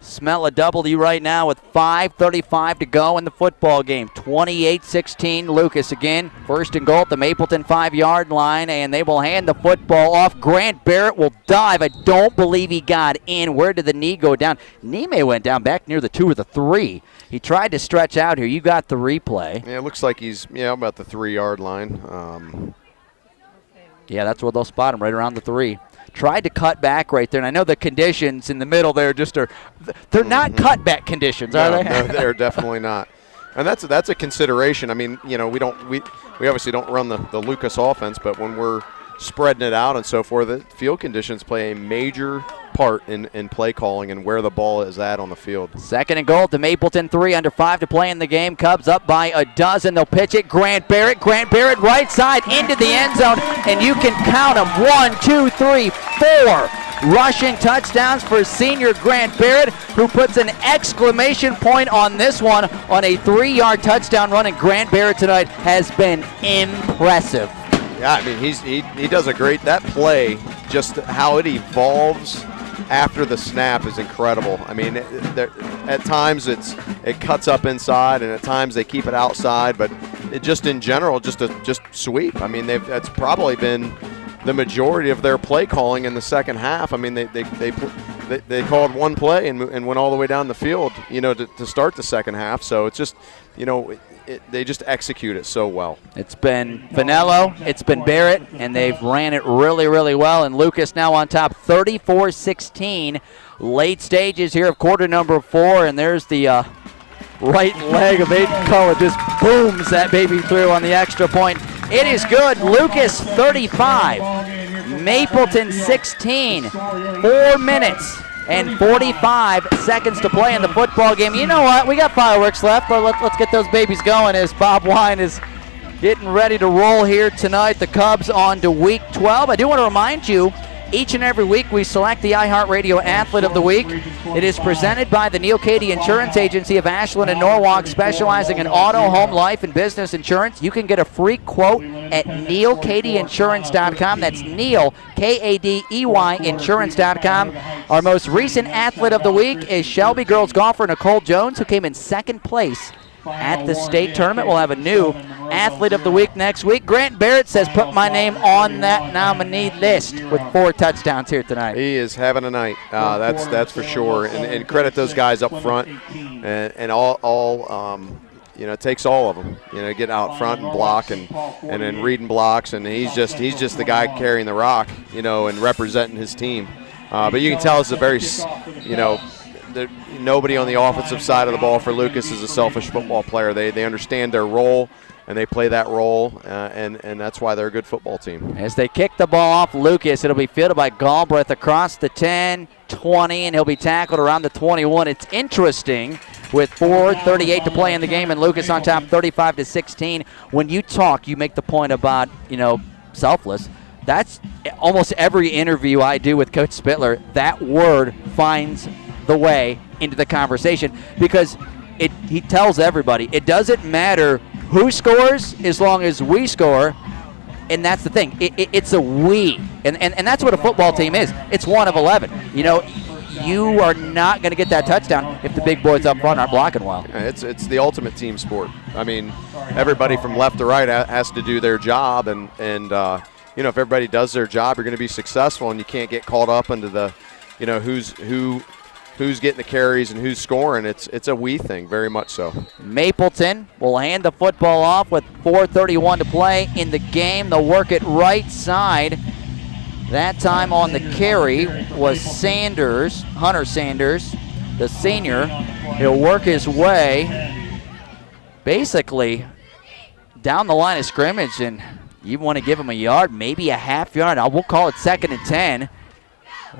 smell a W right now with 5:35 to go in the football game. 28-16 Lucas again. 1st and goal at the Mapleton 5-yard line, and they will hand the football off. Grant Barrett will dive. I don't believe he got in. Where did the knee go down? Knee may went down back near the 2 or the 3. He tried to stretch out here. You got the replay. Yeah, it looks like he's about the 3-yard line. Yeah, that's where they'll spot him, right around the 3. Tried to cut back right there, and I know the conditions in the middle there they're not cutback conditions, are they? No, they're definitely not. And that's a consideration. I mean, we obviously don't run the Lucas offense, but when we're spreading it out and so forth, the field conditions play a major part in play calling and where the ball is at on the field. 2nd and goal to Mapleton, 3 under 5 to play in the game. Cubs up by a dozen. They'll pitch it. Grant Barrett right side into the end zone, and you can count them. 1, 2, 3, 4 rushing touchdowns for senior Grant Barrett, who puts an exclamation point on this one on a 3-yard touchdown run, and Grant Barrett tonight has been impressive. Yeah, I mean, he does a great, that play, just how it evolves after the snap is incredible. I mean, at times it cuts up inside, and at times they keep it outside, but it just in general, just sweep. I mean, that's probably been the majority of their play calling in the second half. I mean, they called one play and went all the way down the field, to start the second half. So it's just, they just execute it so well. It's been Finello, it's been Barrett, and they've ran it really, really well. And Lucas now on top, 34-16. Late stages here of quarter number 4, and there's the right leg of Aiden Cullen. Just booms that baby through on the extra point. It is good. Lucas 35, Mapleton 16. 4 minutes and 45 seconds to play in the football game. You know what? We got fireworks left, but let's get those babies going as Bob Wine is getting ready to roll here tonight. The Cubs on to Week 12. I do want to remind you, each and every week we select the iHeartRadio Athlete of the Week. It is presented by the Neil Cady Insurance Agency of Ashland and Norwalk, specializing in auto, home, life, and business insurance. You can get a free quote at neilcadyinsurance.com. That's Neil, K-A-D-E-Y, insurance.com. Our most recent Athlete of the Week is Shelby girls golfer Nicole Jones, who came in 2nd place at the state tournament. We'll have a new Athlete of the Week next week. Grant Barrett says, put my name on that nominee list with 4 touchdowns here tonight. He is having a night. That's for sure. And credit those guys up front and all it takes all of them. Get out front and block and then reading blocks, and he's just the guy carrying the rock, and representing his team. But you can tell it's a very, nobody on the offensive side of the ball for Lucas is a selfish football player. They understand their role, and they play that role, and that's why they're a good football team. As they kick the ball off Lucas, it'll be fielded by Galbraith across the 10, 20, and he'll be tackled around the 21. It's interesting with 4:38 to play in the game, and Lucas on top 35-16. When you talk, you make the point about, selfless. That's almost every interview I do with Coach Spittler. That word finds the way into the conversation because he tells everybody it doesn't matter who scores as long as we score, and that's the thing. It's a we, and that's what a football team is. It's 1 of 11. You are not going to get that touchdown if the big boys up front aren't blocking well. It's the ultimate team sport. I mean, everybody from left to right has to do their job, and if everybody does their job, you're going to be successful, and you can't get caught up into the, who's getting the carries and who's scoring. It's a we thing, very much so. Mapleton will hand the football off with 4:31 to play in the game. They'll work it right side. That time on the carry was Hunter Sanders, the senior. He'll work his way basically down the line of scrimmage, and you want to give him a yard, maybe a half yard. We'll call it 2nd and 10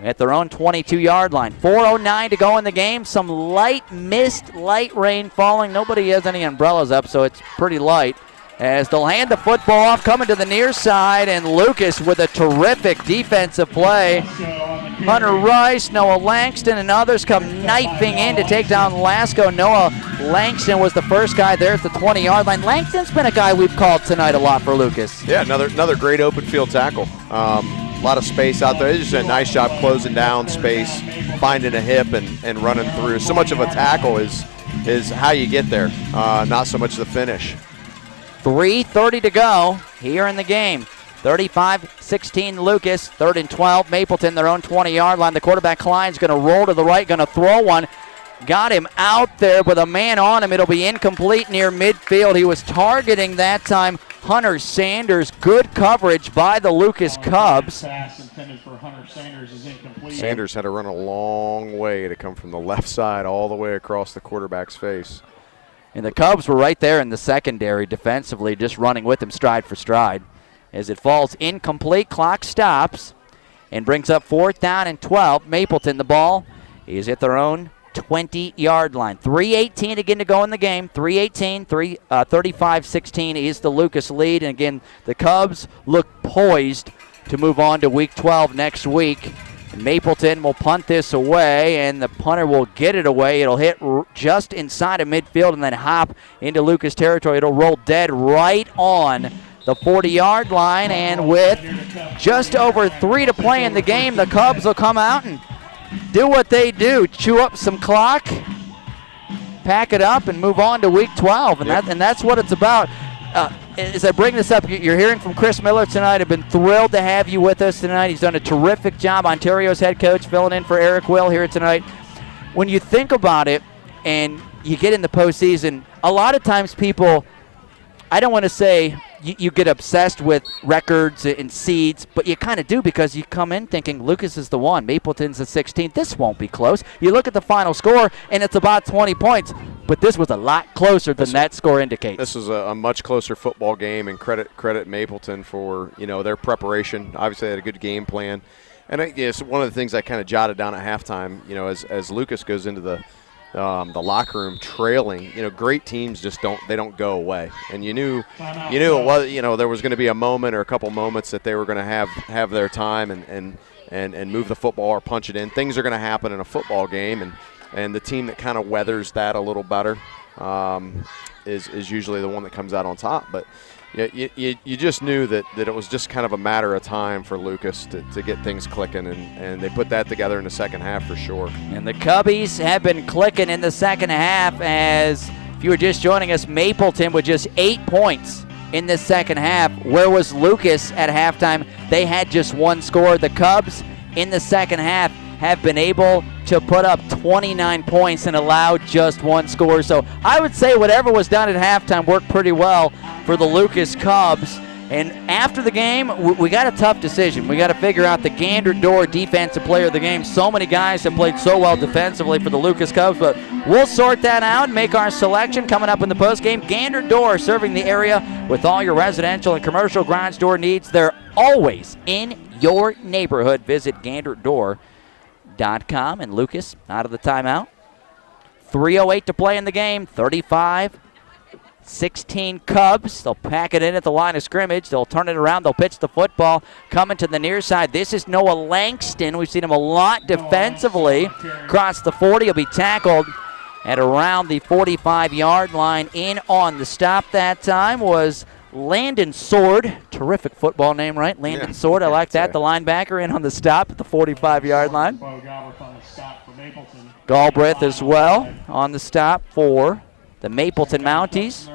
at their own 22-yard line. 4:09 to go in the game. Some light mist, light rain falling. Nobody has any umbrellas up, so it's pretty light. As they'll hand the football off, coming to the near side, and Lucas with a terrific defensive play. Hunter Rice, Noah Langston, and others come knifing in to take down Lasco. Noah Langston was the first guy there at the 20-yard line. Langston's been a guy we've called tonight a lot for Lucas. Yeah, another great open field tackle. A lot of space out there. They just did a nice job closing down space, finding a hip and running through. So much of a tackle is how you get there, not so much the finish. 3:30 to go here in the game. 35-16 Lucas, 3rd and 12. Mapleton, their own 20-yard line. The quarterback Klein's going to roll to the right, going to throw one. Got him out there with a man on him. It'll be incomplete near midfield. He was targeting that time Hunter Sanders. Good coverage by the Lucas Cubs. Sanders had to run a long way to come from the left side all the way across the quarterback's face. And the Cubs were right there in the secondary defensively, just running with him stride for stride. As it falls incomplete, clock stops and brings up 4th down and 12. Mapleton, the ball is at their own 20-yard line. 3:18 again to go in the game. 3:18, 35-16 is the Lucas lead. And again, the Cubs look poised to move on to Week 12 next week. Mapleton will punt this away, and the punter will get it away. It'll hit just inside of midfield and then hop into Lucas territory. It'll roll dead right on the 40-yard line, and with just over 3 to play in the game, the Cubs will come out and do what they do, chew up some clock, pack it up, and move on to Week 12, and that's what it's about. As I bring this up, you're hearing from Chris Miller tonight. I've been thrilled to have you with us tonight. He's done a terrific job, Ontario's head coach, filling in for Eric Will here tonight. When you think about it and you get in the postseason, a lot of times people, I don't want to say you get obsessed with records and seeds, but you kind of do because you come in thinking Lucas is the one, Mapleton's the 16th. This won't be close. You look at the final score, and it's about 20 points, but this was a lot closer than that score indicates. This was a much closer football game, and credit Mapleton for their preparation. Obviously, they had a good game plan. And I guess one of the things I kind of jotted down at halftime, as Lucas goes into the locker room trailing, great teams just don't go away. And you knew it was, there was going to be a moment or a couple moments that they were going to have their time and move the football or punch it in. Things are going to happen in a football game, and the team that kind of weathers that a little better is usually the one that comes out on top. But you just knew that it was just kind of a matter of time for Lucas to get things clicking, and they put that together in the second half for sure. And the Cubbies have been clicking in the second half as, if If you were just joining us, Mapleton with just 8 points in this second half. Where was Lucas at halftime? They had just 1 score. The Cubs in the second half have been able to put up 29 points and allowed just 1 score. So I would say whatever was done at halftime worked pretty well for the Lucas Cubs. And after the game, we got a tough decision. We got to figure out the Gander Door Defensive Player of the Game. So many guys have played so well defensively for the Lucas Cubs, but we'll sort that out and make our selection coming up in the postgame. Gander Door, serving the area with all your residential and commercial garage door needs. They're always in your neighborhood. Visit GanderDoor.com. And Lucas out of the timeout. 3:08 to play in the game. 35-16 Cubs. They'll pack it in at the line of scrimmage. They'll turn it around. They'll pitch the football. Coming to the near side. This is Noah Langston. We've seen him a lot defensively. Across the 40. He'll be tackled at around the 45-yard line. In on the stop that time was Landon Sword. Terrific football name, right? Landon Sword. I like that. The linebacker in on the stop at the 45-yard line. Galbraith as well on the stop for the Mapleton Mounties,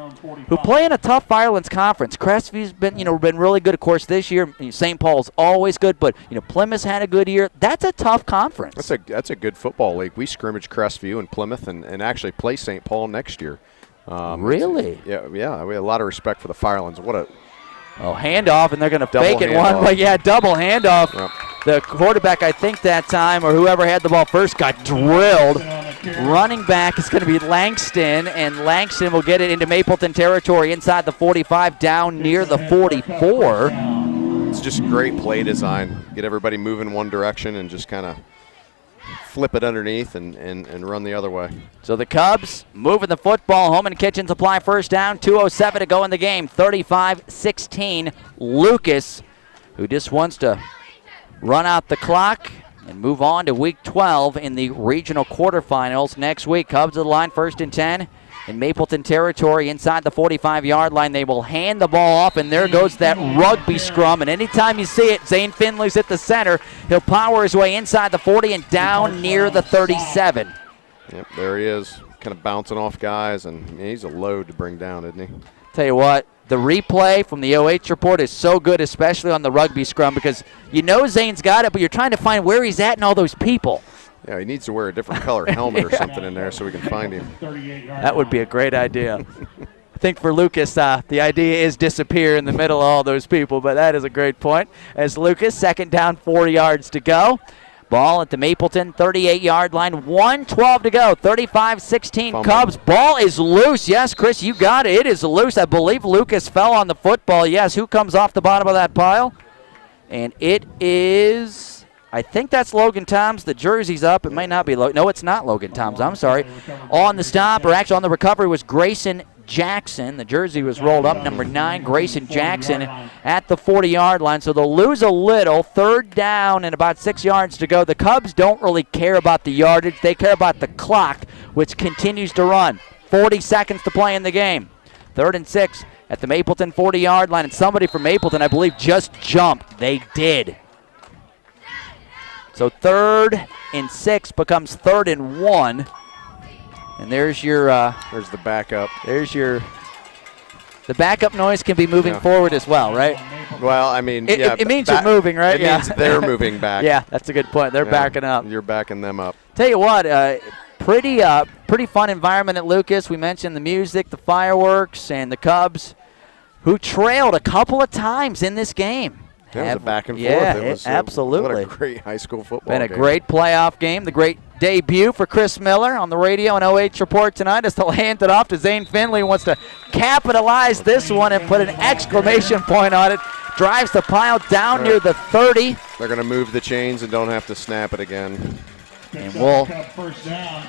who play in a tough Firelands conference. Crestview's been really good, of course, this year. St. Paul's always good, but Plymouth's had a good year. That's a tough conference. That's a good football league. We scrimmage Crestview and Plymouth, and actually play St. Paul next year. Really? Yeah. We have a lot of respect for the Firelands. Handoff, and they're going to fake it one. But yeah, double handoff. Yep. The quarterback, I think that time, or whoever had the ball first, got drilled. Running back is going to be Langston, and Langston will get it into Mapleton territory inside the 45, down near the 44. It's just great play design. Get everybody moving one direction and just kind of flip it underneath and run the other way. So the Cubs moving the football. Home and Kitchen Supply first down. 2:07 to go in the game. 35-16. Lucas, who just wants to run out the clock and move on to Week 12 in the regional quarterfinals next week. Cubs to the line, 1st and 10 in Mapleton territory inside the 45-yard line. They will hand the ball off, and there goes that rugby scrum. And anytime you see it, Zane Finley's at the center. He'll power his way inside the 40 and down near the 37. Yep, there he is, kind of bouncing off guys, and he's a load to bring down, isn't he? Tell you what, the replay from the OH report is so good, especially on the rugby scrum, because Zane's got it, but you're trying to find where he's at and all those people. Yeah, he needs to wear a different color helmet or something in there so we can find him. That would be a great idea. I think for Lucas, the idea is disappear in the middle of all those people, but that is a great point. As Lucas, 2nd down, 4 yards to go. Ball at the Mapleton 38-yard line, 1:12 to go, 35-16 Cubs. Ball is loose. Yes, Chris, you got it. It is loose. I believe Lucas fell on the football. Yes, who comes off the bottom of that pile? And it is, I think that's Logan Toms. The jersey's up. It might not be. No, it's not Logan Toms. I'm sorry. On the stop, or actually on the recovery, was Grayson Jackson. The jersey was rolled up, number 9, Grayson Jackson, at the 40-yard line. So they'll lose a little. 3rd down and about 6 yards to go. The Cubs don't really care about the yardage. They care about the clock, which continues to run. 40 seconds to play in the game. 3rd and 6 at the Mapleton 40-yard line. And somebody from Mapleton, I believe, just jumped. They did. So 3rd and 6 becomes 3rd and 1. And there's your there's the backup. The backup noise can be moving forward as well, right? Well, I mean, it means you're moving, right? It means they're moving back. Yeah, that's a good point. They're backing up. You're backing them up. Tell you what, pretty fun environment at Lucas. We mentioned the music, the fireworks, and the Cubs, who trailed a couple of times in this game. It was a back and forth. Yeah, it was absolutely. What a great high school football game. Been a great playoff game. The great debut for Chris Miller on the radio and OH Report tonight as they'll hand it off to Zane Finley, who wants to capitalize this one and put an exclamation point on it. Drives the pile down near the 30. They're going to move the chains and don't have to snap it again. And we'll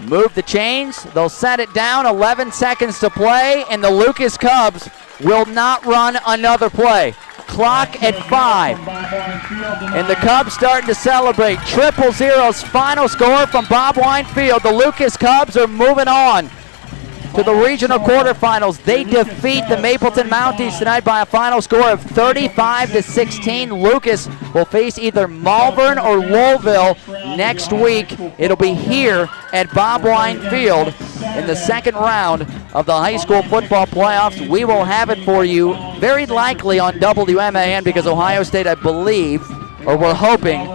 move the chains. They'll set it down. 11 seconds to play, and the Lucas Cubs will not run another play. Clock at 5. And the Cubs starting to celebrate. 000's final score from Bob Wine Field. The Lucas Cubs are moving on to the regional quarterfinals. They defeat the Mapleton Mounties tonight by a final score of 35-16. Lucas will face either Malvern or Louisville next week. It'll be here at Bob Wine Field in the second round of the high school football playoffs. We will have it for you very likely on WMAN because Ohio State, I believe, or we're hoping,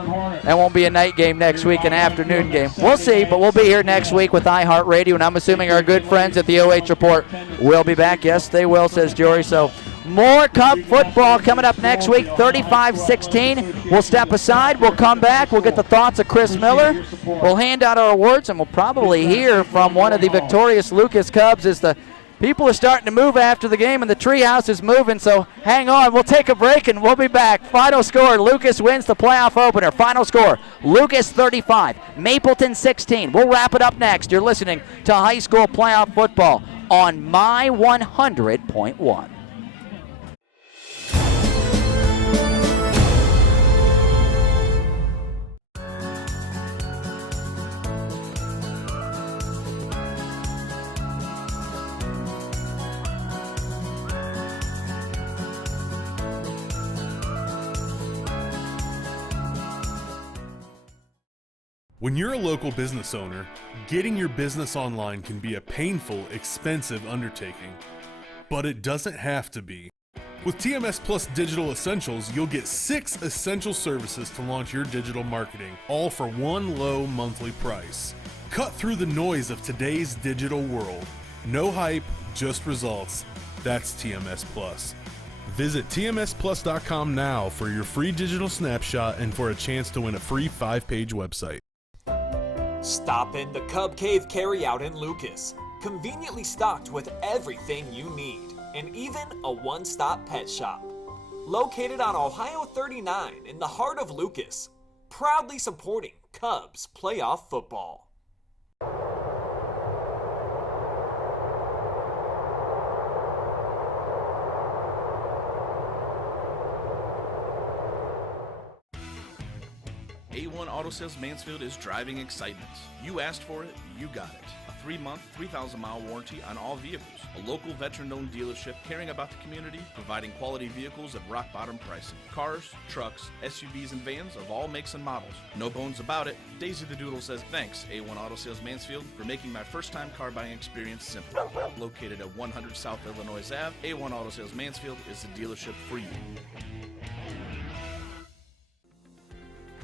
that won't be a night game next week, an afternoon game. We'll see, but we'll be here next week with iHeartRadio, and I'm assuming our good friends at the OH Report will be back. Yes, they will, says Jory. So more Cub football coming up next week, 35-16. We'll step aside. We'll come back. We'll get the thoughts of Chris Miller. We'll hand out our awards, and we'll probably hear from one of the victorious Lucas Cubs as the people are starting to move after the game, and the treehouse is moving, so hang on. We'll take a break, and we'll be back. Final score, Lucas wins the playoff opener. Final score, Lucas 35, Mapleton 16. We'll wrap it up next. You're listening to high school playoff football on My 100.1. When you're a local business owner, getting your business online can be a painful, expensive undertaking. But it doesn't have to be. With TMS Plus Digital Essentials, you'll get 6 essential services to launch your digital marketing, all for one low monthly price. Cut through the noise of today's digital world. No hype, just results. That's TMS Plus. Visit tmsplus.com now for your free digital snapshot and for a chance to win a free 5-page website. Stop in the Cub Cave Carryout in Lucas. Conveniently stocked with everything you need, and even a one-stop pet shop. Located on Ohio 39 in the heart of Lucas. Proudly supporting Cubs playoff football. A1 Auto Sales Mansfield is driving excitement. You asked for it, you got it. A 3-month, 3,000-mile warranty on all vehicles. A local veteran-owned dealership caring about the community, providing quality vehicles at rock-bottom pricing. Cars, trucks, SUVs, and vans of all makes and models. No bones about it. Daisy the Doodle says thanks, A1 Auto Sales Mansfield, for making my first-time car buying experience simple. Located at 100 South Illinois Ave, A1 Auto Sales Mansfield is the dealership for you.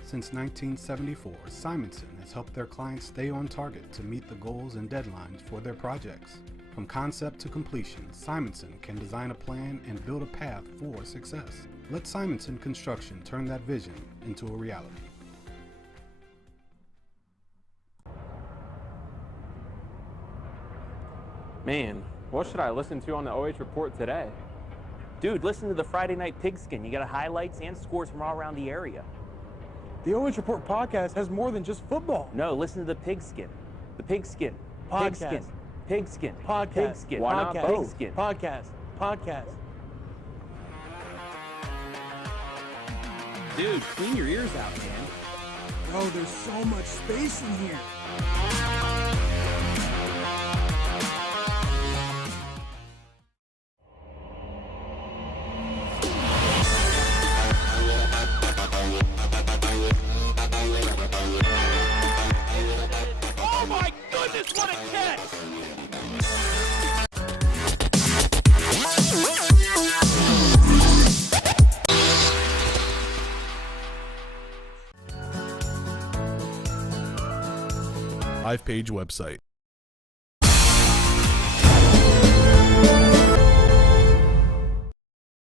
Since 1974, Simonson has helped their clients stay on target to meet the goals and deadlines for their projects. From concept to completion, Simonson can design a plan and build a path for success. Let Simonson Construction turn that vision into a reality. Man, what should I listen to on the OH Report today? Dude, listen to the Friday Night Pigskin. You got highlights and scores from all around the area. The OH Report podcast has more than just football. No, listen to the Pigskin. The Pigskin. Podcast. Pigskin. Pigskin. Podcast. Pigskin. Why not both? Pigskin. Podcast. Dude, clean your ears out, man. Bro, there's so much space in here. Oh my goodness, what a catch! Five-page website.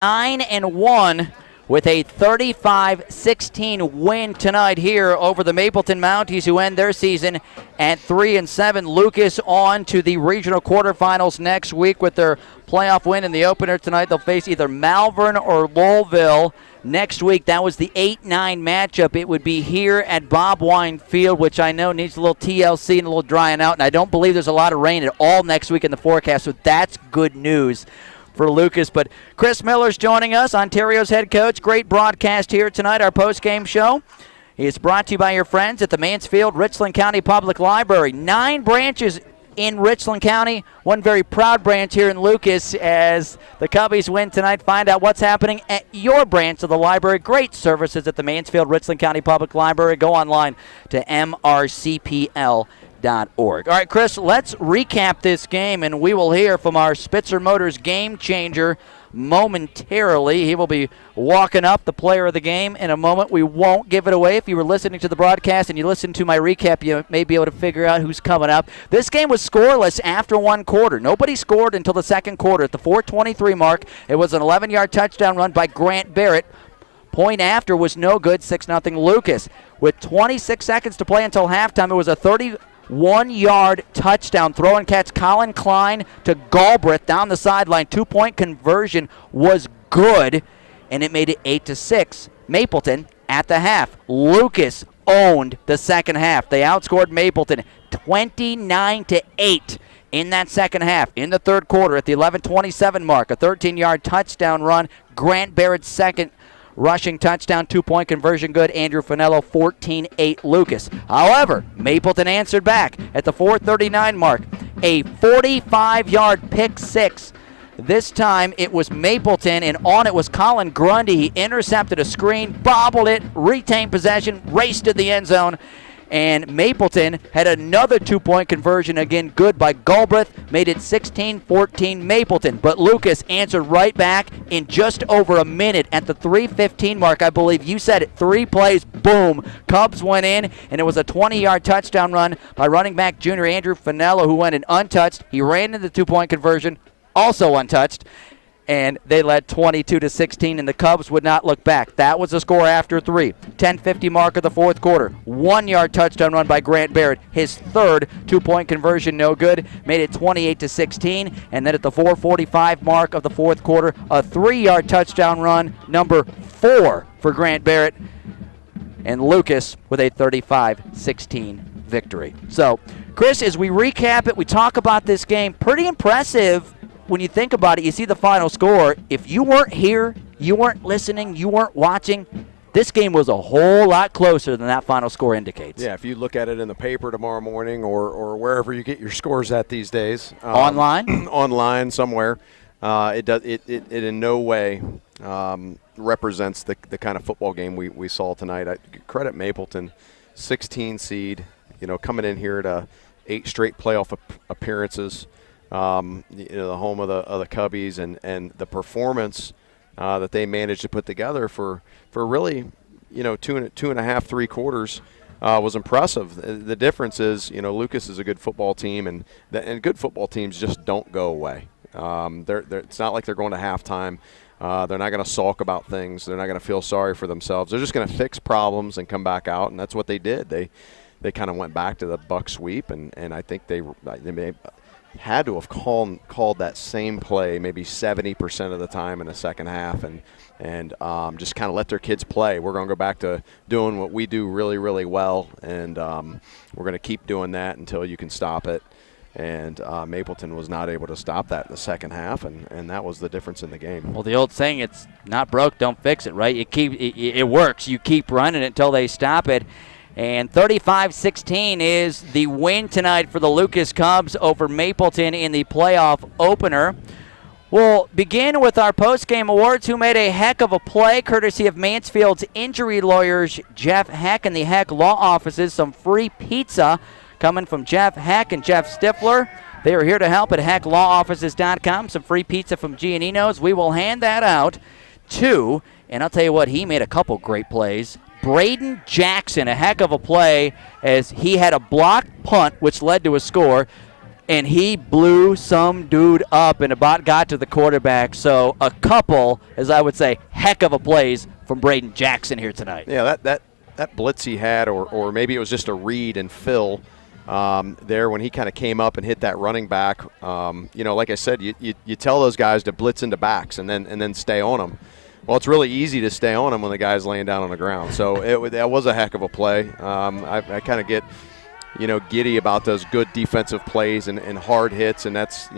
Nine and 1 with a 35-16 win tonight here over the Mapleton Mounties, who end their season at 3-7. Lucas on to the regional quarterfinals next week with their playoff win in the opener tonight. They'll face either Malvern or Louisville next week. That was the 8-9 matchup. It would be here at Bob Wine Field, which I know needs a little TLC and a little drying out, and I don't believe there's a lot of rain at all next week in the forecast, so that's good news for Lucas. But Chris Miller's joining us, Ontario's head coach. Great broadcast here tonight, our post-game show. It's brought to you by your friends at the Mansfield Richland County Public Library. 9 branches in Richland County, one very proud branch here in Lucas as the Cubbies win tonight. Find out what's happening at your branch of the library. Great services at the Mansfield Richland County Public Library. Go online to mrcpl.org. All right, Chris, let's recap this game, and we will hear from our Spitzer Motors game changer momentarily. He will be walking up, the player of the game, in a moment. We won't give it away. If you were listening to the broadcast and you listened to my recap, you may be able to figure out who's coming up. This game was scoreless after one quarter. Nobody scored until the second quarter. At the 4:23 mark, it was an 11-yard touchdown run by Grant Barrett. Point after was no good, 6-0 Lucas. With 26 seconds to play until halftime, it was a 31-yard touchdown throw and catch. Colin Klein to Galbraith down the sideline. 2-point conversion was good, and it made it 8-6. Mapleton at the half. Lucas owned the second half. They outscored Mapleton 29-8 in that second half. In the third quarter, at the 11:27 mark, a 13-yard touchdown run. Grant Barrett's second rushing touchdown, 2-point conversion good. Andrew Finello, 14-8 Lucas. However, Mapleton answered back at the 4:39 mark. A 45-yard pick six. This time it was Mapleton, and on it was Colin Grundy. He intercepted a screen, bobbled it, retained possession, raced to the end zone. And Mapleton had another 2-point conversion, again good by Galbraith, made it 16-14 Mapleton. But Lucas answered right back in just over a minute at the 3:15 mark. I believe you said it, 3 plays, boom. Cubs went in, and it was a 20-yard touchdown run by running back junior Andrew Finello, who went in untouched. He ran into the 2-point conversion, also untouched. And they led 22-16, and the Cubs would not look back. That was the score after 3. 10:50 mark of the fourth quarter. 1-yard touchdown run by Grant Barrett. His third 2-point conversion, no good. Made it 28-16. And then at the 4:45 mark of the fourth quarter, a 3-yard touchdown run, number 4 for Grant Barrett. And Lucas with a 35-16 victory. So, Chris, as we recap it, we talk about this game, pretty impressive. When you think about it, you see the final score. If you weren't here, you weren't listening, you weren't watching, this game was a whole lot closer than that final score indicates. Yeah, if you look at it in the paper tomorrow morning or wherever you get your scores at these days. Online? Online somewhere. It in no way represents the kind of football game we saw tonight. I credit Mapleton, 16 seed, coming in here to 8 straight playoff appearances. The home of the Cubbies, and the performance that they managed to put together for really, 2.5, 3 quarters was impressive. The difference is, Lucas is a good football team, and good football teams just don't go away. It's not like they're going to halftime. They're not going to sulk about things. They're not going to feel sorry for themselves. They're just going to fix problems and come back out, and that's what they did. They kind of went back to the buck sweep, and I think they may had to have called that same play maybe 70% of the time in the second half, and just kind of let their kids play. We're going to go back to doing what we do really, really well, and we're going to keep doing that until you can stop it. And Mapleton was not able to stop that in the second half, and that was the difference in the game. Well, the old saying, it's not broke, don't fix it, right? It works. You keep running it until they stop it. And 35-16 is the win tonight for the Lucas Cubs over Mapleton in the playoff opener. We'll begin with our post-game awards. Who made a heck of a play, courtesy of Mansfield's injury lawyers, Jeff Heck and the Heck Law Offices. Some free pizza coming from Jeff Heck and Jeff Stifler. They are here to help at hecklawoffices.com. Some free pizza from Giannino's. We will hand that out to, and I'll tell you what, he made a couple great plays. Braden Jackson, a heck of a play, as he had a blocked punt, which led to a score, and he blew some dude up and about got to the quarterback. So a couple, as I would say, heck of a plays from Braden Jackson here tonight. Yeah, that blitz he had, or maybe it was just a read and fill there when he kind of came up and hit that running back. Like I said, you tell those guys to blitz into backs and then stay on them. Well, it's really easy to stay on him when the guy's laying down on the ground. So that was a heck of a play. I kind of get giddy about those good defensive plays and hard hits, and that's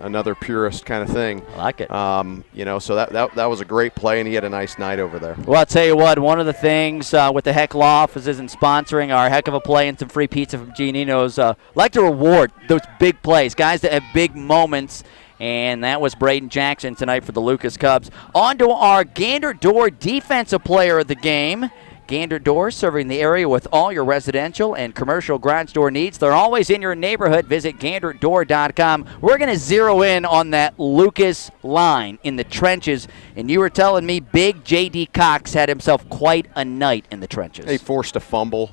another purist kind of thing. I like it. So that was a great play, and he had a nice night over there. Well, I'll tell you what, one of the things with the Heck Law Office isn't sponsoring our heck of a play and some free pizza from Giannino's. Like to reward those big plays, guys that have big moments. And that was Braden Jackson tonight for the Lucas Cubs. On to our Gander Door Defensive Player of the Game. Gander Door, serving the area with all your residential and commercial garage door needs. They're always in your neighborhood. Visit ganderdoor.com. We're going to zero in on that Lucas line in the trenches. And you were telling me Big J.D. Cox had himself quite a night in the trenches. He forced a fumble.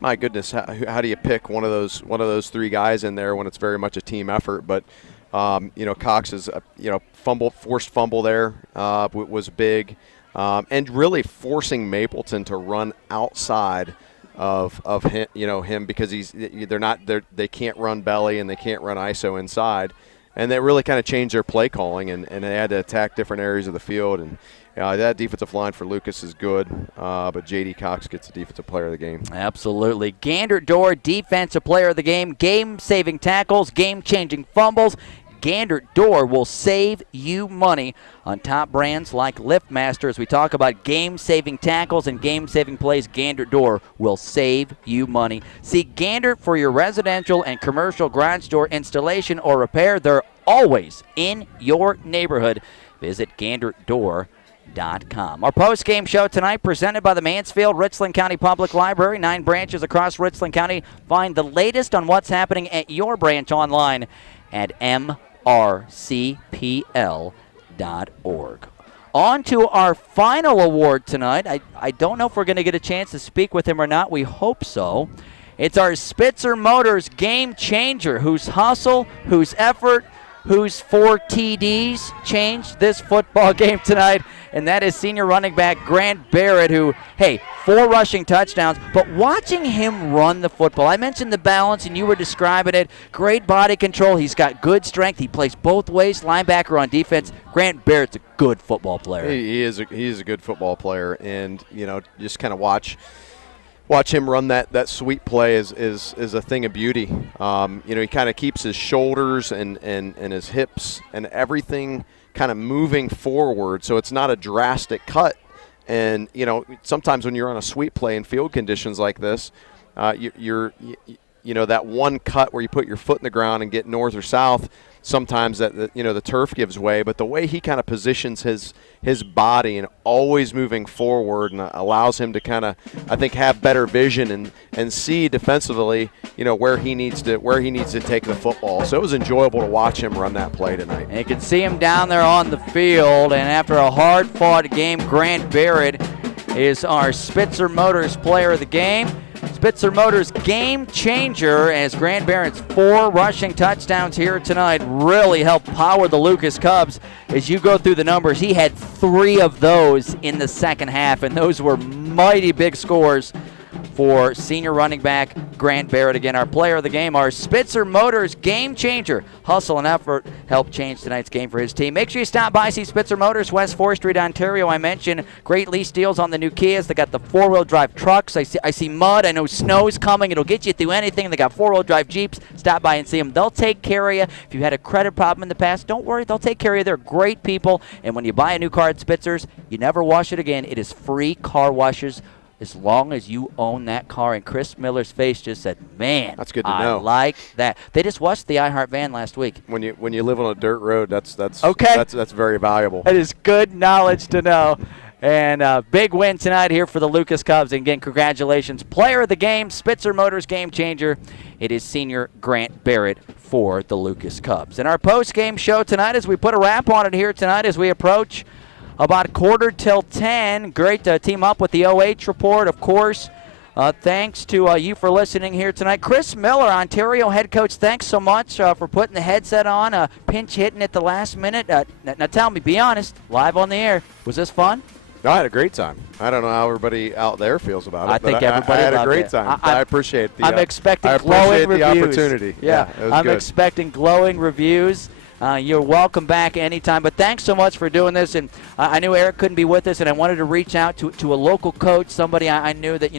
My goodness, how do you pick one of those three guys in there when it's very much a team effort? But Cox is forced fumble there was big, and really forcing Mapleton to run outside of him because they can't run belly and they can't run ISO inside, and they really kind of changed their play calling and they had to attack different areas of the field. And that defensive line for Lucas is good, but J.D. Cox gets the defensive player of the game. Absolutely. Gander Door, defensive player of the game, game-saving tackles, game-changing fumbles. Gander Door will save you money on top brands like LiftMaster. As we talk about game-saving tackles and game-saving plays, Gander Door will save you money. See Gander for your residential and commercial garage door installation or repair. They're always in your neighborhood. Visit ganderdoor.com. Our post-game show tonight presented by the Mansfield-Richland County Public Library. 9 branches across Richland County. Find the latest on what's happening at your branch online at mrcpl.org. On to our final award tonight. I don't know if we're going to get a chance to speak with him or not. We hope so. It's our Spitzer Motors Game Changer, whose hustle, whose effort, whose 4 TDs changed this football game tonight, and that is senior running back Grant Barrett, who, 4 rushing touchdowns, but watching him run the football, I mentioned the balance, and you were describing it, great body control, he's got good strength, he plays both ways, linebacker on defense. Grant Barrett's a good football player. He is a good football player, and, just kind of watch him run that sweep play is a thing of beauty. He kind of keeps his shoulders and his hips and everything kind of moving forward, so it's not a drastic cut. And sometimes when you're on a sweep play in field conditions like this, you're that one cut where you put your foot in the ground and get north or south. Sometimes the turf gives way, but the way he kind of positions his body and always moving forward and allows him to kind of, I think, have better vision and see defensively, where he needs to take the football. So it was enjoyable to watch him run that play tonight. And you can see him down there on the field, and after a hard-fought game, Grant Barrett is our Spitzer Motors Player of the Game. Spitzer Motors Game Changer, as Grant Barrett's 4 rushing touchdowns here tonight really helped power the Lucas Cubs. As you go through the numbers, he had 3 of those in the second half, and those were mighty big scores for senior running back Grant Barrett. Again, our player of the game, our Spitzer Motors Game Changer. Hustle and effort helped change tonight's game for his team. Make sure you stop by, see Spitzer Motors, West 4th Street, Ontario. I mentioned great lease deals on the new Kias. They got the 4-wheel drive trucks. I see mud. I know snow's coming. It'll get you through anything. They got 4-wheel drive Jeeps. Stop by and see them. They'll take care of you. If you had a credit problem in the past, don't worry. They'll take care of you. They're great people. And when you buy a new car at Spitzer's, you never wash it again. It is free car washes as long as you own that car. And Chris Miller's face just said, man, that's good to know. I like that. They just washed the iHeart van last week. When you live on a dirt road, that's okay. That's very valuable. It is good knowledge to know. And big win tonight here for the Lucas Cubs. And again, congratulations. Player of the game, Spitzer Motors Game Changer. It is senior Grant Barrett for the Lucas Cubs. And our post-game show tonight, as we put a wrap on it here tonight as we approach about 10:15. Great to team up with the OH.REPORT, of course. Thanks to you for listening here tonight. Chris Miller, Ontario head coach, thanks so much for putting the headset on, pinch hitting at the last minute. Now tell me, be honest, live on the air, was this fun? No, I had a great time. I don't know how everybody out there feels about it. I think everybody I had loved a great it. time. I appreciate the. I'm expecting I glowing appreciate reviews. the opportunity. Yeah, it was I'm good. expecting glowing reviews. You're welcome back anytime. But thanks so much for doing this. And I knew Eric couldn't be with us, and I wanted to reach out to a local coach, somebody I knew that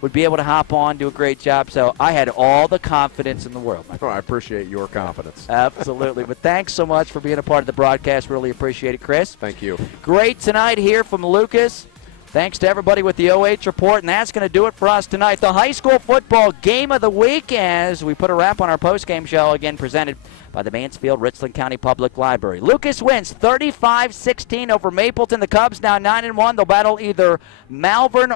would be able to hop on, do a great job. So I had all the confidence in the world. I appreciate your confidence. Absolutely. But thanks so much for being a part of the broadcast. Really appreciate it, Chris. Thank you. Great tonight here from Lucas. Thanks to everybody with the OH Report, and that's going to do it for us tonight. The high school football game of the week as we put a wrap on our postgame show, again presented by the Mansfield-Richland County Public Library. Lucas wins 35-16 over Mapleton. The Cubs now 9-1. They'll battle either Malvern